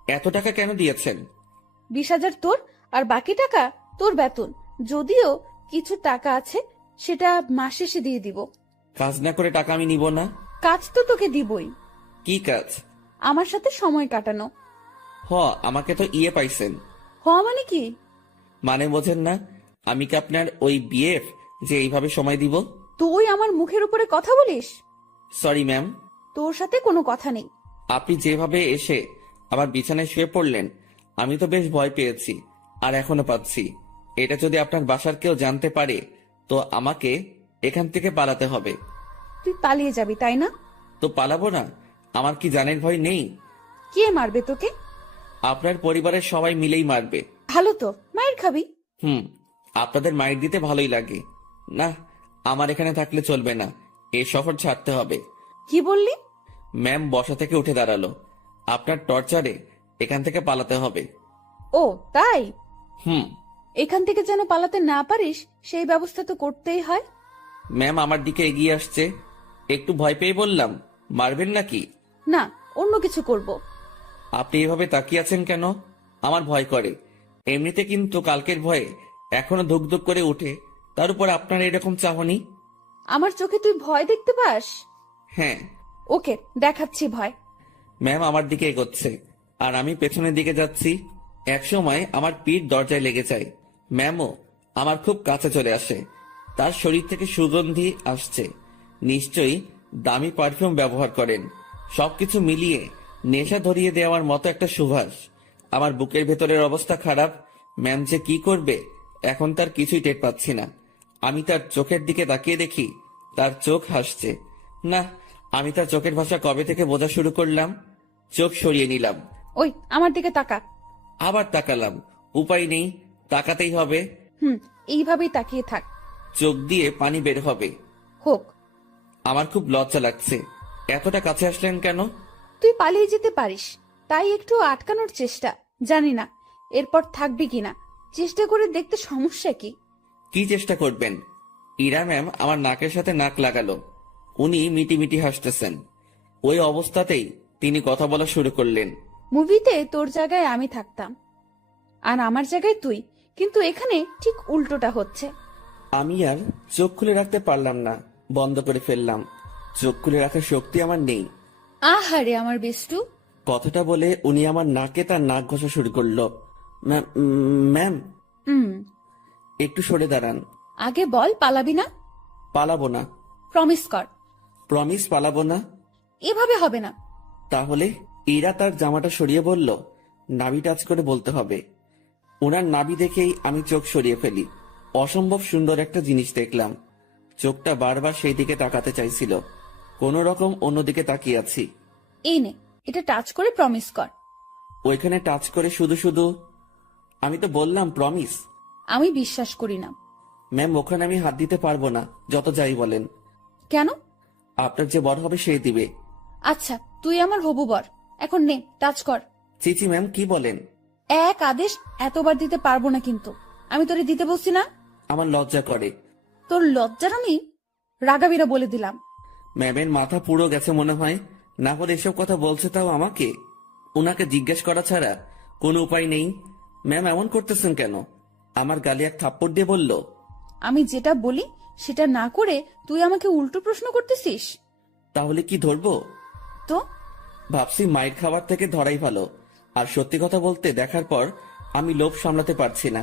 এত টাকা কেন দিয়েছেন? 20,000 তোর, আর বাকি টাকা তোর বেতন। যদিও কিছু টাকা আছে, সেটা মাস শেষে দিয়ে দিব। কাজ না করে টাকা আমি নিব না। কাজ তো তোকে দিবই। কি কাজ? আমার সাথে সময় কাটানো। আমাকে তো পাইছেন। মানে কি? মানে বোঝেন না? আমি কি আপনার ওই বিএফ যে এইভাবে সময় দিব? তুই আমার মুখের উপরে কথা বলিস? Sorry ma'am. তোর সাথে কোনো কথা নেই। আপনি যেভাবে এসে আমার বিছানায় শুয়ে পড়লেন, আমি তো বেশ ভয় পেয়েছি, আর এখনো পাচ্ছি। এটা যদি আপনার বাসার কেউ জানতে পারে, তো আমাকে এখান থেকে পালাতে হবে। তুই পালিয়ে যাবি তাই না? তো পালাবো না? আমার কি জানের ভয় নেই? কে মারবে তোকে? আপনার পরিবারের সবাই মিলেই মারবে। ভালো তো, মায়ের খাবি। আপনাদের মাইর দিতে ভালোই লাগে। না, আমার এখানে থাকলে চলবে না, এই শহর ছাড়তে হবে। কি বললি? ম্যাম বসা থেকে উঠে দাঁড়ালো। আপনার টর্চারে এখান থেকে পালাতে হবে। ও তাই? হুম। এখান থেকে যেন পালাতে না পারিস, সেই ব্যবস্থা তো করতেই হয়। ম্যাম আমার দিকে এগিয়ে আসছে। একটু ভয় পেয়ে বললাম, মারবেন নাকি? না, অন্য কিছু করব। আপনি এভাবে তাকিয়ে আছেন কেন? আমার ভয় করে। এমনিতে কিন্তু কালকের ভয়ে এখনো ধুক ধুক করে উঠে, তার উপর আপনার এরকম চাহনি। আমার চোখে তুই ভয় দেখতে পাস? হ্যাঁ। ওকে, দেখাচ্ছি ভয়। ম্যাম আমার দিকে এগোচ্ছে, আর আমি পেছনের দিকে যাচ্ছি। একসময় আমার পিঠ দরজায় লেগে যায়। ম্যামও আমার খুব কাছে চলে আসে। তার শরীর থেকে সুগন্ধি আসছে। নিশ্চয়ই দামি পারফিউম ব্যবহার করেন। সবকিছু মিলিয়ে নেশা ধরিয়ে দেওয়ার মতো একটা সুবাস। আমার বুকের ভেতরের অবস্থা খারাপ। ম্যাম যে কি করবে এখন তার কিছুই টের পাচ্ছি না। আমি তার চোখের দিকে তাকিয়ে দেখি, তার চোখ হাসছে। না, আমি তার চোখের ভাষা কবে থেকে বোঝা শুরু করলাম। চোখ সরিয়ে নিলাম। ওই আমার দিকে তাকা। আবার তাকালাম। উপায় নেই, তাকাতেই হবে। এইভাবেই তাকিয়ে থাক। চোখ দিয়ে পানি বের হবে। হোক। আমার খুব লজ্জা লাগছে। এতটা কাছে আসলেন কেন? তুই পালিয়ে যেতে পারিস, তাই একটু আটকানোর চেষ্টা। জানি না এরপর থাকবি কিনা, চেষ্টা করে দেখতে সমস্যা কি? কি চেষ্টা করবেন? ইরা ম্যাম আমার নাকের সাথে নাক লাগালো। উনি মিটিমিটি হাসতেছেন। ওই অবস্থাতেই তিনি কথা বলা শুরু করলেন। মুভিতে তোর জায়গায় আমি থাকতাম, আর আমার জায়গায় তুই, কিন্তু এখানে ঠিক উল্টোটা হচ্ছে। আমি আর চোখ খুলে রাখতে পারলাম না, বন্ধ করে ফেললাম। চোখ খুলে রাখার শক্তি আমার নেই। আহারে আমার বেষ্টু। কথাটা বলে উনি আমার নাকে তার নাক ঘষা শুরু করলো। ম্যাম, একটু সরে দাঁড়ান। আগে বল পালাবি না? পালাবো না। প্রমিস কর। প্রমিস, পালাবো না। এভাবে হবে না। তাহলে? ইরা তার জামাটা সরিয়ে বলল, নাভি টাচ করে বলতে হবে। ওনার নাভি দেখেই আমি চোখ সরিয়ে ফেলি। অসম্ভব সুন্দর একটা জিনিস দেখলাম। চোখটা বারবার সেই দিকে তাকাতে চাইছিল। কোন রকম অন্যদিকে তাকিয়ে আছি। এই নে, এটা টাচ করে প্রমিস কর। ওইখানে টাচ করে শুধু শুধু? আমি তো বললাম প্রমিস। আমি বিশ্বাস করি না। ম্যাম, ওখানে আমি হাত দিতে পারবো না, যত যাই বলেন। কেন? আপনার যে বর হবে সেই দিবে। আচ্ছা, তুই আমার হবু বর, এখন নে টাচ কর। চিচি ম্যাম, কি বলেন? এক আদেশ এতবার দিতে পারবো না, কিন্তু আমি তোরে দিতে বলছি না। আমার লজ্জা করে। তোর লজ্জার আমি রাগাবিরা বলে দিলাম। ম্যামের মাথা পুরো গেছে মনে হয়, না হলে এসব কথা বলছে তাও আমাকে। ওনাকে জিজ্ঞেস করা ছাড়া কোনো উপায় নেই। ম্যাম এমন করতেছেন কেন? আমার গালে এক থাপ্পড় দিয়ে বলল, আমি যেটা বলি সেটা না করে তুই আমাকে উল্টো প্রশ্ন করতেছিস। তাহলে কি ধরবো? তো ভাবছি মায়ের খাবার থেকে ধরাই ভালো। আর সত্যি কথা বলতে, দেখার পর আমি লোভ সামলাতে পারছি না।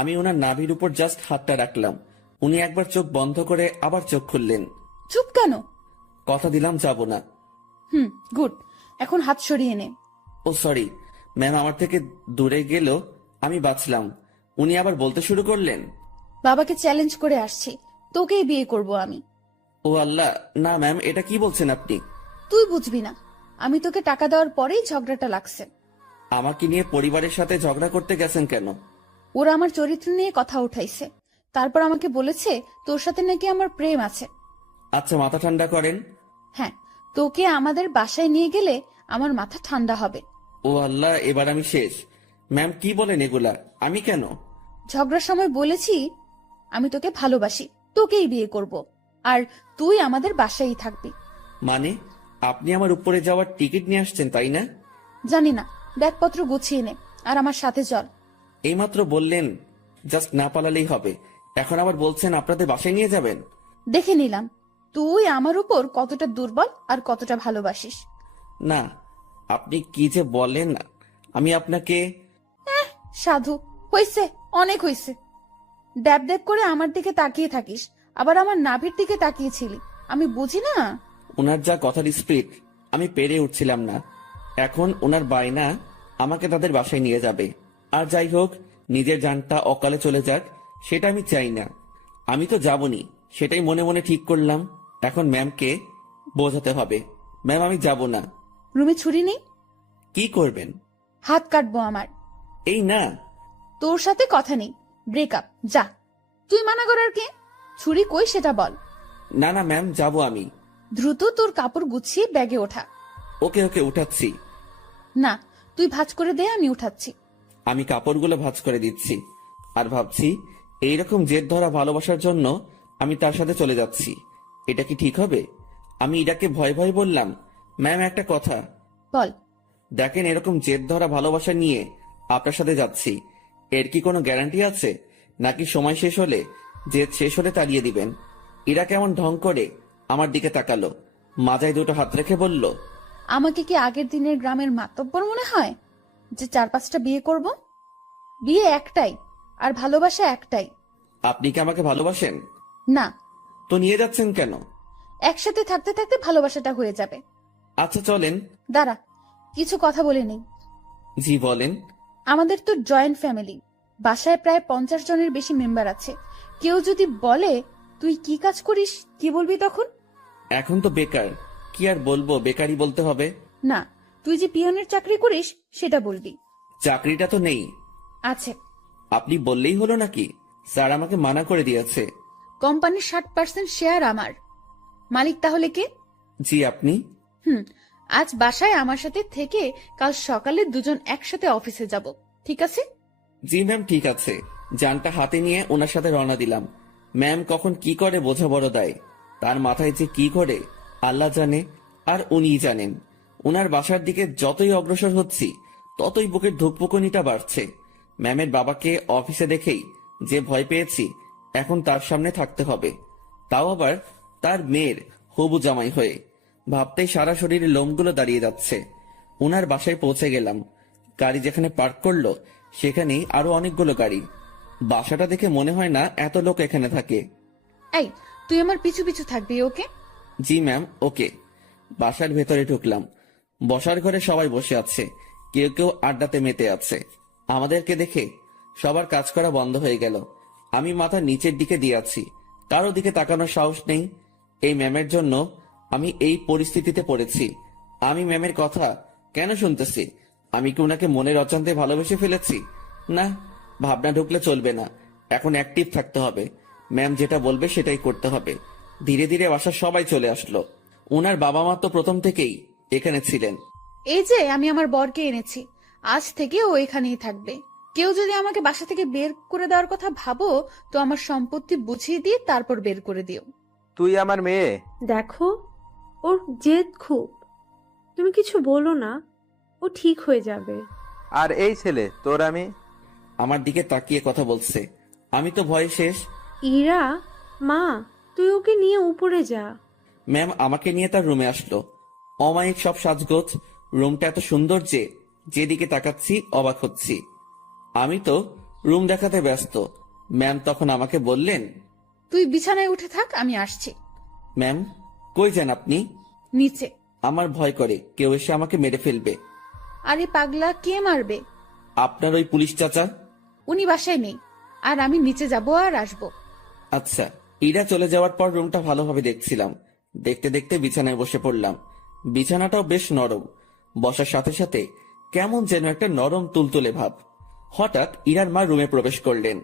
আমি ওনার নাভির উপর জাস্ট হাতটা রাখলাম। উনি একবার চোখ বন্ধ করে আবার চোখ খুললেন। চুপ কেন? কথা দিলাম যাব না। গুড, এখন হাত সরিয়ে নে। ও সরি ম্যাম, আমার থেকে দূরে গেল, আমি বাঁচলাম। উনি আবার বলতে শুরু করলেন, বাবাকে চ্যালেঞ্জ করে আসছি, তোকেই বিয়ে করব আমি। ও আল্লাহ, না ম্যাম, এটা কি বলছেন আপনি? তুই বুঝবি না, আমি তোকে টাকা দেওয়ার পরেই ঝগড়াটা লাগছে। আমাকে নিয়ে পরিবারের সাথে ঝগড়া করতে গেছেন কেন? ওরা আমার চরিত্র নিয়ে কথা উঠাইছে, তারপর আমাকে বলেছে তোর সাথে নাকি আমার প্রেম আছে। আচ্ছা, মাথা ঠান্ডা করেন। হ্যাঁ, তোকে আমাদের বাসায় নিয়ে গেলে আমার মাথা ঠান্ডা হবে। ও আল্লাহ, এবার আমি শেষ। ম্যাম কি বলেন এগুলা? আমি কেন? ঝগড়ার সময় বলেছি আমি তোকে ভালোবাসি, তোকেই বিয়ে করব, আর তুই আমাদের বাসায়ই থাকবি। মানে আপনি আমার উপরে যাওয়ার টিকিট নিয়ে আসছেন তাই না? জানি না, ব্যাগপত্র গুছিয়ে নে আর আমার সাথে চল। এইমাত্র বললেন জাস্ট না পালালেই হবে, এখন আবার বলছেন আপনাদের বাসায় নিয়ে যাবেন। দেখে নিলাম তুই আমার উপর কতটা দুর্বল আর কতটা ভালোবাসিস। না, আপনি কি যে বলেন না, আমি আপনাকে সাধু, হইছে, অনেক হইছে। ড্যাব ড্যাব করে আমার দিকে তাকিয়ে থাকিস, আবার আমার নাভির দিকে তাকিয়েছিলি। আমি বুঝি না? ওনার যা কথার স্পিড আমি পেরে উঠছিলাম না। এখন ওনার বায়না আমাকে তাদের বাসায় নিয়ে যাবে। আর যাই হোক, নিজের জানটা অকালে চলে যাক সেটা আমি চাই না। আমি তো যাবনি, সেটাই মনে মনে ঠিক করলাম। এখন ম্যামকে বোঝাতে হবে, ম্যাম আমি যাব না। রুমে ছুরি নেই? কি করবেন? হাত কাটবো আমার। এই না। তোর সাথে কথা নেই, ব্রেকআপ, যা। তুই মানা করার কে? ছুরি কই সেটা বল। না না ম্যাম, যাব আমি। দ্রুত তোর কাপড় গুছিয়ে ব্যাগে ওঠা। ওকে ওকে, উঠাচ্ছি। না, তুই ভাঁজ করে দে, আমি উঠাচ্ছি। আমি কাপড়গুলো ভাঁজ করে দিচ্ছি আর ভাবছি এইরকম জেদ ধরা ভালোবাসার জন্য আমি তার সাথে চলে যাচ্ছি। এটা কি ঠিক হবে? আমি ইরাকে ভয় ভয় বললাম, ম্যাম একটা কথা। বল। দেখেন, এরকম জেদ ধরা ভালোবাসা নিয়ে আপনার সাথে যাচ্ছি, এর কি কোনো গ্যারান্টি আছে? নাকি সময় শেষ হলে, জেদ শেষ হলে তাড়িয়ে দিবেন? ইরা কেমন ঢং করে আমার দিকে তাকালো, মাথায় দুটো হাত রেখে বলল, আমাকে কি আগের দিনের গ্রামের মাতব্বর মনে হয় যে 4-5টা বিয়ে করব? বিয়ে একটাই, আর ভালোবাসা একটাই। আপনি কি আমাকে ভালোবাসেন? না। তো নিয়ে যাচ্ছেন কেন? একসাথে থাকতে থাকতে ভালোবাসাটা হয়ে যাবে। আচ্ছা চলেন। দাঁড়া, কিছু কথা বলে নেই। জি বলেন। আমাদের তো জয়েন্ট ফ্যামিলি, বাসায় প্রায় 50 জনের বেশি মেম্বার আছে। কেউ যদি বলে তুই কি কাজ করিস, কি বলবি তখন? এখন তো বেকার, কি আর বলবো, বেকারই বলতে হবে। না, তুই যে পিয়নের চাকরি করিস সেটা বলবি। চাকরিটা তো নেই। আছে। আপনি বললেই হলো নাকি? স্যার আমাকে মানা করে দিয়েছে। কোম্পানির 60% শেয়ার আমার। মালিক তাহলে কে? জি আপনি। আজ বাসায় আমার সাথে থেকে কাল সকালে দুজন একসাথে অফিসে যাব, ঠিক আছে? জি ম্যাম, ঠিক আছে। যানটা হাতে নিয়ে ওনার সাথে রওনা দিলাম। ম্যাম কখন কি করে বোঝা বড় দায়, তার মাথায় যে কি করে আল্লাহ জানে, আর উনিই জানেন। ওনার বাসার দিকে যতই অগ্রসর হচ্ছি ততই বুকের ধুকপুকুনিটা বাড়ছে। ম্যামের বাবাকে অফিসে দেখেই যে ভয় পেয়েছি, এখন তার সামনে থাকতে হবে, তাও আবার তার মেয়ের হবু জামাই হয়ে। ভাবতেই সারা শরীরে লোমগুলো দাঁড়িয়ে যাচ্ছে। ওনার বাসায় পৌঁছে গেলাম। গাড়ি যেখানে পার্ক করলো সেখানেই আরো অনেকগুলো গাড়ি। বাসাটা দেখে মনে হয় না এত লোক এখানে থাকে। এই, তুই আমার পিছু পিছু থাকবি, ওকে? জি ম্যাম, ওকে। বাসার ভেতরে ঢুকলাম। বসার ঘরে সবাই বসে আছে, কেউ কেউ আড্ডাতে মেতে আছে। আমাদেরকে দেখে সবার কাজ করা বন্ধ হয়ে গেল। আমি মাথা নিচের দিকে দিয়ে আছি, কারো দিকে তাকানোর সাহস নেই। এই ম্যামের জন্য আমি এই পরিস্থিতিতে পড়েছি। আমি ম্যামের কথা কেন শুনতেছি? আমি কি ওনাকে মনের অজান্তে ভালোবেসে ফেলেছি? না, ভাবনা ঢুকলে চলবে না, এখন অ্যাক্টিভ থাকতে হবে। ম্যাম যেটা বলবে সেটাই করতে হবে। ধীরে ধীরে বাসার সবাই চলে আসলো। ওনার বাবা মা তো প্রথম থেকেই এখানে ছিলেন। এই যে আমি আমার বরকে এনেছি, আজ থেকে ও এখানেই থাকবে। কেউ যদি আমাকে বাসা থেকে বের করে দেওয়ার কথা ভাবো তো আমার সম্পত্তি বুঝিয়ে দিয়ে তারপর বের করে দিও। তুই আমার মেয়ে। দেখো, ওর জেদ খুব। তুমি কিছু বলো না, ও ঠিক হয়ে যাবে। আর এই ছেলে তোর আমি। আমার দিকে তাকিয়ে কথা বলছে। আমি তো ভয়ে শেষ। ইরা, মা, তুই ওকে নিয়ে উপরে যা। ম্যাম আমাকে নিয়ে তার রুমে আসলো। অমায়িক সব সাজগোজ, রুমটা এত সুন্দর যে যেদিকে তাকাচ্ছি অবাক হচ্ছি। আমি তো রুম দেখাতে ব্যস্ত। ম্যাম তখন আমাকে বললেন, তুই বিছানায় উঠে থাক, আমি আসছি। ম্যাম কই যান আপনি? নিচে। আমার ভয় করে কেউ এসে আমাকে মেরে ফেলবে। আরে পাগলা, কে মারবে? আপনার ওই পুলিশ চাচা। উনি বাসায় নেই, আর আমি নিচে যাব আর আসবো। আচ্ছা। ইরা চলে যাওয়ার পর রুমটা ভালোভাবে দেখছিলাম। দেখতে দেখতে বিছানায় বসে পড়লাম। বিছানাটাও বেশ নরম। বসার সাথে সাথে কেমন যেন একটা নরম তুলতুলে ভাব। হঠাৎ ইরার মা রুমে প্রবেশ করলেন।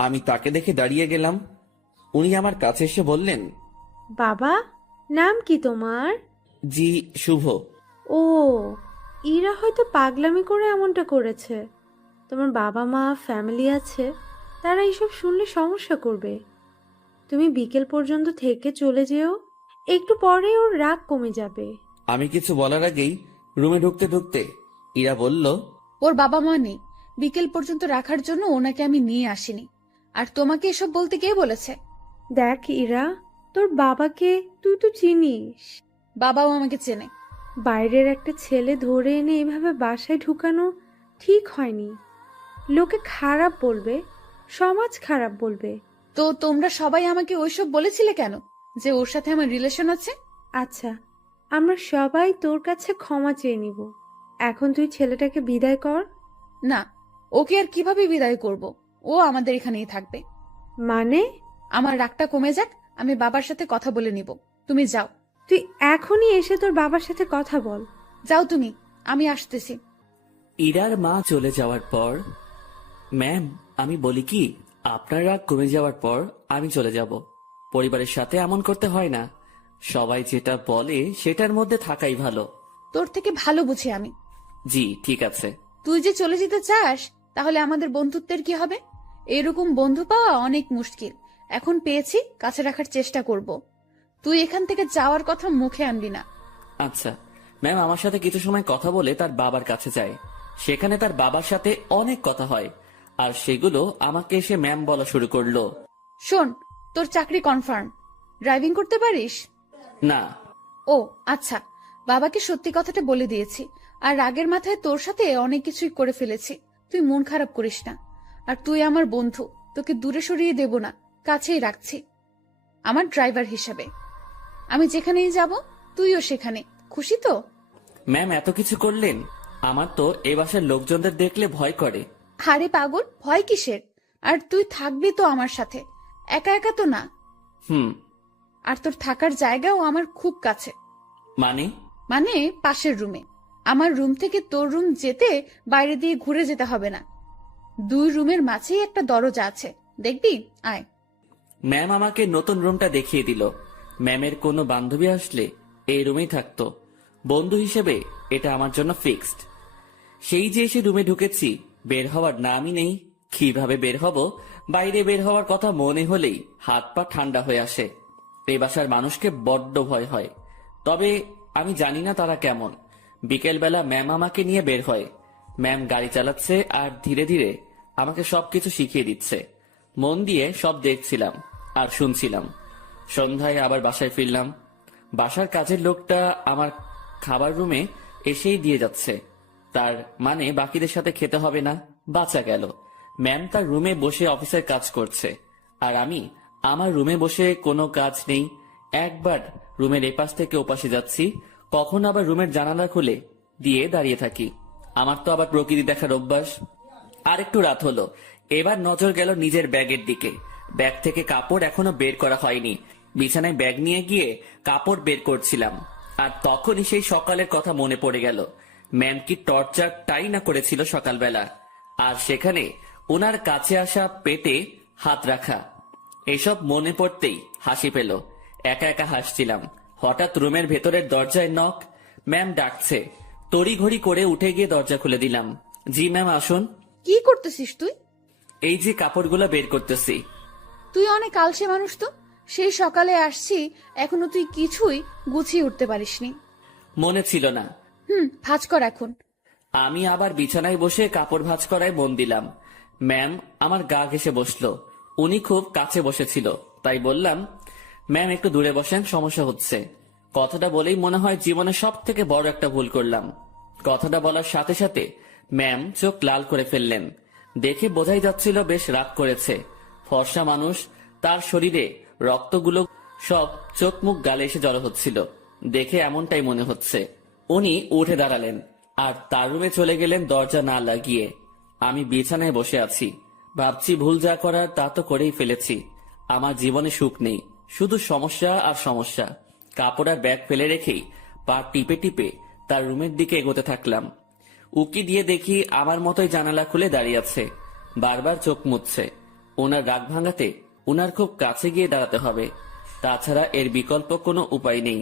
আমি তাকে দেখে দাঁড়িয়ে গেলাম। উনি আমার কাছে এসে বললেন, বাবা, নাম কি তোমার? জি শুভ। ও, ইরা হয়তো পাগলামি করে এমনটা করেছে। তোমার বাবা মা, ফ্যামিলি আছে, তারা এইসব শুনলে সমস্যা করবে। তুমি বিকেল পর্যন্ত থেকে চলে যেও, একটু পরে ওর রাগ কমে যাবে। আমি কিছু বলার আগেই রুমে ঢুকতে ঢুকতে ইরা বলল, ওর বাবা মা নেই, বিকেল পর্যন্ত রাখার জন্য ওনাকে আমি নিয়ে আসিনি। আর তোমাকে এসব বলতে কে বলেছে? দেখ ইরা, তোর বাবাকে তুই তো চিনিস। বাবাও আমাকে চেনে। বাইরের একটা ছেলে ধরে এনে এভাবে বাসায় ঢুকানো ঠিক হয়নি। লোকে খারাপ বলবে, সমাজ খারাপ বলবে। তো তোমরা সবাই আমাকে ওইসব বলেছিলে কেন, যে ওর সাথে আমার রিলেশন আছে? আচ্ছা, আমরা সবাই তোর কাছে ক্ষমা চেয়ে নিব। এখন তুই ছেলেটাকে বিদায় কর। না, ওকে আর কিভাবে বিদায় করব? ও আমাদের এখানেই থাকবে। মানে? আমার রাগটা কমে যাক, আমি বাবার সাথে কথা বলে নিব। তুমি যাও। তুই এখনই এসে তোর বাবার সাথে কথা বল। যাও তুমি, আমি আসতেছি। ইরার মা চলে যাওয়ার পর, ম্যাম আমি বলি কি, আপনার রাগ কমে যাওয়ার পর আমি চলে যাব। পরিবারের সাথে এমন করতে হয় না। সবাই যেটা বলে সেটার মধ্যে থাকাই ভালো। তোর থেকে ভালো বুঝি আমি। জি ঠিক আছে। তুই যে চলে যেতে চাস, তাহলে আমাদের বন্ধুত্বের কি হবে? এরকম বন্ধু পাওয়া অনেক মুশকিল। এখন পেয়েছি, কাছে রাখার চেষ্টা করব। তুই এখান থেকে যাওয়ার কথা মুখে আনবি না। আচ্ছা ম্যাম, আমার সাথে কিছু সময় কথা বলে তার বাবার কাছে যায়। সেখানে তার বাবার সাথে অনেক কথা হয়, আর সেগুলো আমাকে এসে ম্যাম বলা শুরু করলো। শোন, তোর চাকরি কনফার্ম। ড্রাইভিং করতে পারিস? না। ও আচ্ছা, বাবাকে সত্যি কথাটা বলে দিয়েছি। আর রাগের মাথায় তোর সাথে অনেক কিছুই করে ফেলেছি। তুই মন খারাপ করিস না। আর তুই আমার বন্ধু, তোকে দূরে সরিয়ে দেব না, কাছেই রাখছি আমার ড্রাইভার হিসেবে। আমি যেখানেই যাব তুইও সেখানে। খুশি তো? ম্যাম এত কিছু করলেন, আমার তো এ বাসার লোকজনদের দেখলে ভয় করে। আরে পাগল, ভয় কিসের? আর তুই থাকবি তো আমার সাথে, একা একা তো না। হুম। আর তোর থাকার জায়গাও আমার খুব কাছে। মানে? মানে পাশের রুমে। আমার রুম থেকে তোর রুম যেতে বাইরে দিয়ে ঘুরে যেতে হবে না। 2 রুমের মাঝেই একটা দরজা আছে, দেখবি? আয়। ম্যাম আমাকে নতুন রুমটা দেখিয়ে দিল। ম্যামের কোনো বান্ধবী আসলে এই রুমেই থাকতো। বন্ধু হিসেবে এটা আমার জন্য ফিক্সড। সেই যে এসে রুমে ঢুকেছি, বের হওয়ার নামই নেই। কিভাবে বের হব? বাইরে বের হওয়ার কথা মনে হলেই হাত পা ঠান্ডা হয়ে আসে। এই বাসার মানুষকে বড্ড ভয় হয়। তবে আমি জানি না তারা কেমন। বিকেলবেলা ম্যাম আমাকে নিয়ে বের হয়। ম্যাম গাড়ি চালাচ্ছে আর ধীরে ধীরে আমাকে সবকিছু শিখিয়ে দিচ্ছে। মন দিয়ে সব দেখছিলাম আর শুনছিলাম। সন্ধ্যায় আবার বাসায় ফিরলাম। বাসার কাজের লোকটা আমার খাবার রুমে এসেই দিয়ে যাচ্ছে। তার মানে বাকিদের সাথে খেতে হবে না। বাঁচা গেল। ম্যাম তার রুমে বসে অফিসের কাজ করছে, আর আমি আমার রুমে বসে কোনো কাজ নেই। একবার রুমের এপাশ থেকে ওপাশে যাচ্ছি, কখন আবার রুমের জানালা খুলে দিয়ে দাঁড়িয়ে থাকি। আমার তো আবার প্রকৃতি দেখার অভ্যাস। আর একটু রাত হলো। এবার নজর গেল নিজের ব্যাগের দিকে। ব্যাগ থেকে কাপড় এখনো বের করা হয়নি। বিছানায় ব্যাগ নিয়ে গিয়ে কাপড় বের করছিলাম, আর তখনই সেই সকালের কথা মনে পড়ে গেল। ম্যাম কি টর্চারটাই না করেছিল সকালবেলা, আর সেখানে ওনার কাছে আসা পেটে হাত রাখা। এসব মনে পড়তেই হাসি পেল। একা একা হাসছিলাম। হঠাৎ রুমের ভেতরের দরজায় নক। ম্যাম ডাকছে। তড়িঘড়ি করে উঠে গিয়ে দরজা খুলে দিলাম। জি ম্যাম আসুন। কি করতেছিস তুই? এই যে কাপড়গুলো বের করতেছি। তুই অনেক আলসে মানুষ তো। সেই সকালে আসছি, এখনো তুই কিছুই গুছিয়ে উঠতে পারিসনি। মনে ছিল না। ভাঁজ কর এখন। আমি আবার বিছানায় বসে কাপড় ভাঁজ করায় মন দিলাম। ম্যাম আমার গা ঘেঁষে বসলো। উনি খুব কাছে বসেছিল, তাই বললাম, ম্যাম একটু দূরে বসেন, সমস্যা হচ্ছে। কথাটা বলেই মনে হয় জীবনে সব থেকে বড় একটা ভুল করলাম। কথাটা বলার সাথে সাথে ম্যাম চোখ লাল করে ফেললেন। দেখে বোঝাই যাচ্ছিল বেশ রাগ করেছে। ফর্সা মানুষ, তার শরীরে রক্তগুলো সব চোখ মুখ গালে এসে জড়ো হচ্ছিল। দেখে এমনটাই মনে হচ্ছে। উনি উঠে দাঁড়ালেন আর তার রুমে চলে গেলেন দরজা না লাগিয়ে। আমি বিছানায় বসে আছি, ভাবছি ভুল যা করার তা তো করেই ফেলেছি। আমার জীবনে সুখ নেই, শুধু সমস্যা আর সমস্যা। কাপড় আর ব্যাগ ফেলে রেখেই পা টিপে টিপে তার রুমের দিকে এগোতে থাকলাম। উকি দিয়ে দেখি আমার মতোই জানালা খুলে দাঁড়িয়ে আছে, বারবার চোখ মুছছে। ওনার রাগ ভাঙাতে ওনার খুব কাছে গিয়ে দাঁড়াতে হবে, তাছাড়া এর বিকল্প কোনো উপায় নেই।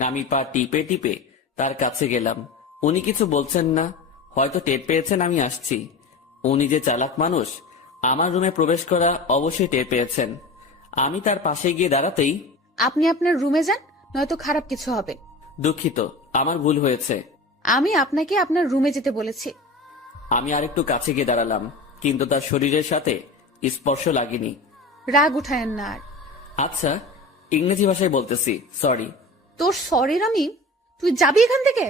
আমি পা টিপে টিপে তার কাছে গেলাম। উনি কিছু বলছেন না, হয়তো টের পেয়েছেন আমি আসছি। উনি যে চালাক মানুষ, আমার রুমে প্রবেশ করা অবশ্যই টের পেয়েছেন। আমি তার পাশে গিয়ে দাঁড়াতেই, আপনি আপনার রুমে যান, নয়তো খারাপ কিছু হবে। দুঃখিত, আমার ভুল হয়েছে। আমি আপনাকে আপনার রুমে যেতে বলেছি। আমি আরেকটু কাছে গিয়ে দাঁড়ালাম, কিন্তু তার শরীরের সাথে স্পর্শ লাগেনি। রাগ উঠায়েন না আর। আচ্ছা, ইংরেজি ভাষায় বলতেছি, সরি। তোর সরির আমি, তুই যাবি এখান থেকে?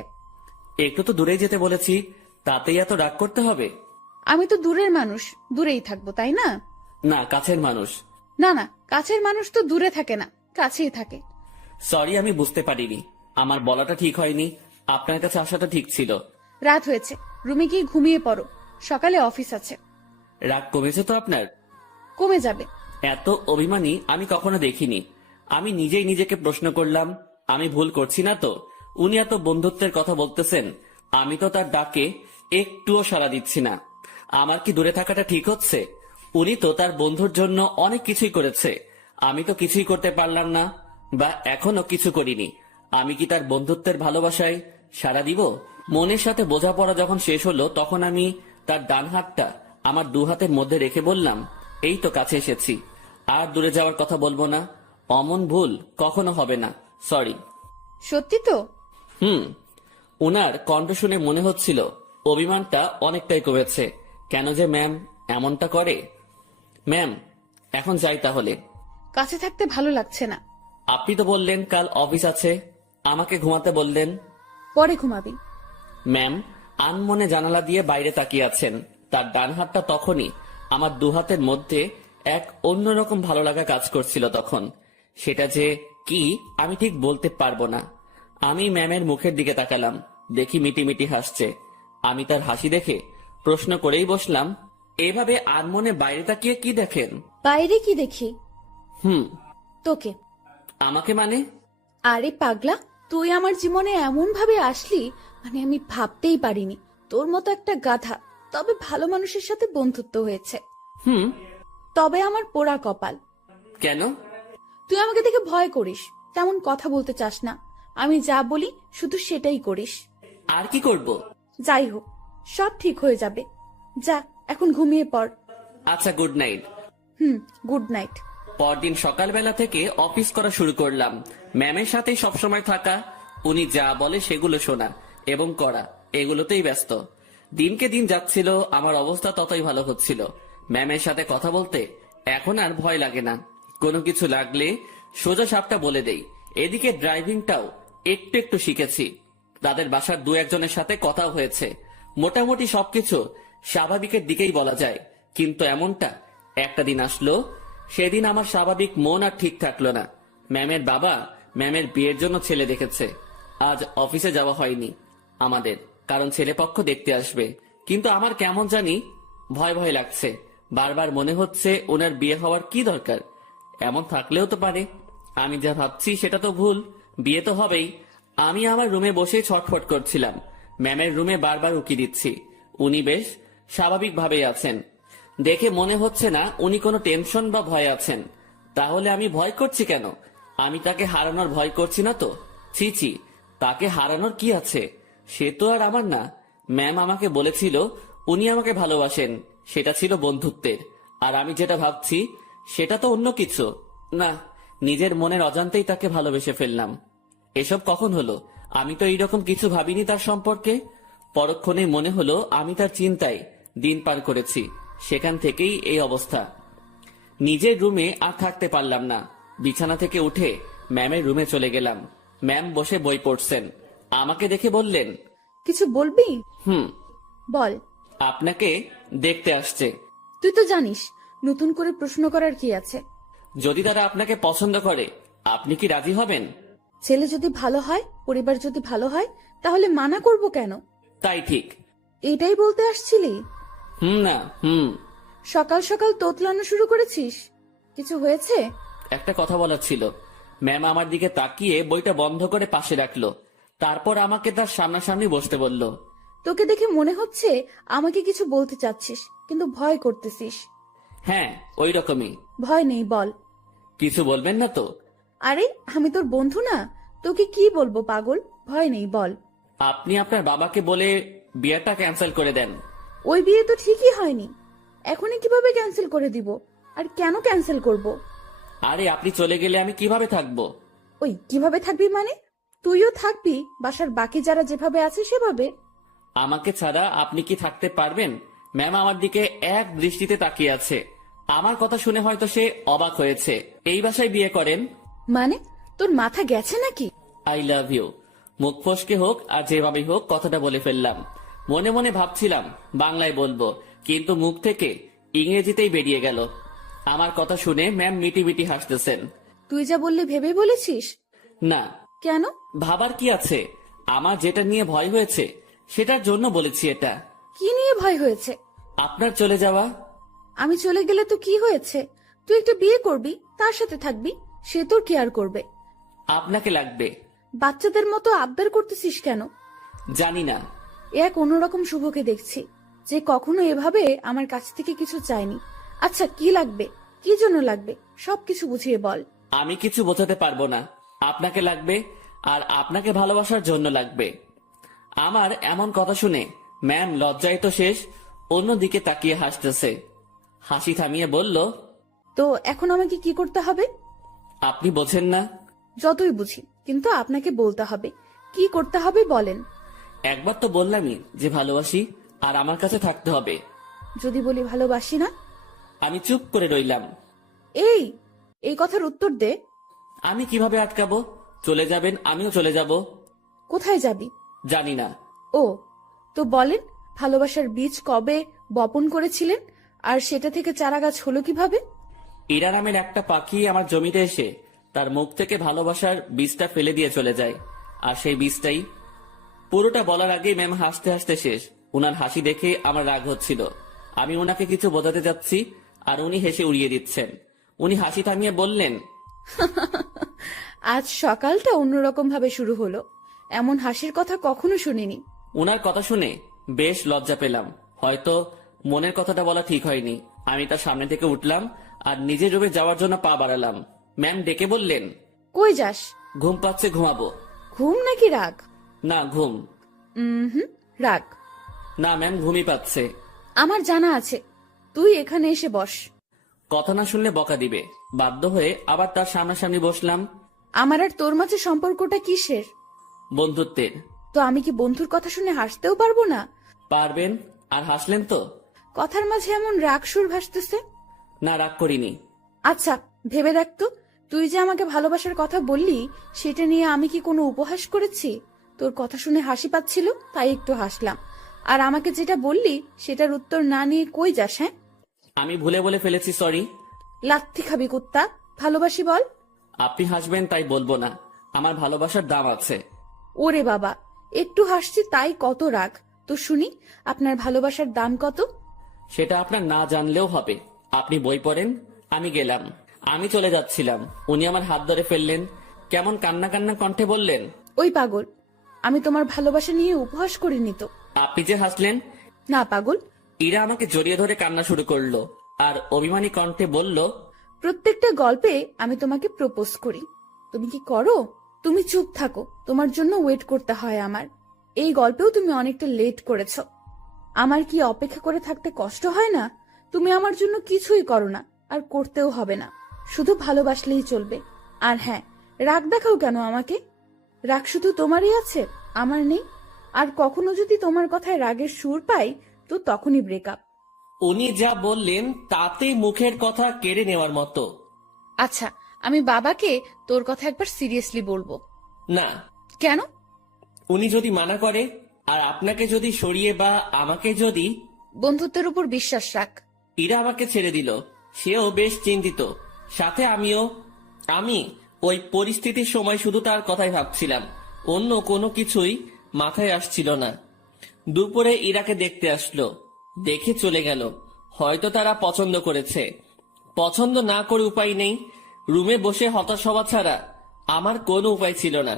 একটু তো দূরেই যেতে বলেছি, তাতেই এত রাগ করতে হবে? আমি তো দূরের মানুষ, দূরেই থাকবো, তাই না? না, কাছের মানুষ। না না, কাছের মানুষ তো দূরে থাকে না, কাছেই থাকে। সরি, আমি বুঝতে পারিনি। আমার বলাটা ঠিক হয়নি, আপনার কাছে আসাটা ঠিক ছিল। রাত হয়েছে, রুমে গিয়ে ঘুমিয়ে পড়ো, সকালে অফিস আছে। রাগ কমেছে তো আপনার? কমে যাবে। এত অভিমানী আমি কখনো দেখিনি। আমি নিজেই নিজেকে প্রশ্ন করলাম, আমি ভুল করছি না তো? উনি এত বন্ধুত্বের কথা বলতেছেন, আমি তো তার ডাকে একটুও সাড়া দিচ্ছি না। আমার কি দূরে থাকাটা ঠিক হচ্ছে? উনি তো তার বন্ধুর জন্য অনেক কিছুই করেছে, আমি তো কিছুই করতে পারলাম না, বা এখনো কিছু করিনি। আমি কি তার বন্ধুত্বের ভালোবাসায় সাড়া দিব? মনের সাথে বোঝাপড়া যখন শেষ হলো, তখন আমি তার ডান হাতটা আমার দু হাতের মধ্যে রেখে বললাম, এই তো কাছে এসেছি, আর দূরে যাওয়ার কথা বলবো না। অমন ভুল কখনো হবে না, সরি। সত্যি তো? উনার কণ্ঠ শুনে মনে হচ্ছিল অভিমানটা অনেকটাই কমেছে। কেন যে ম্যাম এমনটা করে? ম্যাম, এখন যাই তাহলে। কাছে থাকতে ভালো লাগছে না। আপনি তো বললেন কাল অফিস আছে, আমাকে ঘুমাতে বললেন। পরে ঘুমাবি। ম্যাম আনমনে জানালা দিয়ে বাইরে তাকিয়ে আছেন। তার ডান হাতটা তখনই আমার দু হাতের মধ্যে এক অন্যরকম ভালো লাগা কাজ করছিল তখন। সেটা যে কি আমি ঠিক বলতে পারবো না। আমি ম্যামের মুখের দিকে তাকালাম, দেখি মিটিমিটি হাসছে। আমি তার হাসি দেখে প্রশ্ন করেই বসলাম, এভাবে আনমনে বাইরে তাকিয়ে কি দেখেন? বাইরে কি দেখি? তোকে। আমাকে মানে? আরে পাগলা, তুই আমার জীবনে এমন ভাবে আসলি, মানে আমি ভাবতেই পারিনি। তোর মতো একটা গাধা, তবে ভালো মানুষের সাথে বন্ধুত্ব হয়েছে। তবে আমার পোড়া কপাল। কেন? তুই আমাকে দেখে ভয় করিস, তেমন কথা বলতে চাস না। আমি যা বলি শুধু সেটাই করিস। আর কি করব? যাই হোক, সব ঠিক হয়ে যাবে। যা, এখন ঘুমিয়ে পড়। আচ্ছা, গুড নাইট। Good night. পরদিন সকালবেলা থেকে অফিস করা শুরু করলাম। ম্যামের সাথেই সবসময় থাকা, উনি যা বলে সেগুলো শোনা এবং করা, এগুলোতেই ব্যস্ত। দিনকে দিন যাচ্ছিল, আমার অবস্থা ততই ভালো হচ্ছিল। ম্যামের সাথে কথা বলতে এখন আর ভয় লাগে না। কোনো কিছু লাগলে সোজা সাপটা বলে দেই। এদিকে ড্রাইভিংটাও একটু একটু শিখেছি। তাদের বাসার দু একজনের সাথে কথাও হয়েছে। মোটামুটি সবকিছু স্বাভাবিকের দিকেই বলা যায়। কিন্তু এমনটা একটা দিন আসলো, সেদিন আমার স্বাভাবিক মন আর ঠিক থাকলো না। ম্যামের বাবা ম্যামের বিয়ের জন্য ছেলে দেখেছে। আজ অফিসে যাওয়া হয়নি আমাদের, কারণ ছেলেপক্ষ দেখতে আসবে। কিন্তু আমার কেমন জানি ভয় ভয় লাগছে। বারবার মনে হচ্ছে ওনার বিয়ে হওয়ার কি দরকার? এমন থাকলেও তো পারে। আমি যা ভাবছি সেটা তো ভুল, বিয়ে তো হবেই। আমি আমার রুমে বসে ছটফট করছিলাম। ম্যামের রুমে বারবার উকি দিচ্ছি। উনি বেশ স্বাভাবিকভাবেই আছেন। দেখে মনে হচ্ছে না উনি কোনো টেনশন বা ভয় আছেন। তাহলে আমি ভয় করছি কেন? আমি তাকে হারানোর ভয় করছি না তো? ছি ছি, তাকে হারানোর কি আছে? সে তো আর আমার না। ম্যাম আমাকে বলেছিল উনি আমাকে ভালোবাসেন, সেটা ছিল বন্ধুত্বের। আর আমি যেটা ভাবছি সেটা তো অন্য কিছু। না, নিজের মনের অজান্তেই তাকে ভালোবেসে ফেললাম। এসব কখন হলো? আমি তো এইরকম কিছু ভাবিনি তার সম্পর্কে। পরক্ষণে মনে হলো আমি তার চিন্তায় দিন পার করেছি, সেখান থেকেই এই অবস্থা। নিজের রুমে আর থাকতে পারলাম না। বিছানা থেকে উঠে ম্যামের রুমে চলে গেলাম। ম্যাম বসে বই পড়ছেন। আমাকে দেখে বললেন, কিছু বলবি? বল। আপনাকে দেখতে আসছে। তুই তো জানিস, নতুন করে প্রশ্ন করার কি আছে? যদি তারা আপনাকে পছন্দ করে, আপনি কি রাজি হবেন? ছেলে যদি ভালো হয়, পরিবার যদি ভালো হয়, তাহলে মানা করব কেন? তাই ঠিক। এটাই বলতে আসছিলি? না। সকাল সকাল তোতলানো শুরু করেছিস। কিছু হয়েছে? একটা কথা বলার ছিল। ম্যাম আমার দিকে তাকিয়ে বইটা বন্ধ করে পাশে রাখলো। তারপর আমাকে তার সামনাসামনি বসতে বলল। তোকে দেখে মনে হচ্ছে আমাকে কিছু বলতে চাচ্ছিস, কিন্তু ভয় করতেছিস। হ্যাঁ, ওই রকমই। ভয় নেই, বল। কিছু বলবেন না তো? আরে আমি তোর বন্ধু না, তোকে কি বলবো পাগল? ভয় নেই, বল। আপনি আপনার বাবাকে বলে বিয়েটা ক্যান্সেল করে দেন। ওই বিয়ে তো ঠিকই হয়নি, এখনই কিভাবে ক্যান্সেল করে দিব? আর কেন ক্যান্সেল করব? আরে আপনি চলে গেলে আমি কিভাবে থাকবো? ওই কিভাবে থাকবি মানে? তুইও থাকবি বাসার বাকি যারা যেভাবে আছে সেভাবে। আমাকে ছাড়া আপনি কি থাকতে পারবেন? ম্যাম আমার দিকে এক দৃষ্টিতে তাকিয়ে আছে। আমার কথা শুনে হয়তো সে অবাক হয়েছে। এই বাসায় বিয়ে করেন? মানে তোর মাথা গেছে নাকি? I love you. মুখ ফসকে হোক আর যেভাবেই হোক কথাটা বলে ফেললাম। মনে মনে ভাবছিলাম বাংলায় বলবো, কিন্তু মুখ থেকে ইংরেজিতেই বেরিয়ে গেল। আমার কথা শুনে ম্যাম মিটি মিটি হাসতেছেন। তুই যা বললি ভেবে বলেছিস? না, কেন? ভাবার কি আছে? আমার যেটা নিয়ে ভয় হয়েছে সেটার জন্য বলেছি এটা। কি নিয়ে ভয় হয়েছে? আপনার চলে যাওয়া। আমি চলে গেলে তো কি হয়েছে? তুই একটা বিয়ে করবি, তার সাথে থাকবি, সে তোর কেয়ার করবে। আপনাকে লাগবে। বাচ্চাদের মতো আবদার করতেছিস কেন? জানি না। এক অন্যরকম শুভকে দেখছি, যে কখনো এভাবে আমার কাছ থেকে কিছু চায়নি। আচ্ছা কি লাগবে, কি জন্য লাগবে, সবকিছু বুঝিয়ে বল। আমি কিছু বোঝাতে পারবো না। আপনাকে লাগবে, আর আপনাকে ভালোবাসার জন্য লাগবে। আমার এমন কথা শুনে ম্যাম লজ্জায় তো শেষ, অন্যদিকে তাকিয়ে হাসতেছে। হাসি থামিয়ে বলল, তো এখন আমাকে কি করতে হবে? আপনি বোঝেন না? যতই বুঝি, কিন্তু আপনাকে বলতে হবে। কি করতে হবে বলেন। একবার তো বললামই যে ভালোবাসি, আর আমার কাছে থাকতে হবে। যদি বলি ভালোবাসি না? আমি চুপ করে রইলাম। এই এই কথার উত্তর দে। আমি কিভাবে আটকাবো? চলে যাবেন, আমিও চলে যাব। কোথায় যাবি? জানি না। ও, তো বলেন, ভালোবাসার বীজ কবে বপন করেছিলেন, আর সেটা থেকে চারা গাছ হলো কিভাবে? ইরা নামের একটা পাখি আমার জমিতে এসে তার মুখ থেকে ভালোবাসার বীজটা ফেলে দিয়ে চলে যায়, আর সেই বীজটাই। পুরোটা বলার আগেই ম্যাম হাসতে হাসতে শেষ। উনার হাসি দেখে আমার রাগ হচ্ছিল। আমি ওনাকে কিছু বোঝাতে যাচ্ছি, আর উনি হেসে উড়িয়ে দিচ্ছেন। উনি হাসি থামিয়ে বললেন, আজ সকালটা অন্যরকম ভাবে শুরু হলো। এমন হাসির কথা কখনো শুনিনি। উনার কথা শুনে বেশ লজ্জা পেলাম। হয়তো মনের কথাটা বলা ঠিক হয়নি। আমি তার সামনে থেকে উঠলাম আর নিজের রুমে যাওয়ার জন্য পা বাড়ালাম। ম্যাম ডেকে বললেন, কই যাস? ঘুম পাচ্ছে, ঘুমাবো। ঘুম নাকি রাগ? না, ঘুম। হুম, রাগ। না ম্যাম, ঘুমই পাচ্ছে। আমার জানা আছে, তুই এখানে এসে বস। কথা না শুনলে বকা দিবে। বাধ্য হয়ে আবার তার সামনাসামনি বসলাম। আমার আর তোর মাঝে সম্পর্কটা কিসের? বন্ধুত্বের। তো আমি কি বন্ধুর কথা শুনে হাসতেও পারবো না? পারবেন। আর হাসলেন তো? কথার মাঝে এমন রাগ সুর ভাসতেছে। না, রাগ করিনি। আচ্ছা ভেবে দেখ তো, তুই যে আমাকে ভালোবাসার কথা বললি, সেটা নিয়ে আমি কি কোনো উপহাস করেছি? তোর কথা শুনে হাসি পাচ্ছিল তাই একটু হাসলাম। আর আমাকে যেটা বললি সেটার উত্তর না নিয়ে কই যাস? হ্যাঁ, আমি ভুলে বলে ফেলেছি, সরি। লাথি খাবি কুত্তা। ভালোবাসি বল। আপনি হাসবেন তাই বলবো না। আমার ভালোবাসার দাম আছে। ওরে বাবা, একটু হাসছি তাই কত রাগ? তো শুনি, আপনার ভালোবাসার দাম কত? সেটা আপনার না জানলেও হবে। আপনি বই পড়েন। আমি গেলাম। আমি চলে যাচ্ছিলাম, উনি আমার হাত ধরে ফেললেন। কেমন কান্না কান্না কণ্ঠে বললেন, ওই পাগল, আমি তোমার ভালোবাসা নিয়ে উপহাস করিনি তো। আপনি যে হাসলেন। না পাগল। ইরা আমাকে জড়িয়ে ধরে কান্না শুরু করলো, আর অভিমানী কণ্ঠে বলল, প্রত্যেকটা গল্পে আমি তোমাকে প্রপোজ করি, তুমি কি করো? তুমি চুপ থাকো, তোমার জন্য ওয়েট করতে হয় আমার। এই গল্পেও তুমি অনেকটা লেট করেছো। আমার কি অপেক্ষা করে থাকতে কষ্ট হয় না? তুমি আমার জন্য কিছুই করো না, আর করতেও হবে না। শুধু ভালোবাসলেই চলবে। আর হ্যাঁ, রাগ দেখাও কেন আমাকে? রাগ শুধু তোমারই আছে, আমার নেই। আর কখনো যদি তোমার কথায় রাগের সুর পাই, তো তখনই ব্রেকআপ। উনি যা বললেন তাতে মুখের কথা কেড়ে নেওয়ার মতো। আচ্ছা, আমি বাবাকে তোর কথা একবার সিরিয়াসলি বলবো। না। কেন? উনি যদি মানা করে, আর আপনাকে যদি সরিয়ে বা আমাকে যদি। বন্ধুত্বের উপর বিশ্বাস রাখ। ইরা আমাকে ছেড়ে দিল, সেও বেশ চিন্তিত, সাথে আমিও। আমি ওই পরিস্থিতির সময় শুধু তার কথাই ভাবছিলাম, অন্য কোনো কিছুই মাথায় আসছিল না। দুপুরে ইরাকে দেখতে আসলো, দেখে চলে গেল। হয়তো তারা পছন্দ করেছে। পছন্দ না করে উপায় নেই। রুমে বসে হতাশ হওয়া ছাড়া আমার কোনো উপায় ছিল না।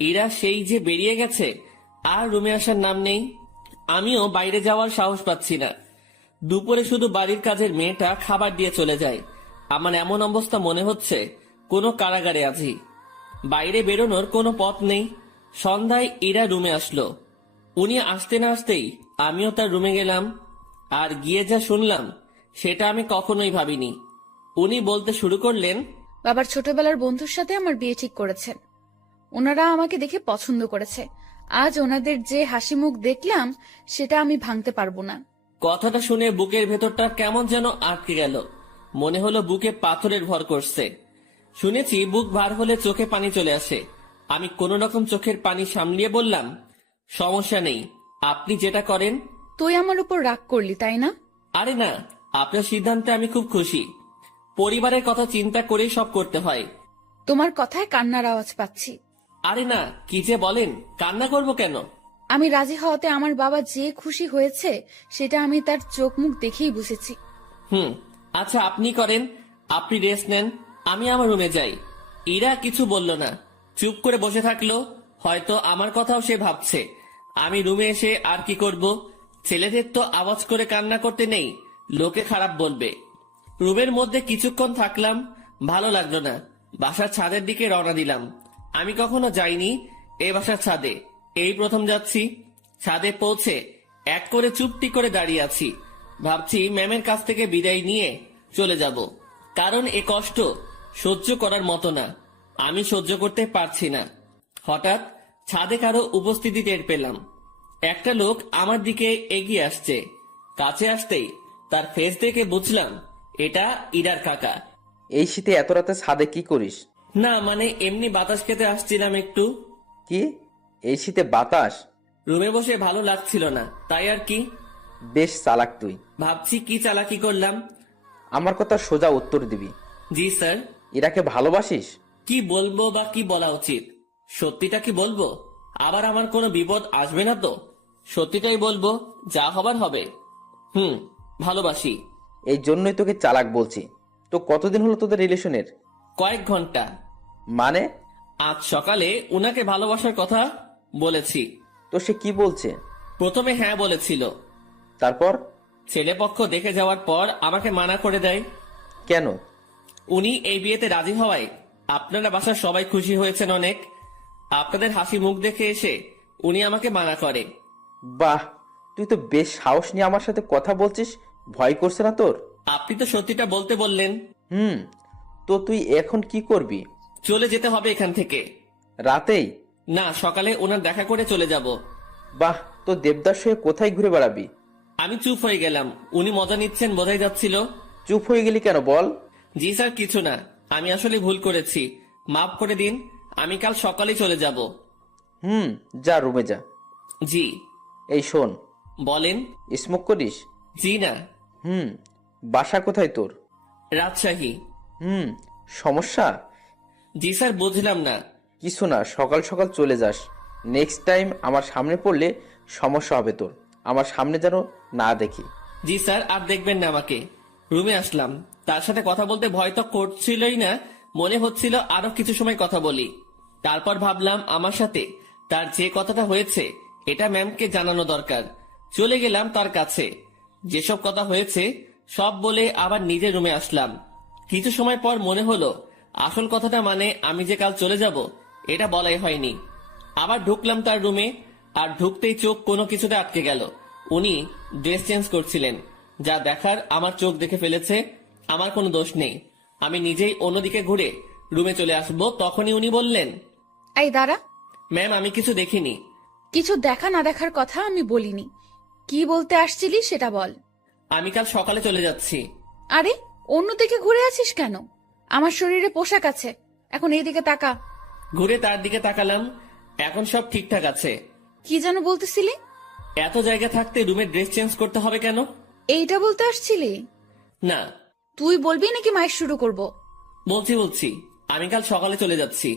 ইরা সেই যে বেরিয়ে গেছে, আর রুমে আসার নাম নেই। আমিও বাইরে যাওয়ার সাহস পাচ্ছি না। দুপুরে শুধু বাড়ির কাজের মেয়েটা খাবার দিয়ে চলে যায়। আমার এমন অবস্থা মনে হচ্ছে কোনো কারাগারে আছি। বাইরে বেরোনোর কোনো পথ নেই। সন্ধ্যায় ইরা রুমে আসলো। উনি আসতে না আসতেই আমিও তার রুমে গেলাম। আর গিয়ে যা শুনলাম সেটা আমি কখনোই ভাবিনি। উনি বলতে শুরু করলেন, বাবার ছোটবেলার বন্ধুর সাথে আমার বিয়ে ঠিক করেছেন। ওনারা আমাকে দেখে পছন্দ করেছে। আজ ওনাদের যে হাসি মুখ দেখলাম সেটা আমি ভাঙতে পারবো না। কথাটা শুনে বুকের ভেতরটা কেমন যেন আটকে গেল। মনে হলো বুকে পাথরের ভর করছে। শুনেছি বুক ভার হলে চোখে পানি চলে আসে। আমি কোনো রকম চোখের পানি সামলিয়ে বললাম, সমস্যা নেই, আপনি যেটা করেন। তুই আমার উপর রাগ করলি তাই না? আরে না, আপনার সিদ্ধান্তে আমি খুব খুশি। পরিবারের কথা চিন্তা করেই সব করতে হয়। তোমার কথায় কান্নার আওয়াজ পাচ্ছি। আরে না, কি যে বলেন, কান্না করব কেন? আমি রাজি হওয়াতে আমার বাবা যে খুশি হয়েছে সেটা আমি তার চোখ মুখ দেখেই বুঝেছি। আচ্ছা আপনি করেন, আপনি রেস্ট নেন, আমি আমার রুমে যাই। ইরা কিছু বলল না, চুপ করে বসে থাকলো। হয়তো আমার কথাও সে ভাবছে। আমি রুমে এসে আর কি করব? ছেলেদের তো আওয়াজ করে কান্না করতে নেই, লোকে খারাপ বলবে। রুমের মধ্যে কিছুক্ষণ থাকলাম, ভালো লাগলো না। বাসার ছাদের দিকে রওনা দিলাম। আমি কখনো যাইনি এই বাসার ছাদে, এই প্রথম যাচ্ছি। ছাদে পৌঁছে এক করে চুপটি করে দাঁড়িয়ে আছি। ভাবছি ম্যামের কাছ থেকে বিদায় নিয়ে চলে যাব, কারণ এ কষ্ট সহ্য করার মতো না, আমি সহ্য করতে পারছি না। হঠাৎ ছাদে কারো উপস্থিতি টের পেলাম। একটা লোক আমার দিকে এগিয়ে আসছে। কাছে আসতেই তার ফেস দেখে বুঝলাম এটা ইরার কাকা। এই শীতে এত রাতে ছাদে কি করিস? না মানে এমনি বাতাস খেতে আসছিলাম একটু। কি, এই শীতে বাতাস? রুমে বসে ভালো লাগছিল না, তাই আর কি। বেশ চালাক তুই। ভাবছি কি চালাকি করলাম। আমার কথা সোজা উত্তর দিবি। জি স্যার। ইরাকে ভালোবাসিস? কি বলবো বা কি বলা উচিত? সত্যিটা কি বলবো? আবার আমার কোনো বিপদ আসবে না তো? সত্যিটাই বলবো, যা হবার হবে। ভালোবাসি। এই জন্যই তোকে চালাক বলছি। তো কতদিন হলো তোদের রিলেশনের? কয়েক ঘন্টা। মানে? আজ সকালে উনাকে ভালোবাসার কথা বলেছি। তো সে কি বলছে? প্রথমে হ্যাঁ বলেছিল, তারপর? ছেলেপক্ষ দেখে যাওয়ার পর আমাকে মানা করে দেয়। কেন? উনি এই বিয়েতে রাজি হওয়ায় আপনারা বাসার সবাই খুশি হয়েছেন অনেক। আপনাদের হাসি মুখ দেখে এসে উনি আমাকে মানা করে। বাহ, তুই তো বেশ সাহস নিয়ে আমার সাথে কথা বলছিস। ভয় করছে না তোর? আপনি তো সত্যিটা বলতে বললেন। তো তুই এখন কি করবি? চলে যেতে হবে এখান থেকে। রাতেই? না, সকালে ওনার দেখা করে চলে যাব। বাহ, তো দেবদাস হয়ে কোথায় ঘুরে বেড়াবি? আমি চুপ হয়ে গেলাম। উনি মজা নিচ্ছেন বোঝাই যাচ্ছিল। চুপ হয়ে গেলি কেন বল? জি স্যার, কিছু না, আমি আসলে ভুল করেছি, মাফ করে দিন। আমি কাল সকালেই চলে যাব। যা রুমে যা। জি। এই শোন। বলেন। স্মোক করিস? জি না। বাসা কোথায় তোর? রাজশাহী। সমস্যা? জি স্যার, বুঝলাম না। কিছু না, সকাল সকাল চলে যাস। নেক্সট টাইম আমার সামনে পড়লে সমস্যা হবে তোর। আমার সামনে যেন না দেখি। জি স্যার, আর দেখবেন না আমাকে। রুমে আসলাম, তার সাথে কথা বলতে ভয় তো করছিলই না, মনে হচ্ছিল আরো কিছু সময় কথা বলি। তারপর ভাবলাম আমার সাথে তার যে কথাটা হয়েছে এটা ম্যামকে জানানো দরকার। চলে গেলাম তার কাছে, যেসব কথা হয়েছে সব বলে আবার নিজের রুমে আসলাম। কিছু সময় পর মনে হলো আসল কথাটা মানে আমি যে কাল চলে যাব এটা বলাই হয়নি। আবার ঢুকলাম তার রুমে, আর ঢুকতেই চোখ কোনো কিছুতে আটকে গেল। উনি ড্রেস চেঞ্জ করছিলেন, যা দেখার আমার চোখ দেখে ফেলেছে, আমার কোনো দোষ নেই। আমি নিজেই অন্যদিকে ঘুরে রুমে চলে আসবো, তখনই উনি বললেন, এই দাঁড়া। ম্যাম আমি কিছু দেখিনি। কিছু দেখা না দেখার কথা আমি বলিনি। কি বলতে আসছিলি সেটা বল। আমি কাল সকালে চলে যাচ্ছি। আরে, অন্যদিকে ঘুরে আছিস কেন? আমার শরীরে পোশাক আছে, এখন এইদিকে তাকা। ঘুরে তার দিকে তাকালাম, এখন সব ঠিকঠাক আছে। কি যেন বলতেছিলি? এত জায়গা থাকতে রুমে ড্রেস চেঞ্জ করতে হবে কেন? এইটা বলতে আসছিলি? না। তুই বলবি নাকি মাইক শুরু করব? বলছি আমি কাল সকালে চলে যাচ্ছি।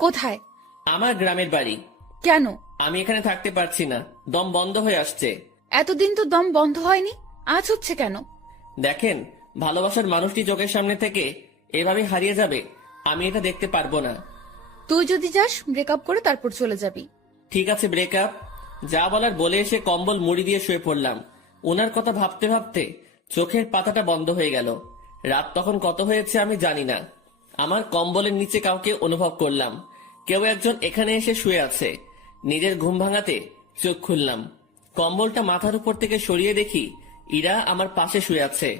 কোথায়? আমার গ্রামের বাড়ি। কেন? আমি এখানে থাকতে পারছি না, দম বন্ধ হয়ে আসছে। এতদিন তো দম বন্ধ হয়নি, আজ হচ্ছে কেন? দেখেন, ভালোবাসার মানুষটি চোখের সামনে থেকে এভাবে হারিয়ে যাবে, আমি এটা দেখতে পারবো না। তুই যদি যাস ব্রেকআপ করে তারপর চলে যাবি। ঠিক আছে, ব্রেকআপ। যা বলার বলে এসে কম্বল মুড়ি দিয়ে শুয়ে পড়লাম। ওনার কথা ভাবতে ভাবতে চোখের পাতাটা বন্ধ হয়ে গেল। রাত তখন কত হয়েছে আমি জানি না। আমার কম্বলের নিচে কাউকে অনুভব করলাম, কেউ একজন এখানে এসে শুয়ে আছে। নিজের ঘুম ভাঙাতে চোখ খুললাম, কম্বলটা মাথার উপর থেকে সরিয়ে দেখি ইরা আমার পাশে শুয়ে আছে।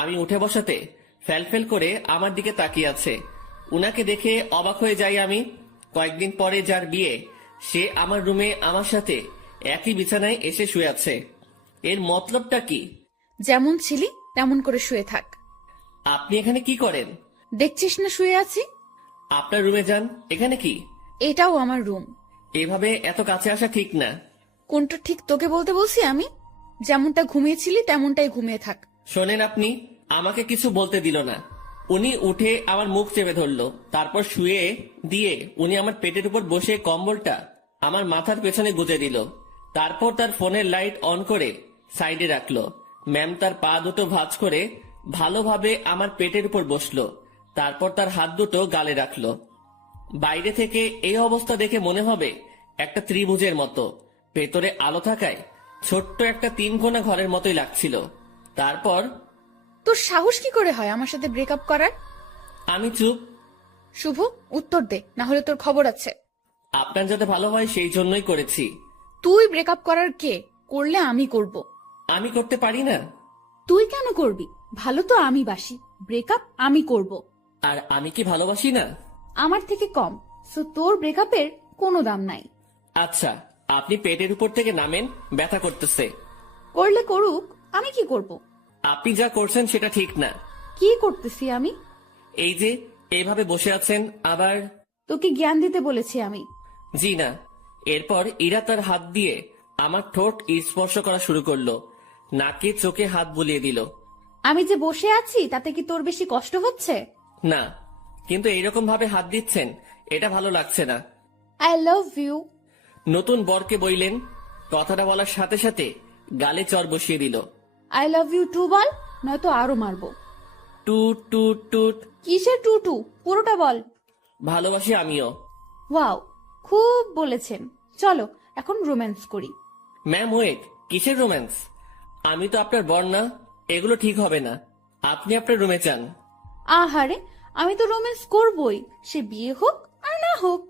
আমি উঠে বসাতে ফেল করে আমার দিকে তাকিয়ে আছে। উনাকে দেখে অবাক হয়ে যাই আমি। কয়েকদিন পরে যার বিয়ে সে আমার রুমে আমার সাথে একই বিছানায় এসে শুয়ে আছে। এর মতলবটা কি? যেমন ছিলি তেমন করে শুয়ে থাক। আপনি এখানে কি করেন? দেখছিস না শুয়ে আছি? আপনার রুমে যান। এখানে কি? এটাও আমার রুম। এভাবে এত কাছে আসা ঠিক না। কোনটা ঠিক তোকে বলতে বলছি আমি? যেমনটা ঘুমিয়েছিলি তেমনটাই ঘুমিয়ে থাক। শোনেন, আপনি আমাকে কিছু বলতে দিল না। উনি উঠে আমার মুখ চেপে ধরলো, তারপর শুয়ে দিয়ে উনি আমার পেটের উপর বসে কম্বলটা আমার মাথার পেছনে গুজে দিল। তারপর তার ফোনের লাইট অন করে সাইডে রাখলো। ম্যাম তার পা দুটো ভাঁজ করে ভালোভাবে আমার পেটের উপর বসলো, তারপর তার হাত দুটো গালে রাখলো। বাইরে থেকে এই অবস্থা দেখে মনে হবে একটা ত্রিভুজের মতো, ভেতরে আলো থাকায় ছোট্ট একটা 3 কোণা ঘরের মতোই লাগছিল। তারপর তোর সাহস কি করে হয় আমার সাথে ব্রেকআপ করার? আমি চুপ। শুভ, উত্তর দে, না হলে তোর খবর আছে। আপনার যাতে ভালো হয় সেই জন্যই করেছি। তুই ব্রেকআপ করার কে? করলে আমি করব। আমি করতে পারি না। তুই কেন করবি? ভালো তো আমি বাসি, ব্রেকআপ আমি করব। আর আমি কি ভালোবাসি না? আমার থেকে কম, সো তোর ব্রেকআপের কোনো দাম নাই। আচ্ছা, আপনি পেটের উপর থেকে নামেন, ব্যথা করতেছে। করলে করুক, আমি কি করব? আপনি যা করছেন সেটা ঠিক না। কি করতেছি আমি? এই যে এইভাবে বসে আছেন, আবার তোকে জ্ঞান দিতে বলেছি আমি। জি না। এরপর ইরা তার হাত দিয়ে আমার ঠোঁট স্পর্শ করা শুরু করলো, নাকে চোখে হাত বুলিয়ে দিল। আমি যে বসে আছি তাতে কি তোর বেশি কষ্ট হচ্ছে? না, কিন্তু এইরকম ভাবে হাত দিচ্ছেন এটা ভালো লাগছে না। I love you. নতুন বরকে বইলেন, কথাটা বলার সাথে সাথে গালে চর বসিয়ে দিল। আই লাভ ইউ টু বল, নয়তো আরো মারবো। টুট টুট টুট। কিসের টু টু? পুরোটা বল। ভালোবাসি আমিও। ওয়াও, খুব বলেছেন। চলো এখন রোম্যান্স করি। ম্যাম ওয়েট, কিসের রোম্যান্স? আমি তো আপনার বর না, এগুলো ঠিক হবে না। আপনি আপনার রুমে যান। আহারে, আমি তো রোম্যান্স করবই, সে বিয়ে হোক আর না হোক।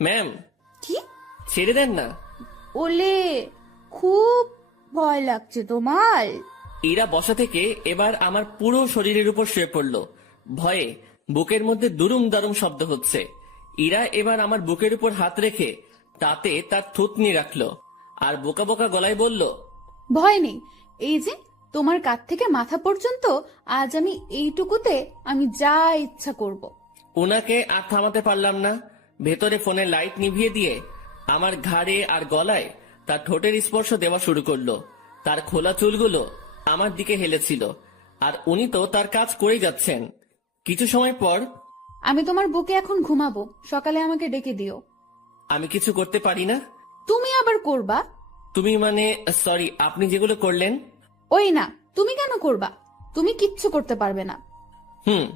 ম্যাম কি? ছেড়ে দেন না। ওলে, খুব ভয় লাগছে তোমার? ইরা বসা থেকে এবার আমার পুরো শরীরের উপর শুয়ে পড়ল। ভয়ে বুকের মধ্যে দুরুম দারুম শব্দ হচ্ছে। ইরা এবার আমার বুকের উপর হাত রেখে তাতে তার থুতনি রাখলো আর বোকা বোকা গলায় বলল, ভয় নেই, এই যে তোমার কাঁধ থেকে মাথা পর্যন্ত আজ আমি এইটুকুতে আমি যা ইচ্ছা করব। ওনাকে আর থামাতে পারলাম না। ভেতরে ফোনের লাইট নিভিয়ে দিয়ে আমার ঘাড়ে আর গলায় তার ঠোঁটের স্পর্শ দেওয়া শুরু করলো। তার খোলা চুলগুলো আমার দিকে হেলেছিল, আর উনি তো তার কাজ করেই যাচ্ছেন। কিছু সময় পর, আমি তোমার বুকে এখন ঘুমাবো, সকালে আমাকে ডেকে দিও। আমি কিছু করতে পারি না। তুমি আবার করবা? তুমি মানে, সরি, আপনি যেগুলো করলেন। ওই না, তুমি কেন করবা? তুমি কিচ্ছু করতে পারবে না। হুম।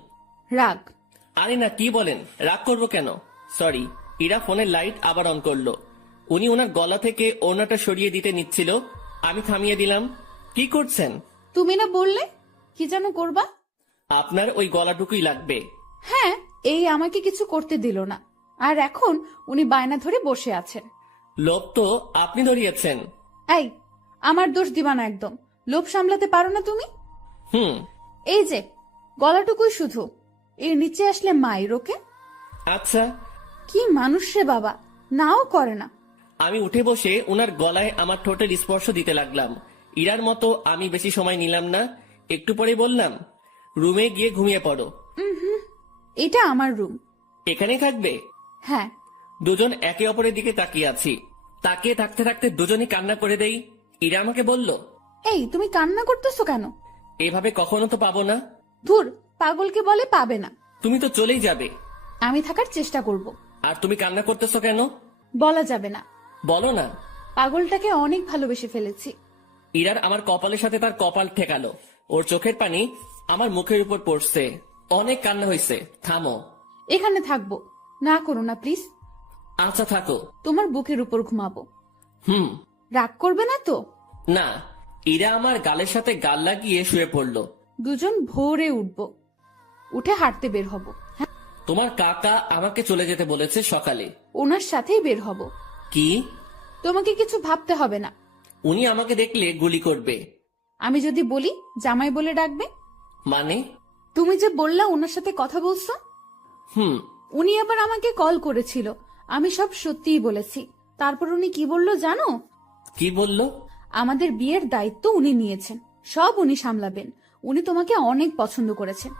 রাগ। আরে না, কি বলেন, রাগ করবো কেন? সরি। ইরা ফোনের লাইট আবার অন করলো। উনি ওনার গলা থেকে ওড়নাটা সরিয়ে দিতে নিচ্ছিল, আমি থামিয়ে দিলাম। কি করছেন? তুমি না বললে কি যেন করবা? আপনার ওই গলাটুকুই লাগবে। হ্যাঁ, এই আমাকে কিছু করতে দিল না, আর এখন উনি বায়না ধরে বসে আছেন। লোভ তো আপনি ধরিয়েছেন। এই, আমার দোষ দিবা না একদম। লোভ সামলাতে পারো না তুমি? হুম। এই যে গলাটুকুই শুধু, এর নিচে আসলে মায়ের ওকে। আচ্ছা। কি মানুষ রে বাবা, নাও করে না। আমি উঠে বসে ওনার গলায় আমার ঠোঁটের স্পর্শ দিতে লাগলাম। ইরার মতো আমি বেশি সময় নিলাম না। একটু পরে বললাম, রুমে গিয়ে ঘুমিয়ে পড়ো। এটা আমার রুম। এখানেই থাকবে? হ্যাঁ। দুজন একে অপরের দিকে তাকিয়ে আছি। তাকিয়ে থাকতে থাকতে দুজনই কান্না করে দেই। ইরা আমাকে বলল, এই তুমি কান্না করতেছো কেন? এভাবে কখনো তো পাবো না। ধুর, পাগলকে বলে পাবে না। তুমি তো চলেই যাবে। আমি থাকার চেষ্টা করব। আর তুমি কান্না করতেছো কেন? বলা যাবে না। বলো না। পাগলটাকে অনেক ভালোবেসে ফেলেছি। ইরার আমার কপালের সাথে তার কপাল ঠেকালো। ওর চোখের পানি আমার মুখের উপর পড়ছে। অনেক কান্না হয়েছে, থামো। এখানে থাকবো, না করো না প্লিজ। আচ্ছা থাকো। তোমার বুকের উপর ঘুমাবো। হুম। রাগ করবে না তো? না। ইরা আমার গালের সাথে গাল লাগিয়ে শুয়ে পড়লো। দুজন ভোরে উঠবো, উঠে হাঁটতে বের হব। হ্যাঁ, তোমার কাকা আমাকে চলে যেতে বলেছে সকালে। ওনার সাথেই বের হব। কি? তোমাকে কিছু ভাবতে হবে না। উনি আমাকে দেখলে গুলি করবে। আমি যদি বলি জামাই বলে ডাকবে। মানে? তুমি যে বললা ওনার সাথে কথা বলছো, হুম। উনি আবার আমাকে কল করেছিল আমি সব সত্যিই বলেছি। তারপর উনি কি বলল জানো? কি বলল? আমাদের বিয়ের দায়িত্ব উনি নিয়েছেন, সব উনি সামলাবেন। উনি তোমাকে অনেক পছন্দ করেছেন।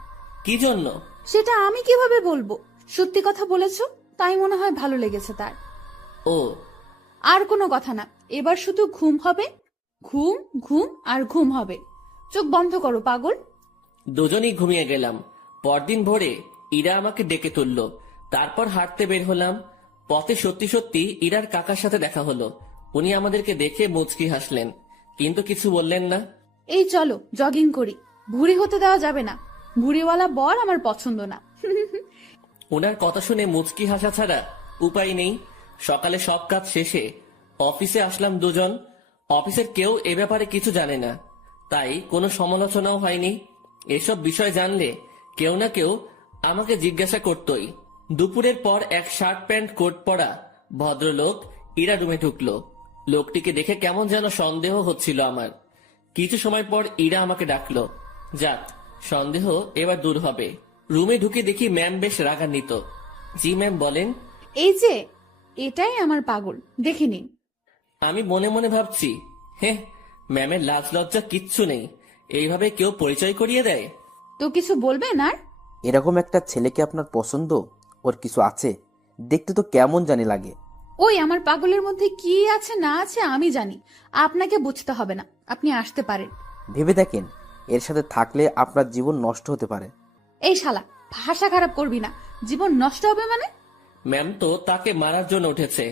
কি জন্য? সেটা আমি কিভাবে বলবো? সত্যি কথা বলেছো, তাই মনে হয় ভালো লেগেছে তার। ও, আর কোনো কথা না, এবার শুধু ঘুম হবে, ঘুম ঘুম আর ঘুম হবে। চোখ বন্ধ করো পাগল। দুজনেই ঘুমিয়ে গেলাম। পরদিন ভোরে ইরা আমাকে ডেকে তুললো। তারপর হাঁটতে বের হলাম। পথে সত্যি সত্যি ইরার কাকার সাথে দেখা হলো। উনি আমাদেরকে দেখে মুচকি হাসলেন, কিন্তু কিছু বললেন না। এই চলো জগিং করি। ভুঁড়ি হতে দেওয়া যাবে না, ভুঁড়িওয়ালা বর আমার পছন্দ না। ওনার কথা শুনে মুচকি হাসা ছাড়া উপায় নেই। সকালে সব কাজ শেষে অফিসে আসলাম দুজন। অফিসের কেউ এ ব্যাপারে কিছু জানে না, তাই কোনো সমালোচনাও হয়নি। এসব বিষয় জানলে কেউ না কেউ আমাকে জিজ্ঞাসা করতই। দুপুরের পর এক শার্ট প্যান্ট কোট পরা ভদ্রলোক ইরা রুমে ঢুকলো। লোকটিকে দেখে কেমন যেন সন্দেহ হচ্ছিল আমার। কিছু সময় পর ইরা আমাকে ডাকলো। যাক, সন্দেহ এবার দূর হবে। রুমে ঢুকে দেখি ম্যাম বেশ রাগান্বিত। জি ম্যাম, বলেন। এই যে, এটাই আমার পাগল, দেখে নিন। আমি মনে মনে ভাবছি, হ্যাঁ, ম্যামের লাজ লজ্জা কিচ্ছু নেই, এইভাবে কেউ পরিচয় করিয়ে দেয়? তো কিছু বলবেন আর? এরকম একটা ছেলেকে আপনার পছন্দ? ওর কিছু আছে? দেখতে তো কেমন জানি লাগে। ওই আমার পাগলের মধ্যে কি আছে না আছে আমি জানি, আপনাকে বুঝতে হবে না। আপনি আসতে পারেন। ভেবে দেখেন, এর সাথে থাকলে আপনার জীবন নষ্ট হতে পারে। এই শালা, ভাষা খারাপ করবি না। জীবন নষ্ট হবে মানে? ম্যাম তো তাকে মারার জন্য উঠেছে।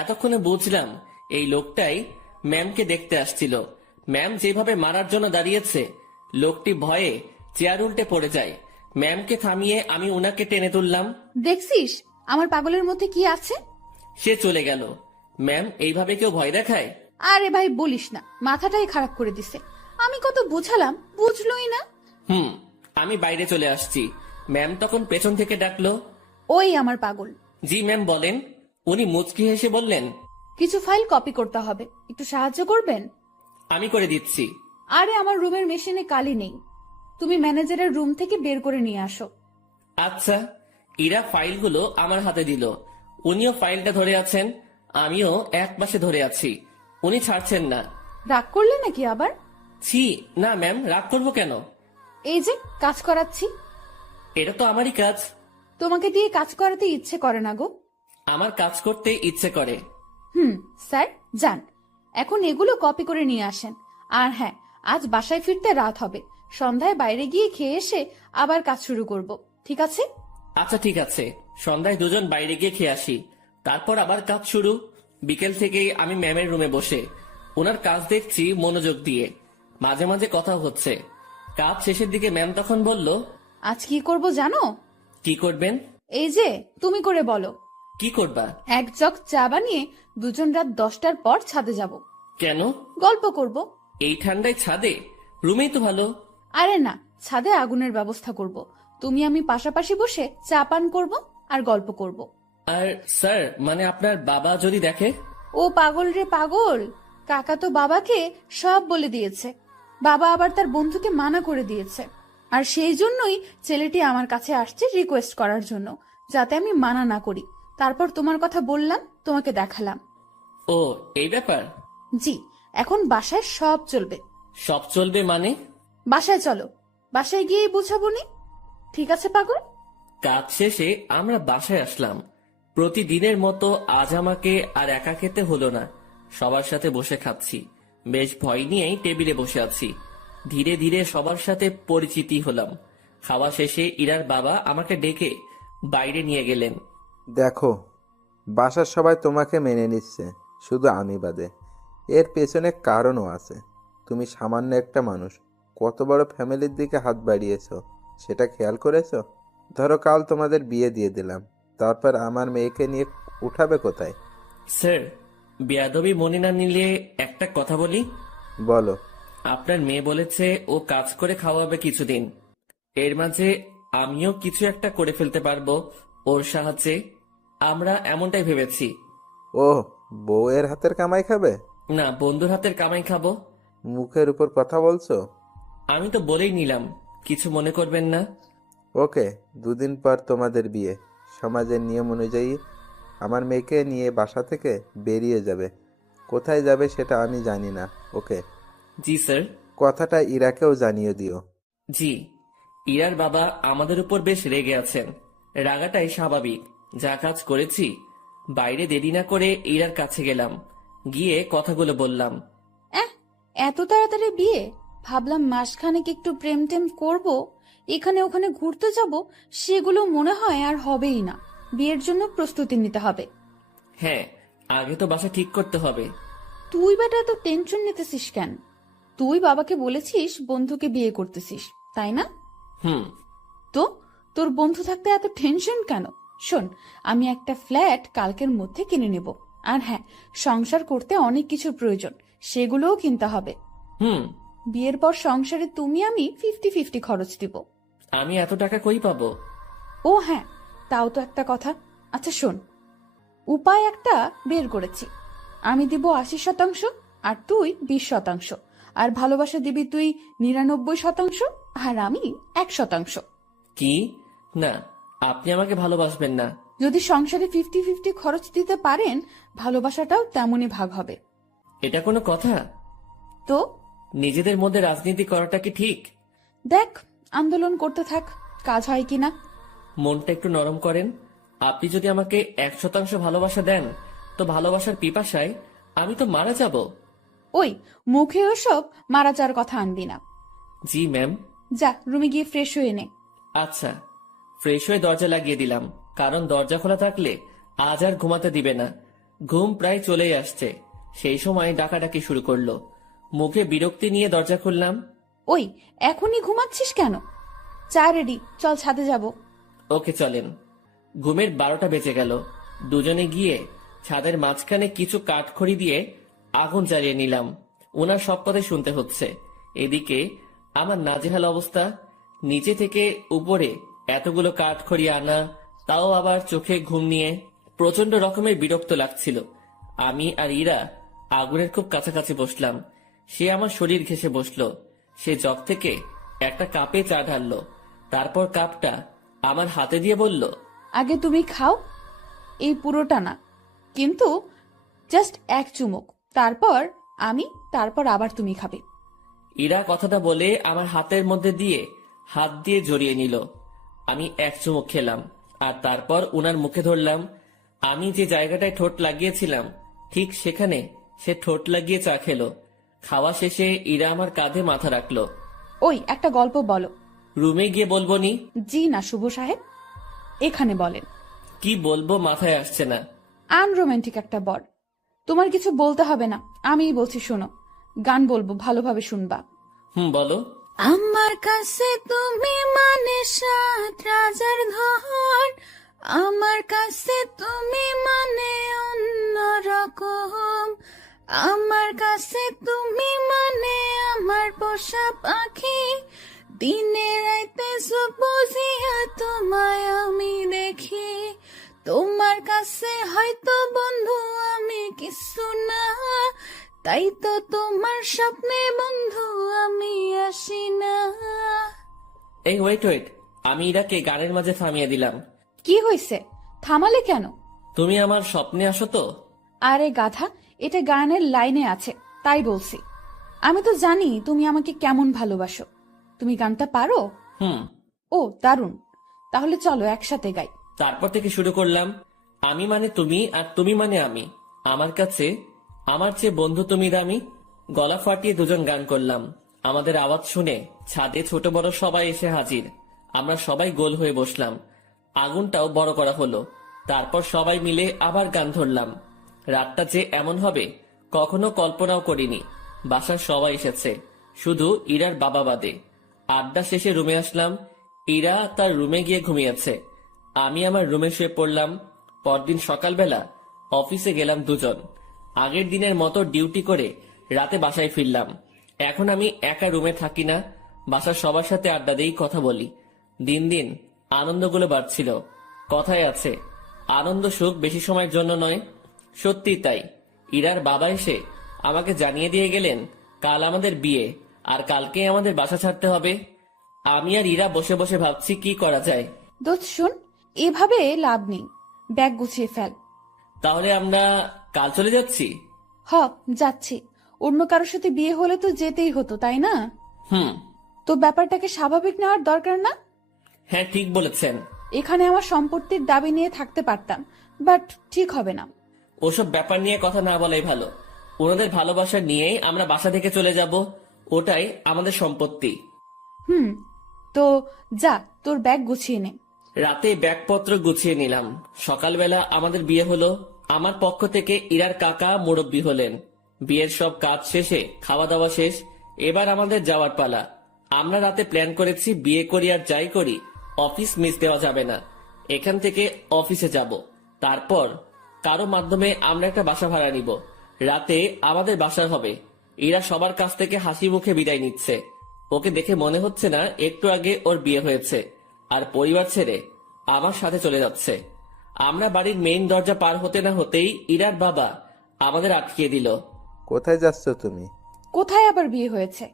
এতক্ষণে বুঝলাম এই লোকটাই ম্যামকে দেখতে আসছিল। ম্যাম যেভাবে মারার জন্য দাঁড়িয়েছে, লোকটি ভয়ে চেয়ার উল্টে পড়ে যায়। ম্যামকে থামিয়ে আমি উনাকে টেনে তুললাম। দেখছিস আমার পাগলের মধ্যে কি আছে? সে চলে গেল। ম্যাম, এইভাবে কেউ ভয় দেখায়? আরে ভাই বলিস না, মাথাটাই খারাপ করে দিছে। আমি কত বুঝালাম, বুঝলোই না। আমি বাইরে চলে আসছি। ম্যাম তখন পেছন থেকে ডাকলো। ওই আমার পাগল। জি ম্যাম, বলেন। উনি মুচকি হেসে বললেন, কিছু ফাইল কপি করতে হবে, একটু সাহায্য করবেন? আমি করে দিচ্ছি। আরে আমার রুমের মেশিনে কালি নেই, তুমি ম্যানেজারের রুম থেকে বের করে নিয়ে আসো। আচ্ছা। ইরা ফাইলগুলো আমার হাতে দিল। উনিও ফাইলটা ধরে আছেন, আমিও এক পাশে ধরে আছি। উনি ছাড়ছেন না। রাগ করলে নাকি আবার? ছি, না ম্যাম, রাগ করবো কেন? এই যে কাজ করাচ্ছি। এটা তো আমারই কাজ। তোমাকে দিয়ে কাজ করাতে ইচ্ছে করে না গো। আমার কাজ করতে ইচ্ছে করে। স্যার যান, এখন এগুলো কপি করে নিয়ে আসেন। আর হ্যাঁ, আজ বাসায় ফিরতে রাত হবে, সন্ধ্যায় বাইরে গিয়ে খেয়ে এসে আবার কাজ শুরু করব, ঠিক আছে? আচ্ছা ঠিক আছে, সন্ধ্যায় দুজন বাইরে গিয়ে খেয়ে আসি, তারপর আবার কাজ শুরু। বিকেল থেকেই আমি ম্যামের রুমে বসে ওনার কাজ দেখছি মনোযোগ দিয়ে। মাঝে মাঝে কথা হচ্ছে। কাজ শেষের দিকে ম্যাম তখন বলল, আজ কি করব জানো? কি করবেন? এই যে তুমি করে বলো। কি করবা? এক জগ চা বানিয়ে দুজন রাত 10টার পর ছাদে যাব। কেন? গল্প করব। এই ঠান্ডায় ছাদে? রুমেই তো ভালো। আরে না, ছাদে আগুনের ব্যবস্থা করব। তুমি আমি পাশাপাশি বসে চা পান করব আর গল্প করব। আর স্যার, মানে আপনার বাবা যদি দেখে? ও পাগল রে পাগল, কাকা তো বাবাকে সব বলে দিয়েছে। বাবা আবার তার বন্ধুকে মানা করে দিয়েছে। আর সেই জন্যই ছেলেটি আমার কাছে আসছে রিকোয়েস্ট করার জন্য, যাতে আমি মানা না করি। তারপর তোমার কথা বললাম, তোমাকে দেখালাম। ও, এই ব্যাপার? জি, এখন বাসায় সব চলবে। সব চলবে মানে? বাসায় চলো, বাসায় গিয়েই বুঝাবো নি। ঠিক আছে পাগল? কাজ শেষে আমরা বাসায় আসলাম। প্রতিদিনের মতো আজ আমাকে আর একা খেতে হলো না, সবার সাথে বসে খাচ্ছি। বেশ ভয় নিয়েই টেবিলে বসে আছি। ধীরে ধীরে সবার সাথে পরিচিতি হলাম। খাওয়া শেষে ইরার বাবা আমাকে ডেকে বাইরে নিয়ে গেলেন। দেখো, বাসার সবাই তোমাকে মেনে নিচ্ছে, শুধু আমি বাদে। এর পেছনে কারণও আছে। তুমি সামান্য একটা মানুষ, কত বড় ফ্যামিলির দিকে হাত বাড়িয়েছো সেটা খেয়াল করেছো? ধরো কাল তোমাদের বিয়ে দিয়ে দিলাম, তারপর আমার মেয়েকে নিয়ে উঠাবে কোথায়? স্যার, বেয়াদবি মনে না নিলে একটা কথা বলি। বলো। আপনার মেয়ে বলেছে ও কাজ করে খাওয়াবে কিছুদিন। এর মাঝে আমিও কিছু একটা করে ফেলতে পারবো ওর সাহায্যে। আমরা এমনটাই ভেবেছি। ও, বউয়ের হাতের কামাই খাবে? না, বন্ধুর হাতের কামাই খাবো। মুখের উপর কথা বলছো। আমি তো বলেই নিলাম, কিছু মনে করবেন না। ওকে, 2 দিন পর তোমাদের বিয়ে। সমাজের নিয়ম অনুযায়ী আমার মেয়েকে নিয়ে বাসা থেকে বেরিয়ে যাবে। কোথায় যাবে সেটা আমি জানি না। ওকে? জি স্যার। কথাটা ইরাকেও জানিয়ে দিও। জি। ইরার বাবা আমাদের উপর বেশ রেগে আছেন। রাগাটাই স্বাভাবিক, যা কাজ করেছি। বাইরে দেরি না করে ইরার কাছে গেলাম, গিয়ে কথাগুলো বললাম। এত তাড়াতাড়ি বিয়ে? ভাবলাম মাসখানেক একটু প্রেম টেম করবো, এখানে ওখানে ঘুরতে যাব, সেগুলো মনে হয় আর হবেই না। বিয়ের জন্য প্রস্তুতি নিতে হবে। হ্যাঁ, আগে তো বাসা ঠিক করতে হবে। তুই বেটা তো টেনশন নিতেছিস কেন? তুই বাবাকে বলেছিস বন্ধুকে বিয়ে করতেছিস, তাই না? হুম। তো তোর বন্ধু থাকতে এত টেনশন কেন? শোন, আমি একটা ফ্ল্যাট কালকের মধ্যে কিনে নেব। আর হ্যাঁ, সংসার করতে অনেক কিছুর প্রয়োজন, সেগুলোও কিনতে হবে। হুম। বিয়ের পর সংসারে তুমি আমি 50-50 খরচ দিব। আমি এত টাকা কই পাবো? ও হ্যাঁ, তাও তো একটা কথা। আচ্ছা শোন, উপায় একটা বের করেছি। আমি দিব 80%, আর তুই 20%, আর ভালোবাসা দিবি তুই 99%, আর আমি 1%। কি? না, আপনি আমাকে ভালোবাসবেন না। যদি সংসারে 50-50 খরচ দিতে পারেন, ভালোবাসাটাও তেমনই ভাগ হবে। এটা কোনো কথা? তো নিজেদের মধ্যে রাজনীতি করাটা কি ঠিক? দেখ, আন্দোলন করতে থাক, কাজ হয় কিনা। মনটা একটু নরম করেন। আপনি যদি আমাকে 100% ভালোবাসা দেন, তো ভালোবাসার পিপাসায় আমি তো মারা যাব। ওই মুখে ওসব মারা যাওয়ার কথা আনবি না। জি ম্যাম। যা রুমে গিয়ে ফ্রেশ হয়ে নে। আচ্ছা। ফ্রেশ হয়ে দরজা লাগিয়ে দিলাম, কারণ দরজা খোলা থাকলে আজ আর ঘুমাতে দিবে না। ঘুম প্রায় চলেই আসছে, সেই সময় ডাকাডাকি শুরু করলো। মুখে বিরক্তি নিয়ে দরজা খুললাম। ওই এখনই ঘুমাচ্ছিস কেন? চা রেডি, চল ছাদে যাব। ওকে চলেন। ঘুমের 12টা বেজে গেল। দুজনে গিয়ে ছাদের মাঝখানে কিছু কাঠখড়ি দিয়ে আগুন জ্বালিয়ে নিলাম। ওনার সব কথা শুনতে হচ্ছে। এদিকে আমার নাজেহাল অবস্থা। নিচে থেকে উপরে এতগুলো কাঠখড়ি আনা, তাও আবার চোখে ঘুম নিয়ে প্রচন্ড রকমের বিরক্ত লাগছিল। আমি আর ইরা আগুনের খুব কাছাকাছি বসলাম। সে আমার শরীর ঘেঁষে বসলো। সে জগ থেকে একটা কাপে চা ঢাললো, তারপর কাপটা আমার হাতে দিয়ে বলল, আগে তুমি খাও, এই পুরোটা না, কিন্তু জাস্ট এক চুমুক, তারপর আমি, তারপর আবার তুমি খাবে। ইরা কথাটা বলে আমার হাতের মধ্যে দিয়ে হাত দিয়ে জড়িয়ে নিল। আমি এক চুমুক খেলাম, আর তারপর উনার মুখে ধরলাম। আমি যে জায়গাটায় ঠোঁট লাগিয়েছিলাম, ঠিক সেখানে সে ঠোঁট লাগিয়ে চা খেলো। খাওয়া শেষে ইরা আমার কাঁধে মাথা রাখলো। ওই একটা গল্প বলো। রুমে গিয়ে বলবো নি? জি না শুভ সাহেব, এখানে বলেন। কি বলবো মাথায় আসছে না। আনরোম্যান্টিক একটা বর। তোমার কিছু বলতে হবে না, আমিই বলছি শোনো। গান বলবো, ভালোভাবে শুনবা। বলো। আমার কাছে তুমি মানে 7 রাজার ধন, আমার কাছে তুমি মানে অন্যরকম, আমার কাছে তুমি মানে আমার পোষা পাখি, দিনে রাইতে বুঝিয়া তোমায় আমি দেখি, তোমার কাছে হয়তো বন্ধু আমি কিছু না, তাই তো তোমার স্বপ্নে বন্ধু আমি আসি না। এই ওয়েট ওয়েট, আমি ইরাকে গানের মাঝে থামিয়ে দিলাম। কি হয়েছে, থামালে কেন? তুমি আমার স্বপ্নে আসো তো? আরে গাধা, এটা গানের লাইনে আছে, তাই বলছি। আমি তো জানি তুমি আমাকে কেমন ভালোবাসো। তুমি গানটা পারো? হুম। ও দারুণ, তাহলে চলো একসাথে গাই। তারপর থেকে শুরু করলাম। আমি মানে তুমি, আর তুমি মানে আমি। আমার কাছে আমার চেয়ে বন্ধু তুমি দামি। গলা ফাটিয়ে দুজন গান করলাম। আমাদের আওয়াজ শুনে ছাদে ছোট বড় সবাই এসে হাজির। আমরা সবাই গোল হয়ে বসলাম। আগুনটাও বড় করা হলো। তারপর সবাই মিলে আবার গান ধরলাম। রাতটা যে এমন হবে কখনো কল্পনাও করিনি। বাসার সবাই এসেছে, শুধু ইরার বাবা বাদে। আড্ডা শেষে রুমে আসলাম। ইরা তার রুমে গিয়ে ঘুমিয়েছে, আমি আমার রুমে শুয়ে পড়লাম। পরদিন সকালবেলা অফিসে গেলাম দুজন। আগের দিনের মতো ডিউটি করে রাতে বাসায় ফিরলাম। এখন আমি একা রুমে থাকি না, বাসার সবার সাথে আড্ডা দিই, কথা বলি। দিন দিন আনন্দগুলো বাড়ছিল। কথায় আছে, আনন্দ সুখ বেশি সময়ের জন্য নয়। সত্যি তাই। ইরার বাবা এসে আমাকে জানিয়ে দিয়ে গেলেন কাল আমাদের বিয়ে, আর কালকে আমাদের বাসা ছাড়তে হবে। আমি আর ইরা বসে বসে ভাবছি কি করা যায়। দোস্ত শোন, এভাবে লাভ নেই, ব্যাগ গুছিয়ে ফেল। তাহলে আমরা কাল চলে যাচ্ছি? হ, যাচ্ছি। অন্য কারোর সাথে বিয়ে হলে তো যেতেই হতো, তাই না? হুম। তো ব্যাপারটাকে স্বাভাবিক নেওয়ার দরকার না? হ্যাঁ, ঠিক বলেছেন। এখানে আমার সম্পত্তির দাবি নিয়ে থাকতে পারতাম, বাট ঠিক হবে না। ওসব ব্যাপার নিয়ে কথা না বলাই ভালো। ওনাদের ভালোবাসা নিয়েই আমরা বাসা থেকে চলে যাব, ওটাই আমাদের সম্পত্তি। হুম, তো যা, তোর ব্যাগ গুছিয়ে নে। রাতে ব্যাগপত্র গুছিয়ে নিলাম। সকালবেলা আমাদের বিয়ে হলো। আমার পক্ষ থেকে ইরার কাকা মুরব্বি হলেন। বিয়ের সব কাজ শেষে খাওয়া দাওয়া শেষ, এবার আমাদের যাওয়ার পালা। আমরা রাতে প্ল্যান করেছি বিয়ে করি আর যাই করি অফিস মিস দেওয়া যাবে না। এখান থেকে অফিসে যাব, তারপর কারো মাধ্যমে আমরা একটা বাসা ভাড়া নিব। রাতে আমাদের বাসা হবে। ইরা সবার কাছ থেকে হাসি মুখে বিদায় নিচ্ছে। ওকে দেখে মনে হচ্ছে না একটু আগে ওর বিয়ে হয়েছে, আর পরিবার ছেড়ে আমার সাথে চলে যাচ্ছে। আমরা বাড়ির মেইন দরজা পার হতে না হতেই ইরার বাবা আমাদের আটকিয়ে দিল। কোথায় যাচ্ছ তুমি? কোথায় আবার বিয়ে হয়েছে?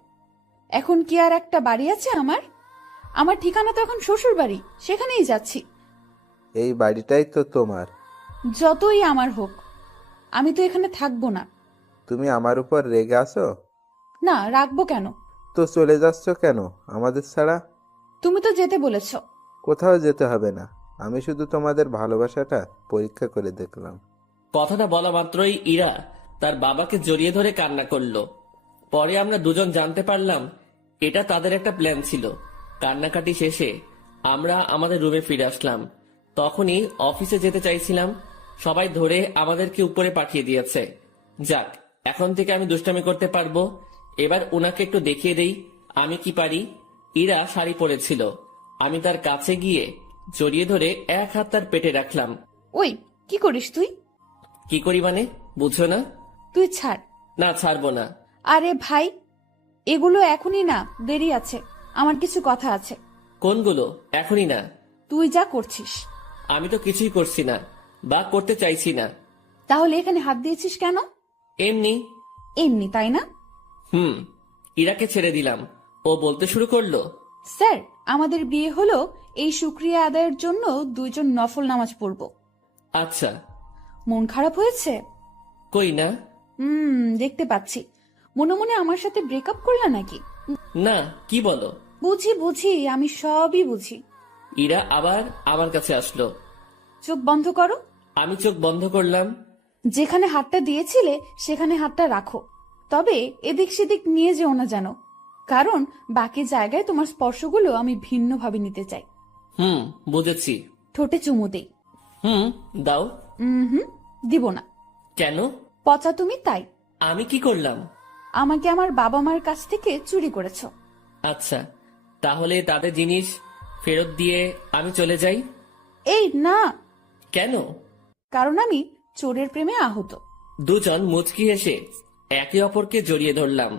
এখন কি আর একটা বাড়ি আছে আমার? আমার ঠিকানা তো এখন শ্বশুর বাড়ি, সেখানেই যাচ্ছি। এই বাড়িটাই তো তোমার। যতই আমার হোক, আমি তো এখানে থাকবো না। তুমি আমার উপর রেগে আছো? না, রাখবো কেন? তো চলে যাচ্ছ কেন আমাদের ছাড়া? তুমি তো যেতে বলেছ। কোথাও যেতে হবে না, আমি শুধু তোমাদের ভালোবাসাটা পরীক্ষা করে দেখলাম। কথাটা বলা মাত্রই ইরা তার বাবাকে জড়িয়ে ধরে কান্না করলো। পরে আমরা দুজন জানতে পারলাম এটা তাদের একটা প্ল্যান ছিল। কান্নাকাটি শেষে আমরা আমাদের রুমে ফিরে আসলাম। তখনই অফিসে যেতে চাইছিলাম, সবাই ধরে আমাদেরকে উপরে পাঠিয়ে দিয়েছে। যাক, এখন থেকে আমি দুষ্টামি করতে পারবো। এবার ওনাকে একটু দেখিয়ে দেই আমি কি পারি। ইরা শাড়ি পরেছিল, আমি তার কাছে গিয়ে জড়িয়ে ধরে এক হাত তার পেটে রাখলাম। ওই, কি করিস তুই? কি করি মানে, বুঝছো না? তুই ছাড়। না, ছাড়বো না। আরে ভাই, এগুলো এখনই না, দেরি আছে। আমার কিছু কথা আছে। কোনগুলো? এখনই না। তুই যা করছিস। আমি তো কিছুই করছি না, বা করতে চাইছি না। তাহলে এখানে হাত দিয়েছিস কেন? এমনি। এমনি, তাই না? হুম। ইরাকে ছেড়ে দিলাম, ও বলতে শুরু করলো। স্যার, আমাদের বিয়ে হলো, এই শুক্রিয়া আদায়ের জন্য দুইজন নফল নামাজ পড়ব। আচ্ছা। মন খারাপ হয়েছে? কই না। দেখতে পাচ্ছি। মনে মনে আমার সাথে ব্রেকআপ করলা নাকি? না, কি বলো? বুঝি বুঝি, আমি সবই বুঝি। ইরা আবার আমার কাছে আসলো। চোখ বন্ধ করো। আমি চোখ বন্ধ করলাম। যেখানে হাতটা দিয়েছিলে সেখানে হাতটা রাখো, তবে এদিক সেদিক নিয়ে যেও না যেন, কারণ বাকি জায়গায় তোমার স্পর্শগুলো আমি ভিন্নভাবে নিতে চাই। হুম, বুঝেছি। ঠোঁটে চুমু দেই। হুম, দাও। হুম, দিব না। কেন? পচা তুমি, তাই। আমি কি করলাম? আমাকে আমার বাবা মার কাছ থেকে চুরি করেছো। আচ্ছা, তাহলে তাদের জিনিস ফেরত দিয়ে আমি চলে যাই? এই না, কেন? কারণ আমি চোরের প্রেমে আহত। দুজন মুচকি হেসে একে অপরকে জড়িয়ে ধরলাম।